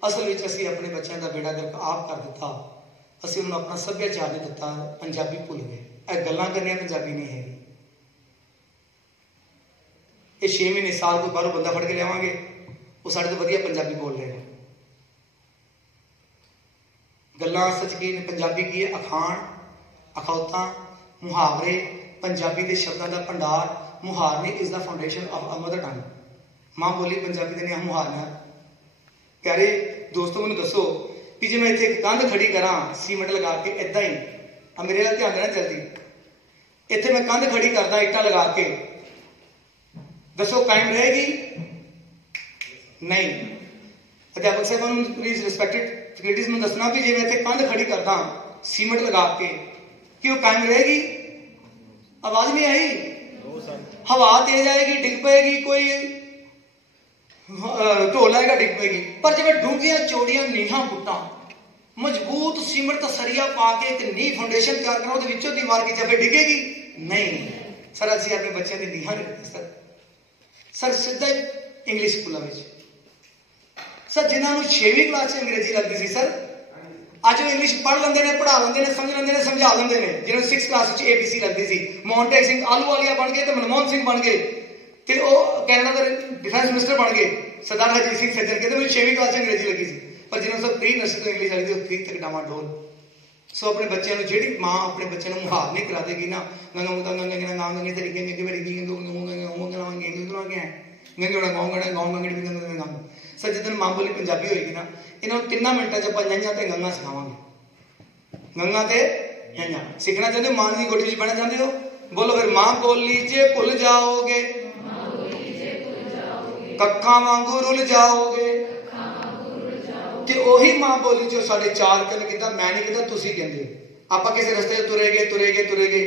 असल विच असीं अपने बच्चों का बेड़ा गर्क आप कर दिता, असीं उन्होंने अपना सभ्याचार नहीं दिता, पंजाबी भुल गए। ਇਹ ਗੱਲਾਂ ਕਰਨੀਆਂ ਪੰਜਾਬੀ नहीं हैगी। ये 6 महीने साल कोई बाहरों बंदा फड़ के लियावांगे वो साडे तो वधिया पंजाबी बोल रहे हैं। गल्लां सच की पंजाबी की है, अखाण अखौतां मुहावरे पंजाबी के शब्दों का भंडार। मुहारने is the foundation of a mother tongue. मां बोली पंजाबी के नहीं मुहारना। प्यारे दोस्तों मैंने दसो कि जे मैं इत्थे एक कंध खड़ी करा सीमेंट लगा के इदां ही, मेरे वाल ध्यान देना जल्दी, इत्थे मैं कंध खड़ी करदा इट्टां लगा के, दसो कायम रहेगी? नहीं। अध्यापक साहब प्लीज रिस्पेक्टेड फैकल्टीज में दसना भी जे मैं इत्थे कंध खड़ी करदा सीमेंट लगा के कि वो कायम रहेगी? आवाज नहीं आई? हवा तेज आएगी डिग पेगी, कोई ढोल आएगा डिग पेगी। पर जब डूंघियां चौड़ियां नीहां पुट्टां मजबूत सीमेंट का सरिया पा के एक नी फाउंडेशन तैयार करो तो विचों दी मार के जब डिगेगी नहीं। सर असं अपने बच्चों की नीहां रखते सर सीधा इंग्लिश स्कूलों में सर जिन्होंने 6वीं क्लास से अंग्रेजी लगती सी सर अज वो इंग्लिश पढ़ लेंगे ने, पढ़ा लेंगे ने, समझ लेंगे ने, समझा लेंगे ने। जिन्होंने 6th क्लास ABC लगती सी मोहनटेक सिंह आलूवालिया बन गए, मनमोहन सिंह बन गए, तो कैनेडा के डिफेंस मिनिस्टर बन गए सरदार हरजीत सिंह सज्जन। कहते मुझे 6वीं क्लास से अंग्रेजी लगी सी, पर जिन्होंने सब प्री नर्सरी तो इंग्लिश लगती प्री तक डामाडोल। सो अपने बच्चों को जी माँ अपने बच्चों को मुहार नहीं करा देगी ना सर जिस मां बोली पंजाबी होएगी ना इन्होंने 3 मिनटों च अपन नैया ते गंगा सिखावांगे। गंगा ते नैया सीखना चाहते हो? मां की गोदी में बहना चाहते हो? बोलो फिर मां बोली जे भुल जाओगे, कक्खा वांगू रुल जाओगे। कि ओही मां बोली जो साढ़े 4 कन किदा मैं नहीं किदा तुसी कहंदे। आप किसी रस्ते तुरे गए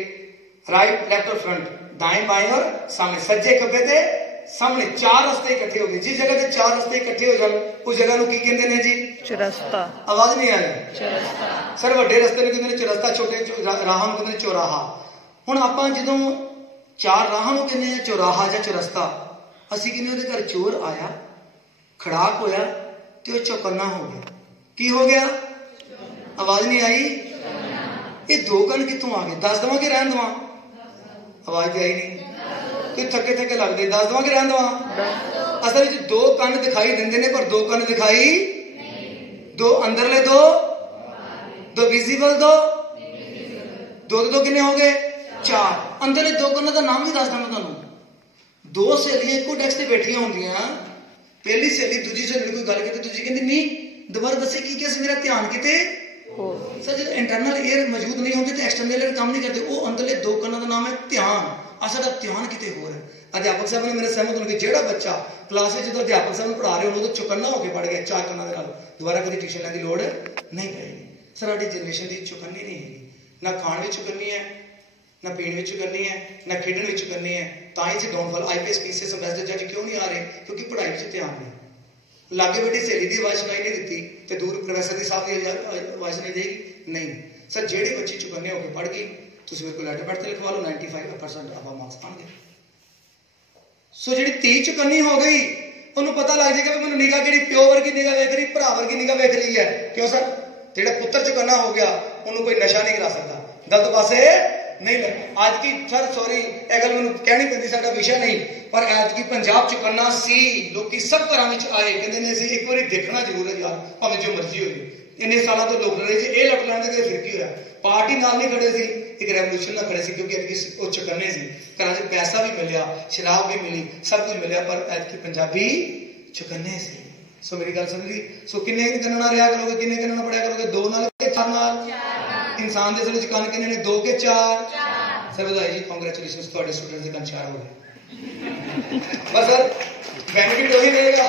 राइट लेफ्ट और फ्रंट, दाएं बाएं और सामने, सज्जे खब्बे ते सामने 4 रास्ते इकट्ठे हो गए। जिस जगह ते 4 रास्ते इकट्ठे हो जान उस जगह को की कहंदे ने जी? चौरस्ता। आवाज नहीं आ रही? चौरस्ता। सर वड्डे रस्ते ने कहंदे ने चौरस्ता, छोटे राहां नूं कहंदे ने चौराहा। हुण आपां जदों 4 राहां नूं कहंदे ने चौराहा जां चौरस्ता, असीं कहंदे उहदे घर चोर आया, खड़ाक होया तो चौकन्ना हो गया। की हो गया? आवाज नहीं आई? ये 2 कन कितों आ गए? दस दवा कि रहन दवा? आवाज तो आई नहीं। कोई थके थके लगते, दस दवा कि रहन दवा? असल 2 कन दिखाई देंगे ने पर 2 कन दिखाई 2 अंदरले 2 विजिबल 2 कितने हो गए? 4। अंदरले 2 कन का नाम भी दस देना तुहानू। 2 सहेलियां एको डेस्क से बैठिया होंदियां, पहली सहेली दूजी सहेली कोई गल की दूजी कहती नहीं दोबारा दसे की क्या मेरा ध्यान किते हो। सर जो इंटरनल एयर मौजूद नहीं होती तो एक्सटर्नल एयर काम नहीं करते। वो अंदरले 2 कन्ना का नाम है ध्यान। साडा ध्यान किते हो रहा है। अध्यापक साहब ने मेरे सहमत होने कि जेड़ा बच्चा क्लास में जो अध्यापक साहब पढ़ा रहे हो चौकन्ना होकर पढ़ गया 4 कन्ना के नाल दोबारा कभी ट्यूशन की लोड़ नहीं पड़ेगी। सर साडी जनरेशन की चौकन्नी नहीं है, ना खाण में चौकन्नी है, ना पीण में चौकन्नी है, ना खेडण में चौकन्नी है। तां ही डाउनफॉल IPS PCS एम्बेसडर जज क्यों नहीं आ रहे? क्योंकि पढ़ाई में ध्यान नहीं। लागे बेटी सहेली की आवाज सुनाई नहीं दी तो दूर प्रोफैसर की साहब की आवाज नहीं देगी नहीं। सर जेड़ी बच्ची चौकन्ने होकर पढ़ गई तुम मेरे को लैटर पैड से लिखवा लो 95% आप मार्क्स पाएंगे। सो जी 30 चौकन्नी हो गई उन्होंने पता लग जाएगा भी मैंने निगाह कि प्यो वर्गी निगाह वेख रही, भरा वर्गी निगाह वेख रही है। क्यों सर? जो पुत्र चौकन्ना हो गया उन्होंने कोई नशा नहीं करा सकता, गलत पासे नहीं लग। आज की सर सॉरी यह गल मैं कहनी पैंती, साडा विषय नहीं, पर आज की पंजाब चौकन्ना सी लोग सब घर में आए कहते हैं असं एक बार देखना जरूर है यार, भावें जो मर्जी हो। इन्ने सालों तो लोग रहे थे, ये लट लैंदे तो फिर की होया? पार्टी नाल नहीं खड़े सी, एक रेवोल्यूशन नाल खड़े सी क्योंकि वो चौकन्ने सी। घर च पैसा भी मिलिया, शराब भी मिली, सब कुछ मिलिया, पर आज की पंजाबी चौकन्ने सी। सो मेरी गल समझी? सो किन्ने कन्ना रहा करोगे, किन्ने कन्ना पढ़िया करोगे? 2 नाल के 4 नाल? इंसान के दिल च कन किन्ने ने? 2 के 4? सर बधाई जी, कांग्रेचुलेशन, थोड़े स्टूडेंट्स के कन 4 हो गए। बस सर बेनिफिट वही लेगा,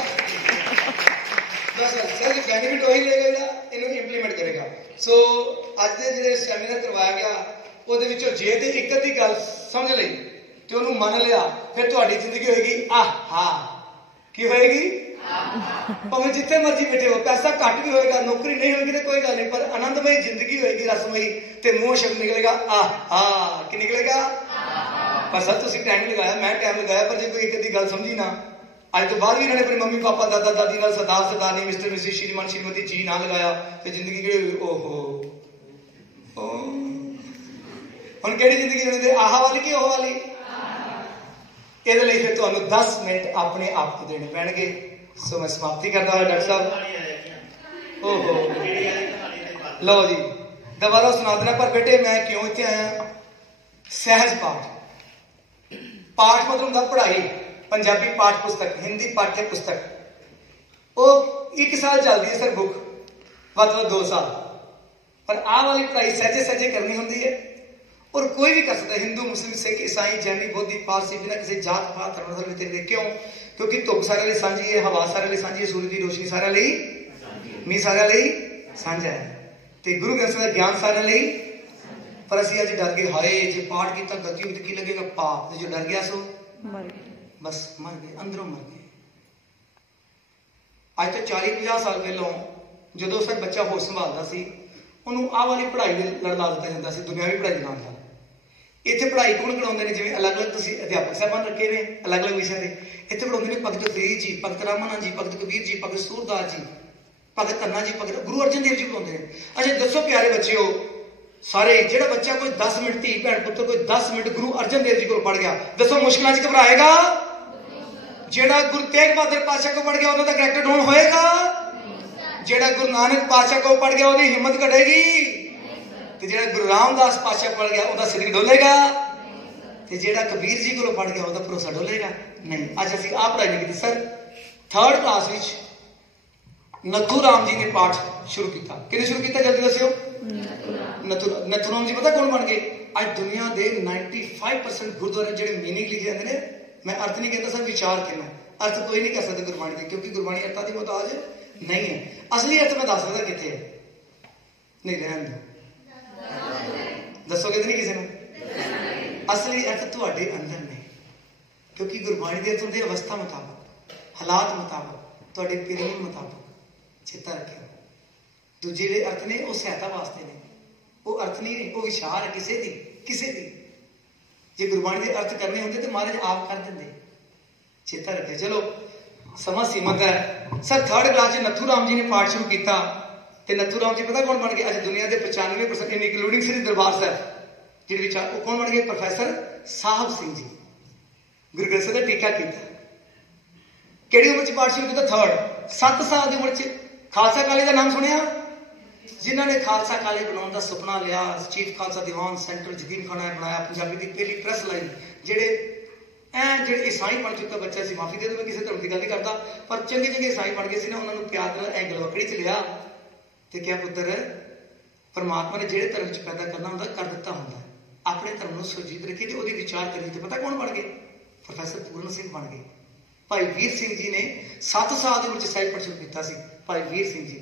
बस सर बेनिफिट वही लेगा जो इन्होंने इंप्लीमेंट करेगा। सो अज के जो सैमीनार करवाया गया वो जे तो एक अद्धी गल समझ ली तो उन्होंने मन लिया फिर तुहाडी जिंदगी होएगी आहा। की होएगी? भावें जिथे मर्जी बैठे हो, पैसा घट भी होएगा, नौकरी नहीं होगी तो कोई गल नहीं, पर आनंदमयी जिंदगी होएगी, रसमयी, ते मुंह शब्द निकलेगा आहा। की निकलेगा? पर सर तुसी टाइम लगाया, मैं टाइम लगाया, पर जो कोई एक अद्धी गल समझी ना, अज तो बाद भी इन्होंने अपने मम्मी पापा दादा दादी नाल सरदार सरदारनी मिस्टर मिसिस श्रीमान श्रीमती जी ना लगाया तो जिंदगी के ओहो हुण केड़ी जिंदगी जीने आहा वाली कि ओह वाली? ਇਹਦੇ ਲਈ ਫਿਰ ਤੁਹਾਨੂੰ 10 ਮਿੰਟ ਆਪਣੇ ਆਪ ਨੂੰ ਦੇਣੇ ਪੈਣਗੇ। ਸੋ ਮੈਂ ਸਮਾਪਤੀ ਕਰਦਾ ਹਾਂ ਡਾਕਟਰ ਸਾਹਿਬ। ਓਹੋ ਲਓ ਜੀ ਦੁਬਾਰਾ ਸੁਣਾ ਦੇਣਾ। ਪਰ ਬੇਟੇ ਮੈਂ ਕਿਉਂ ਇੱਥੇ ਆਇਆ? ਸਹਿਜ ਪਾਠ। ਪਾਠ ਮਤਲਬ ਹੁੰਦਾ ਪੜ੍ਹਾਈ। ਪੰਜਾਬੀ ਪਾਠ ਪੁਸਤਕ, ਹਿੰਦੀ ਪਾਠ्य ਪੁਸਤਕ ਉਹ 1 ਸਾਲ ਚੱਲਦੀ ਹੈ ਸਰ ਬੁੱਕ, ਵੱਧ ਤੋਂ ਵੱਧ 2 ਸਾਲ। ਪਰ ਆਹ ਵਾਲੀ ਪੜ੍ਹਾਈ ਸਹਿਜੇ ਸਹਿਜੇ ਕਰਨੀ ਹੁੰਦੀ ਹੈ और कोई भी कर सकता है, हिंदू मुस्लिम सिख ईसाई जैनी बौद्धी पारसी, बिना किसी जात पात धर्म धर्म तेरे। क्यों? क्योंकि धुप सारे लिए सांझी है, हवा सारे लिए सांझी है, सूरज की रोशनी सारे लिए, मी सारे लिए सांझा है, ते गुरु ग्रंथ का ज्ञान सारे लिए। पर असि अज डर गए, हाय जे पाठ किया गलती हुई तो की लगेगा पाप। जो डर गया सो बस मर गए, अंदरों मर गए। अज तो 40-50 साल पहलों जो सर बच्चा होश संभालता सी, ਉਹਨੂੰ ਆਹ ਵਾਲੀ ਪੜ੍ਹਾਈ ਦੇ ਲੜ ਲਾ ਦਿੱਤਾ ਜਾਂਦਾ ਸੀ, ਦੁਨਿਆਵੀ ਪੜ੍ਹਾਈ ਦੇ ਨਾਲ ਨਾਲ। ਇੱਥੇ ਪੜ੍ਹਾਈ ਕੌਣ ਕਰਾਉਂਦੇ ਨੇ? ਜਿਵੇਂ ਅਲੱਗ-ਅਲੱਗ ਤੁਸੀਂ ਅਧਿਆਪਕ ਸਾਹਿਬਾਨ ਰੱਖੇ ਨੇ ਅਲੱਗ-ਅਲੱਗ ਵਿਸ਼ਿਆਂ ਦੇ। ਇੱਥੇ ਪੜ੍ਹਾਉਂਦੇ ਨੇ ਭਗਤ ਫਰੀਦ ਜੀ, ਭਗਤ ਰਾਮਾਨੰਦ ਜੀ, ਭਗਤ ਕਬੀਰ ਜੀ, ਭਗਤ ਸੂਰਦਾਸ ਜੀ, ਭਗਤ ਧੰਨਾ ਜੀ, ਭਗਤ ਗੁਰੂ ਅਰਜਨ ਦੇਵ ਜੀ ਪੜ੍ਹਾਉਂਦੇ ਨੇ। ਅੱਛਾ ਦੱਸੋ ਪਿਆਰੇ ਬੱਚਿਓ ਸਾਰੇ, ਜਿਹੜਾ ਬੱਚਾ ਕੋਈ 10 ਮਿੰਟ ਧੀ ਭੈਣ ਪੁੱਤਰ ਕੋਈ 10 ਮਿੰਟ ਗੁਰੂ ਅਰਜਨ ਦੇਵ ਜੀ ਕੋਲ ਪੜ੍ਹ ਗਿਆ, ਦੱਸੋ ਮੁਸ਼ਕਿਲਾਂ 'ਚ ਘਬਰਾਏਗਾ? ਜਿਹੜਾ ਗੁਰੂ ਤੇਗ ਬਹਾਦਰ ਪਾਤਸ਼ਾਹ ਕੋਲ ਪੜ੍ਹ ਗਿਆ ਉਹਦਾ ਕਰੈਕਟਰ ਡਾਊਨ ਹੋਏਗਾ? ਜਿਹੜਾ ਗੁਰੂ ਨਾਨਕ ਪਾਤਸ਼ਾਹ ਕੋਲ ਪੜ੍ਹ ਗਿਆ ਉਹਦੀ ਹਿੰਮਤ ਘਟੇਗੀ? ਤੇ ਜਿਹੜਾ ਗੁਰੂ ਰਾਮਦਾਸ ਪਾਤਸ਼ਾਹ ਪੜ੍ਹ ਗਿਆ ਉਹਦਾ ਸਿਰ ਡੋਲੇਗਾ? ਤੇ ਜਿਹੜਾ ਕਬੀਰ ਜੀ ਕੋਲੋਂ ਪੜ੍ਹ ਗਿਆ ਉਹਦਾ ਭਰੋਸਾ ਡੋਲੇਗਾ? ਨਹੀਂ। ਅੱਜ ਅਸੀਂ ਆਹ ਪੜ੍ਹਾਈ ਨਹੀਂ ਕੀਤੀ ਸਰ। 3rd ਕਲਾਸ ਵਿੱਚ ਨੱਥੂ ਰਾਮ ਜੀ ਨੇ ਪਾਠ ਸ਼ੁਰੂ ਕੀਤਾ। ਕਿਹਨੇ ਸ਼ੁਰੂ ਕੀਤਾ ਜਲਦੀ ਦੱਸਿਓ? ਨੱਥੂ ਰਾਮ ਜੀ ਪਤਾ ਕੌਣ ਬਣ ਗਏ? ਅੱਜ ਦੁਨੀਆ ਦੇ 95% ਗੁਰਦੁਆਰੇ ਜਿਹੜੇ ਮੀਨਿੰਗ ਲਿਖੇ ਜਾਂਦੇ ਨੇ, ਮੈਂ ਅਰਥ ਨਹੀਂ ਕਹਿੰਦਾ ਸਰ, ਵਿਚਾਰ ਕਹਿੰਦਾ। ਅਰਥ ਕੋਈ ਨਹੀਂ ਕਰ ਸਕਦਾ ਗੁਰਬਾਣੀ ਦੇ, ਕਿਉਂਕਿ ਗੁਰਬਾਣੀ ਅਰਥਾਂ ਦੀ ਮੁਹਤਾਜ ਨਹੀਂ ਹੈ। ਅਸਲੀ ਅਰਥ ਮੈਂ ਦੱਸ ਸਕਦਾ ਕਿੱਥੇ ਹੈ। ਨਹੀਂ ਰਹਿਣ ਦਿਓ, ਦੱਸੋਗੇ ਤਾਂ ਨਹੀਂ ਕਿਸੇ ਨੂੰ? ਅਸਲੀ ਅਰਥ ਤੁਹਾਡੇ ਅੰਦਰ ਨੇ, ਕਿਉਂਕਿ ਗੁਰਬਾਣੀ ਦੇ ਅਰਥ ਹੁੰਦੇ ਅਵਸਥਾ ਮੁਤਾਬਕ, ਹਾਲਾਤ ਮੁਤਾਬਕ, ਤੁਹਾਡੇ ਪੀਰੀਅਡ ਮੁਤਾਬਕ। ਚੇਤਾ ਰੱਖਿਓ, ਦੂਜੇ ਜਿਹੜੇ ਅਰਥ ਨੇ ਉਹ ਸਹਾਇਤਾ ਵਾਸਤੇ ਨੇ, ਉਹ ਅਰਥ ਨਹੀਂ ਨੇ, ਉਹ ਵਿਚਾਰ ਹੈ ਕਿਸੇ ਦੀ। ਜੇ ਗੁਰਬਾਣੀ ਦੇ ਅਰਥ ਕਰਨੇ ਹੁੰਦੇ ਤੇ ਮਹਾਰਾਜ ਆਪ ਕਰ ਦਿੰਦੇ। ਚੇਤਾ ਰੱਖਿਓ। ਚਲੋ ਸਮਾਂ ਸੀਮਤ ਹੈ ਸਰ। 3rd ਕਲਾਸ 'ਚ ਨੱਥੂ ਰਾਮ ਜੀ ਨੇ ਪਾਠ ਸ਼ੁਰੂ ਕੀਤਾ ਤੇ ਨੱਥੂ ਰਾਮ ਜੀ ਪਤਾ ਕੌਣ ਬਣ ਗਏ? ਅੱਜ ਦੁਨੀਆ ਦੇ 95% ਇਨਕਲੂਡਿੰਗ ਸ੍ਰੀ ਦਰਬਾਰ ਸਾਹਿਬ ਜਿਹਦੇ ਵਿੱਚ ਉਹ ਕੌਣ ਬਣ ਗਏ? ਪ੍ਰੋਫੈਸਰ ਸਾਹਿਬ ਸਿੰਘ ਜੀ। ਗੁਰੂ ਗ੍ਰੰਥ ਸਾਹਿਬ ਦਾ ਟੀਕਾ ਕੀਤਾ। ਕਿਹੜੀ ਉਮਰ 'ਚ ਪਾਠ ਸ਼ੁਰੂ ਕੀਤਾ? 3rd। 7 ਸਾਲ ਦੀ ਉਮਰ 'ਚ ਖਾਲਸਾ ਕਾਲਜ ਦਾ ਨਾਮ ਸੁਣਿਆ? ਜਿਨ੍ਹਾਂ ਨੇ ਖਾਲਸਾ ਕਾਲਜ ਬਣਾਉਣ ਦਾ ਸੁਪਨਾ ਲਿਆ, ਚੀਫ ਖਾਲਸਾ ਦੀਵਾਨ ਸੈਂਟਰ ਯਤੀਮਖਾਨਾ ਬਣਾਇਆ, ਪੰਜਾਬੀ ਦੀ ਪਹਿਲੀ ਪ੍ਰੈਸ ਲਾਈ, ਜਿਹੜੇ ਈਸਾਈ ਬਣ ਚੁੱਕਾ ਬੱਚਾ ਸੀ, ਮਾਫੀ ਦੇ ਦਿਓ ਮੈਂ ਕਿਸੇ ਧਰਮ ਦੀ ਗੱਲ ਨਹੀਂ ਕਰਦਾ, ਪਰ ਚੰਗੇ ਈਸਾਈ ਬਣ ਗਏ ਸੀ ਨਾ, ਉਹਨਾਂ ਨੂੰ ਪਿਆਰ ਨਾਲ ਐ ਗਲਵਕੜੀ 'ਚ ਲਿਆ ਤੇ ਕਿਹਾ ਪੁੱਤਰ ਪਰਮਾਤਮਾ ਨੇ ਜਿਹੜੇ ਧਰਮ 'ਚ ਪੈਦਾ ਕਰਨਾ ਹੁੰਦਾ ਕਰ ਦਿੱਤਾ ਹੁੰਦਾ, ਆਪਣੇ ਧਰਮ ਨੂੰ ਸੁਰਜੀਤ ਰੱਖੀ ਤੇ ਉਹਦੀ ਵਿਚਾਰ ਕਰੀ। ਤੇ ਪਤਾ ਕੌਣ ਬਣ ਗਏ? ਪ੍ਰੋਫੈਸਰ ਪੂਰਨ ਸਿੰਘ ਬਣ ਗਏ। ਭਾਈ ਵੀਰ ਸਿੰਘ ਜੀ ਨੇ 7 ਸਾਲ ਦੇ ਵਿੱਚ ਸਹਿਜ ਪਾਠ ਸ਼ੁਰੂ ਕੀਤਾ ਸੀ। ਭਾਈ ਵੀਰ ਸਿੰਘ ਜੀ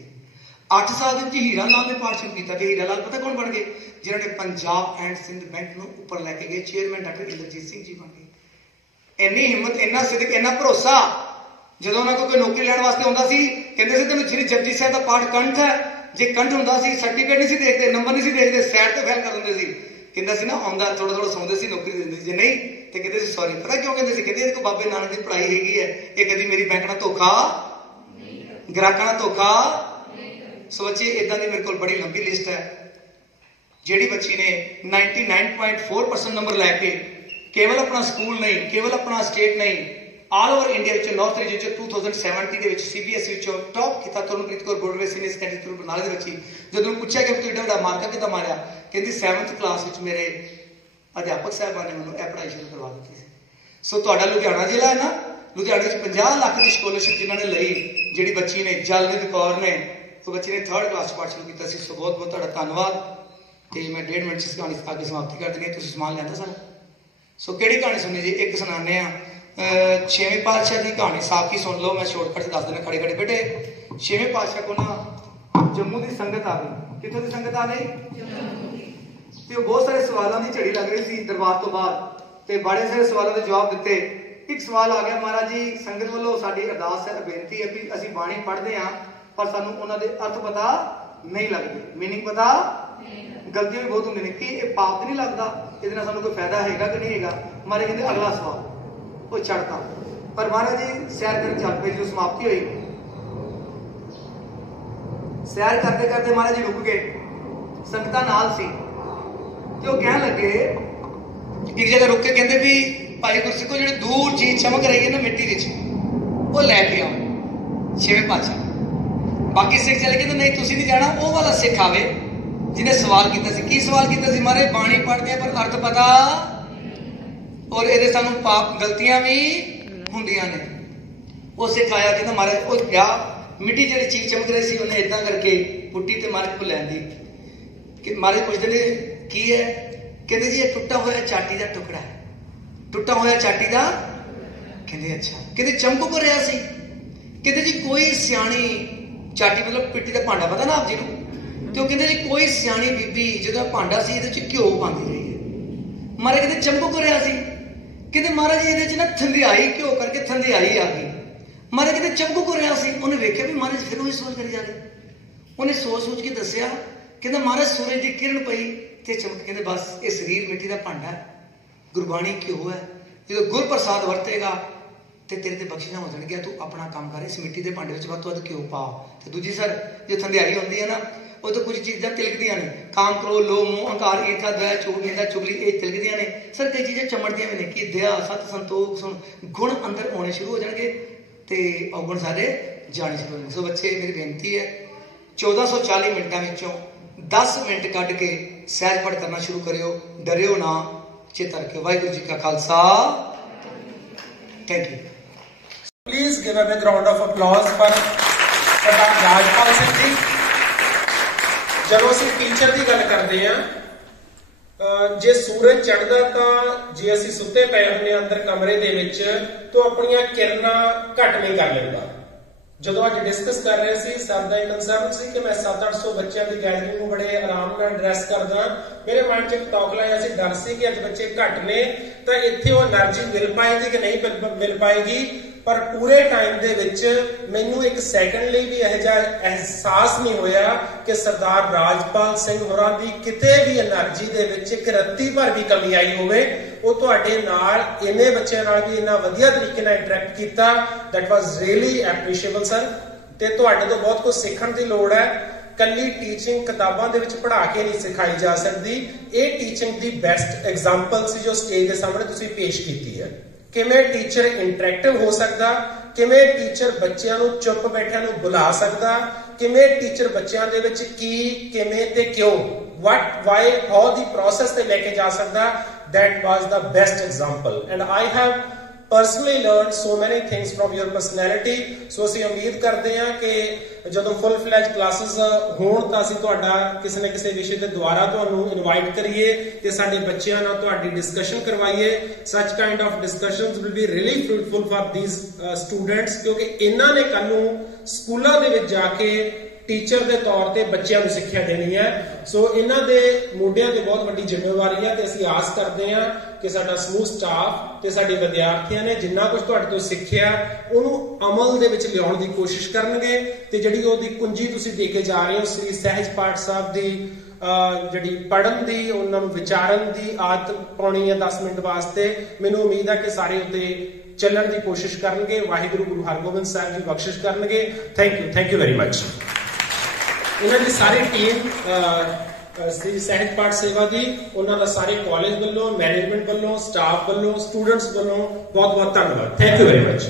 8 ਸਾਲ ਦੇ ਵਿੱਚ ਹੀਰਾ ਲਾਲ ਨੇ ਪਾਠ ਸ਼ੁਰੂ ਕੀਤਾ ਤੇ ਹੀਰਾ ਲਾਲ ਪਤਾ ਕੌਣ ਬਣ ਗਏ? ਜਿਨ੍ਹਾਂ ਨੇ ਪੰਜਾਬ ਐਂਡ ਸਿੰਧ ਬੈਂਕ ਨੂੰ ਉੱਪਰ ਲੈ ਕੇ ਗਏ। ਚੇਅਰਮੈਨ ਡਾਕਟਰ ਇੰਦਰਜੀਤ ਸਿੰਘ ਜੀ ਬਣ ਗਏ। ਇੰਨੀ ਹਿੰਮਤ, ਇੰਨਾ ਸਿਦਕ, ਇੰਨਾ ਭਰੋਸਾ। ਜਦੋਂ ਉਹਨਾਂ ਕੋਲ ਕੋਈ ਨੌਕਰੀ ਲੈਣ ਵਾਸਤੇ ਆਉਂਦਾ ਸੀ ਕਹਿੰਦੇ ਸੀ ਤੈਨੂੰ ਸ਼੍ਰੀ ਜਪਜੀ ਸਾਹਿਬ ਦਾ ਪਾਠ ਕੰਠ ਹੈ? ਜੇ ਕੰਠ ਹੁੰਦਾ ਸੀ ਸਰਟੀਫਿਕੇਟ ਨਹੀਂ ਸੀ ਦੇਖਦੇ, ਨੰਬਰ ਨਹੀਂ ਸੀ ਦੇਖਦੇ, ਸਾਈਡ ਤੇ ਫੇਲ ਕਰ ਦਿੰਦੇ ਸੀ। ਕਹਿੰਦਾ ਸੀ ਨਾ ਆਉਂਦਾ ਥੋੜਾ ਸੌਂਦੇ ਸੀ, ਨੌਕਰੀ ਦਿੰਦੇ ਸੀ। ਜੇ ਨਹੀਂ ਤੇ ਕਹਿੰਦੇ ਸੀ ਸੌਰੀ। ਪਤਾ ਕਿਉਂ ਕਹਿੰਦੇ ਸੀ? ਕਹਿੰਦੇ ਇਹਦੇ ਕੋਲ ਬਾਬੇ ਨਾਨਕ ਦੀ ਪੜ੍ਹਾਈ ਹੈਗੀ ਹੈ, ਇਹ ਕਦੀ ਮੇਰੀ ਬੈਂਕ ਨਾਲ ਧੋਖਾ, ਗ੍ਰਾਹਕਾਂ ਨਾਲ ਧੋਖਾ। ਸੋ ਬੱਚੇ ਇਦਾਂ ਦੀ ਮੇਰੇ ਕੋਲ ਬੜੀ ਲੰਬੀ ਲਿਸਟ ਹੈ। ਜਿਹੜੀ ਬੱਚੀ ਨੇ 99.4% ਨੰਬਰ ਲੈ ਕੇ ਕੇਵਲ ਆਪਣਾ ਸਕੂਲ ਨਹੀਂ, ਕੇਵਲ ਆਪਣਾ ਸਟੇਟ ਨਹੀਂ, ਆਲ ਓਵਰ ਇੰਡੀਆ ਵਿੱਚ ਨਾਰਥ ਰੀਜਨ ਚ 2070 ਦੇ ਵਿੱਚ CBSE ਵਿੱਚੋਂ ਟੌਪ ਕੀਤਾ। Tarunpreet Kaur Broadway senior secondary school ਬਰਨਾਲੇ ਦੇ ਬੱਚੀ। ਜਦੋਂ ਪੁੱਛਿਆ ਕਿ ਤੂੰ ਏਡਾ ਵੱਡਾ ਮਾਰਕਾ ਕਿੱਦਾਂ ਮਾਰਿਆ, ਕਹਿੰਦੀ 7th ਕਲਾਸ ਵਿੱਚ ਮੇਰੇ ਅਧਿਆਪਕ ਸਾਹਿਬਾਨ ਨੇ ਮੈਨੂੰ ਇਹ ਪੜ੍ਹਾਈ ਸ਼ੁਰੂ ਕਰਵਾ ਦਿੱਤੀ ਸੀ। ਸੋ ਤੁਹਾਡਾ ਲੁਧਿਆਣਾ ਜ਼ਿਲ੍ਹਾ ਹੈ ਨਾ, ਲੁਧਿਆਣੇ 'ਚ 50 ਲੱਖ ਦੀ ਸਕਾਲਰਸ਼ਿਪ ਜਿਨ੍ਹਾਂ ਨੇ ਲਈ, ਜਿਹੜੀ ਬੱਚੀ ਨੇ ਜਲਨਿਤ ਕੌਰ ਨੇ, ਉਹ ਬੱਚੀ ਨੇ 3rd ਕਲਾਸ 'ਚ ਪਾਠ ਸ਼ੁਰੂ ਕੀਤਾ ਸੀ। ਸੋ ਬਹੁਤ ਬਹੁਤ ਤੁਹਾਡਾ ਧੰਨਵਾਦ। ਤੇ ਮੈਂ 1.5 ਮਿੰਟ 'ਚ ਇਸ ਕਹਾਣੀ ਅੱਗੇ ਸਮਾਪਤੀ ਕਰ ਦੇਣੀ ਹੈ। ਤੁਸੀਂ ਸਮਾਨ ਲਿਆਂਦਾ ਸਾਰਾ? ਸੋ ਕਿਹੜੀ ਕਹਾਣੀ ਸੁਣੀ ਜੀ? ਇੱਕ ਸੁਣਾਉਂਦੇ ਆ 6ਵੇਂ ਪਾਤਸ਼ਾਹ ਦੀ ਕਹਾਣੀ। ਸਾਖੀ ਸੁਣ ਲਓ, ਮੈਂ ਸ਼ਾਰਟਕਟ 'ਚ ਦੱਸ ਦੇਣਾ ਖੜੇ ਖੜੇ ਬੇਟੇ। 6ਵੇਂ ਪਾਤਸ਼ਾਹ ਕੋਲ ਨਾ ਜੰਮੂ ਦੀ ਸੰਗਤ ਆ ਗਈ। ਕਿੱਥੋਂ ਦੀ ਸੰਗਤ ਆ ਗਈ? ਤੇ ਉਹ ਬਹੁਤ ਸਾਰੇ ਸਵਾਲਾਂ ਦੀ ਝੜੀ ਲੱਗ ਰਹੀ ਸੀ ਦਰਬਾਰ ਤੋਂ ਬਾਅਦ, ਤੇ ਬੜੇ ਸਾਰੇ ਸਵਾਲਾਂ ਦੇ ਜਵਾਬ ਦਿੱਤੇ। ਇੱਕ ਸਵਾਲ ਆ ਗਿਆ, ਮਹਾਰਾਜ ਜੀ ਸੰਗਤ ਵੱਲੋਂ ਸਾਡੀ ਅਰਦਾਸ ਹੈ, ਬੇਨਤੀ ਹੈ ਵੀ ਅਸੀਂ ਬਾਣੀ ਪੜ੍ਹਦੇ ਹਾਂ ਪਰ ਸਾਨੂੰ ਉਹਨਾਂ ਦੇ ਅਰਥ ਪਤਾ ਨਹੀਂ ਲੱਗਦੇ, ਮੀਨਿੰਗ ਪਤਾ गलतियां भी बहुत होंगे ने कि ये पाप तो नहीं लगता, ये सानू कोई फायदा हैगा कि नहीं हैगा। महाराज कहते अगला सवाल वो छड़ता, पर महाराज जी सैर कर चल पे जो समाप्ति हुई, सैर करते करते महाराज जी रुक गए, संगतां नाल सी ते वो कहन लगे, एक जगह रुक के कहते भी भाई गुरसिखो जो दूर चीज चमक रही है ना मिट्टी विच वो लैके आओ। छेवें पातशाह बाकी सिख चले कहते नहीं तुसीं नहीं जाना, वो वाला सिख आवे जिन्हें सवाल किया सी। की सवाल किया सी? मारे बाणी पढ़ते हैं पर अर्थ पता और ये सानू पाप गलतियां भी होंदियां ने। वो सिख आया कहता महाराज वो क्या मिट्टी जी चीज चमक रही सी उन्हें इदा करके पुट्टी ते महाराज को लैंदी कि महाराज पुछदे ने की है? कहते जी ये टुटा हुआ चाटी का टुकड़ा है, टुटा हुआ चाटी का। कहते अच्छा, कहते चमक को रहा सी? कहते जी कोई सियाणी चाटी मतलब पिट्टी का भांडा पता ना आप जी को, तो कहते जी कोई सियाणी बीबी जो भांडा सी ये घ्यो पाती रही है। महाराज कहते चमक को रहा सी? कहते महाराज ये ना थंधियाई घ्यो करके थंधियाई आ गई। महाराज कहते चमक को रहा सी? उन्हें वेख्या भी महाराज फिर वही सोच करी जा रहे। उन्हें सोच के दसिया, कहते महाराज सूरज की किरण पई ते चमक। कहते बस ये शरीर मिट्टी का भांडा है, गुरबाणी घ्यो है, जो गुर प्रसाद वरतेगा ते तेरे ते बख्शिशां हो जाणगियां। तू अपना काम कर, इस मिट्टी के भांडे में वध तो वध घ्यो पा। ते दूजी सर जो थंधियाई होंदी है ना वो तो कुछ चीज़ां तिलकदियां ने, काम क्रोध लोभ मोह अहंकार ईर्ष्या दया झूठ निंदा चुगली ये तिलकदियां ने। सर कई चीज़ें चमड़दियां भी ने कि दया सत संतोख सुन गुण अंदर आने शुरू हो जाएंगे ते अवगुण सारे जाने शुरू हो जाएंगे। सो बच्चे मेरी बेनती है 1440 मिनटां विचों 10 मिनट कढ के सैर पढ़ करना शुरू करियो, डरियो ना, चेता रखियो। वाहिगुरू जी का Khalsa, thank you. Please give a big round of applause for Dr. Rajpal Singh ji. ਜਦੋਂ ਅਸੀਂ ਟੀਚਰ ਦੀ ਗੱਲ ਕਰਦੇ ਆ, ਜੇ ਸੂਰਜ ਚੜ੍ਹਦਾ ਤਾਂ ਜੇ ਅਸੀਂ ਸੁੱਤੇ ਪਏ ਹੁੰਦੇ ਆ ਅੰਦਰ ਕਮਰੇ ਦੇ ਵਿੱਚ ਤਾਂ ਆਪਣੀਆਂ ਕਿਰਨਾਂ ਘੱਟ ਨਹੀਂ ਕਰ ਲੈਂਦਾ। ਜਦੋਂ ਅੱਜ ਡਿਸਕਸ ਕਰ ਰਹੇ ਸੀ ਸਰ ਦਾ ਇਹ ਕਨਸੈਪਟ ਸੀ ਕਿ ਮੈਂ 700-800 ਬੱਚਿਆਂ ਦੀ ਗੈਦਰਿੰਗ ਨੂੰ ਬੜੇ ਆਰਾਮ ਨਾਲ ਐਡਰੈਸ ਕਰਦਾ। ਮੇਰੇ ਮਨ 'ਚ ਇੱਕ ਤੌਖਲਾ ਆਇਆ ਸੀ, ਡਰ ਸੀ ਕਿ ਅੱਜ ਬੱਚੇ ਘੱਟ ਨੇ ਤਾਂ ਇੱਥੇ ਉਹ એનર્ਜੀ ਮਿਲ ਪਾਏਗੀ ਕਿ ਨਹੀਂ ਮਿਲ ਪਾਏਗੀ। पर पूरे टाइम दे विच मैनू एक सैकंड लिए भी यह एहसास नहीं होया कि सरदार राजपाल सिंह होरां दी किते भी एनर्जी दे विच एक रत्ती भर भी कमी आई होवे। वो तुहाडे नाल इन्ने बच्चों नाल भी इन्ना वधिया तरीके नाल इंटरैक्ट कीता, that was really appreciable sir. ते तुहाडे तो बहुत कुछ सीखण दी लोड़ है। कल्ली टीचिंग किताबां दे विच पढ़ा के नहीं सिखाई जा सकती। ये टीचिंग दी बेस्ट एग्जाम्पल सी जो स्टेज के सामने तुसीं पेश कीती है। किवें टीचर इंटरैक्टिव हो सकता, किवें टीचर बच्चों को चुप बैठिया बुला सकता, किवें टीचर बच्चों दे विच की किवें ते क्यों what why how the process ते लेके जा सकता। That was the best example and I have personally learned so many things from your personality। so ਅਸੀਂ ਉਮੀਦ ਕਰਦੇ ਹਾਂ ਕਿ ਜਦੋਂ ਫੁੱਲ ਫਲੈਜ ਕਲਾਸਿਸ ਹੋਣ ਤਾਂ ਅਸੀਂ ਤੁਹਾਡਾ ਕਿਸੇ ਨਾ ਕਿਸੇ ਵਿਸ਼ੇ ਤੇ ਦੁਬਾਰਾ ਤੁਹਾਨੂੰ ਇਨਵਾਈਟ ਕਰੀਏ ਤੇ ਸਾਡੇ ਬੱਚਿਆਂ ਨਾਲ ਤੁਹਾਡੀ ਡਿਸਕਸ਼ਨ ਕਰਵਾਈਏ। such kind of discussions will be really fruitful for these students ਕਿਉਂਕਿ ਇਹਨਾਂ ਨੇ ਕੱਲ ਨੂੰ ਸਕੂਲਾਂ ਦੇ ਵਿੱਚ ਜਾ ਕੇ टीचर के तौर पर बच्चों को सिक्ख्या देनी है। सो इन्हां दे मुंडियां ते बहुत वड्डी जिम्मेवारी है ते असीं आस करते हैं कि साडा समूह स्टाफ ते साडे विद्यार्थियों ने जिन्ना कुछ तुहाडे तो सिੱਖਿਆ ਉਹਨੂੰ अमल दे विच लियाउण दी कोशिश करनगे ते जिहड़ी ਉਹਦੀ कुंजी तुसीं दे के जा रहे हो श्री सहज पाठ साहब दी जिहड़ी पढ़न दी उन्हां नूं विचारन दी आदत पाउणी है 10 मिनट वास्ते। मैनूं उम्मीद है कि सारे उत्ते ਚੱਲਣ ਦੀ कोशिश करनगे। वाहिगुरू गुरु हरगोबिंद साहिब जी बख्शिश करनगे। Thank you very much. उन्होंने दी सारी टीम श्री सहज पाठ सेवा दी उन्होंने सारे कॉलेज वालों मैनेजमेंट वालों स्टाफ वालों स्टूडेंट्स वालों बहुत बहुत धन्यवाद। Thank you very much.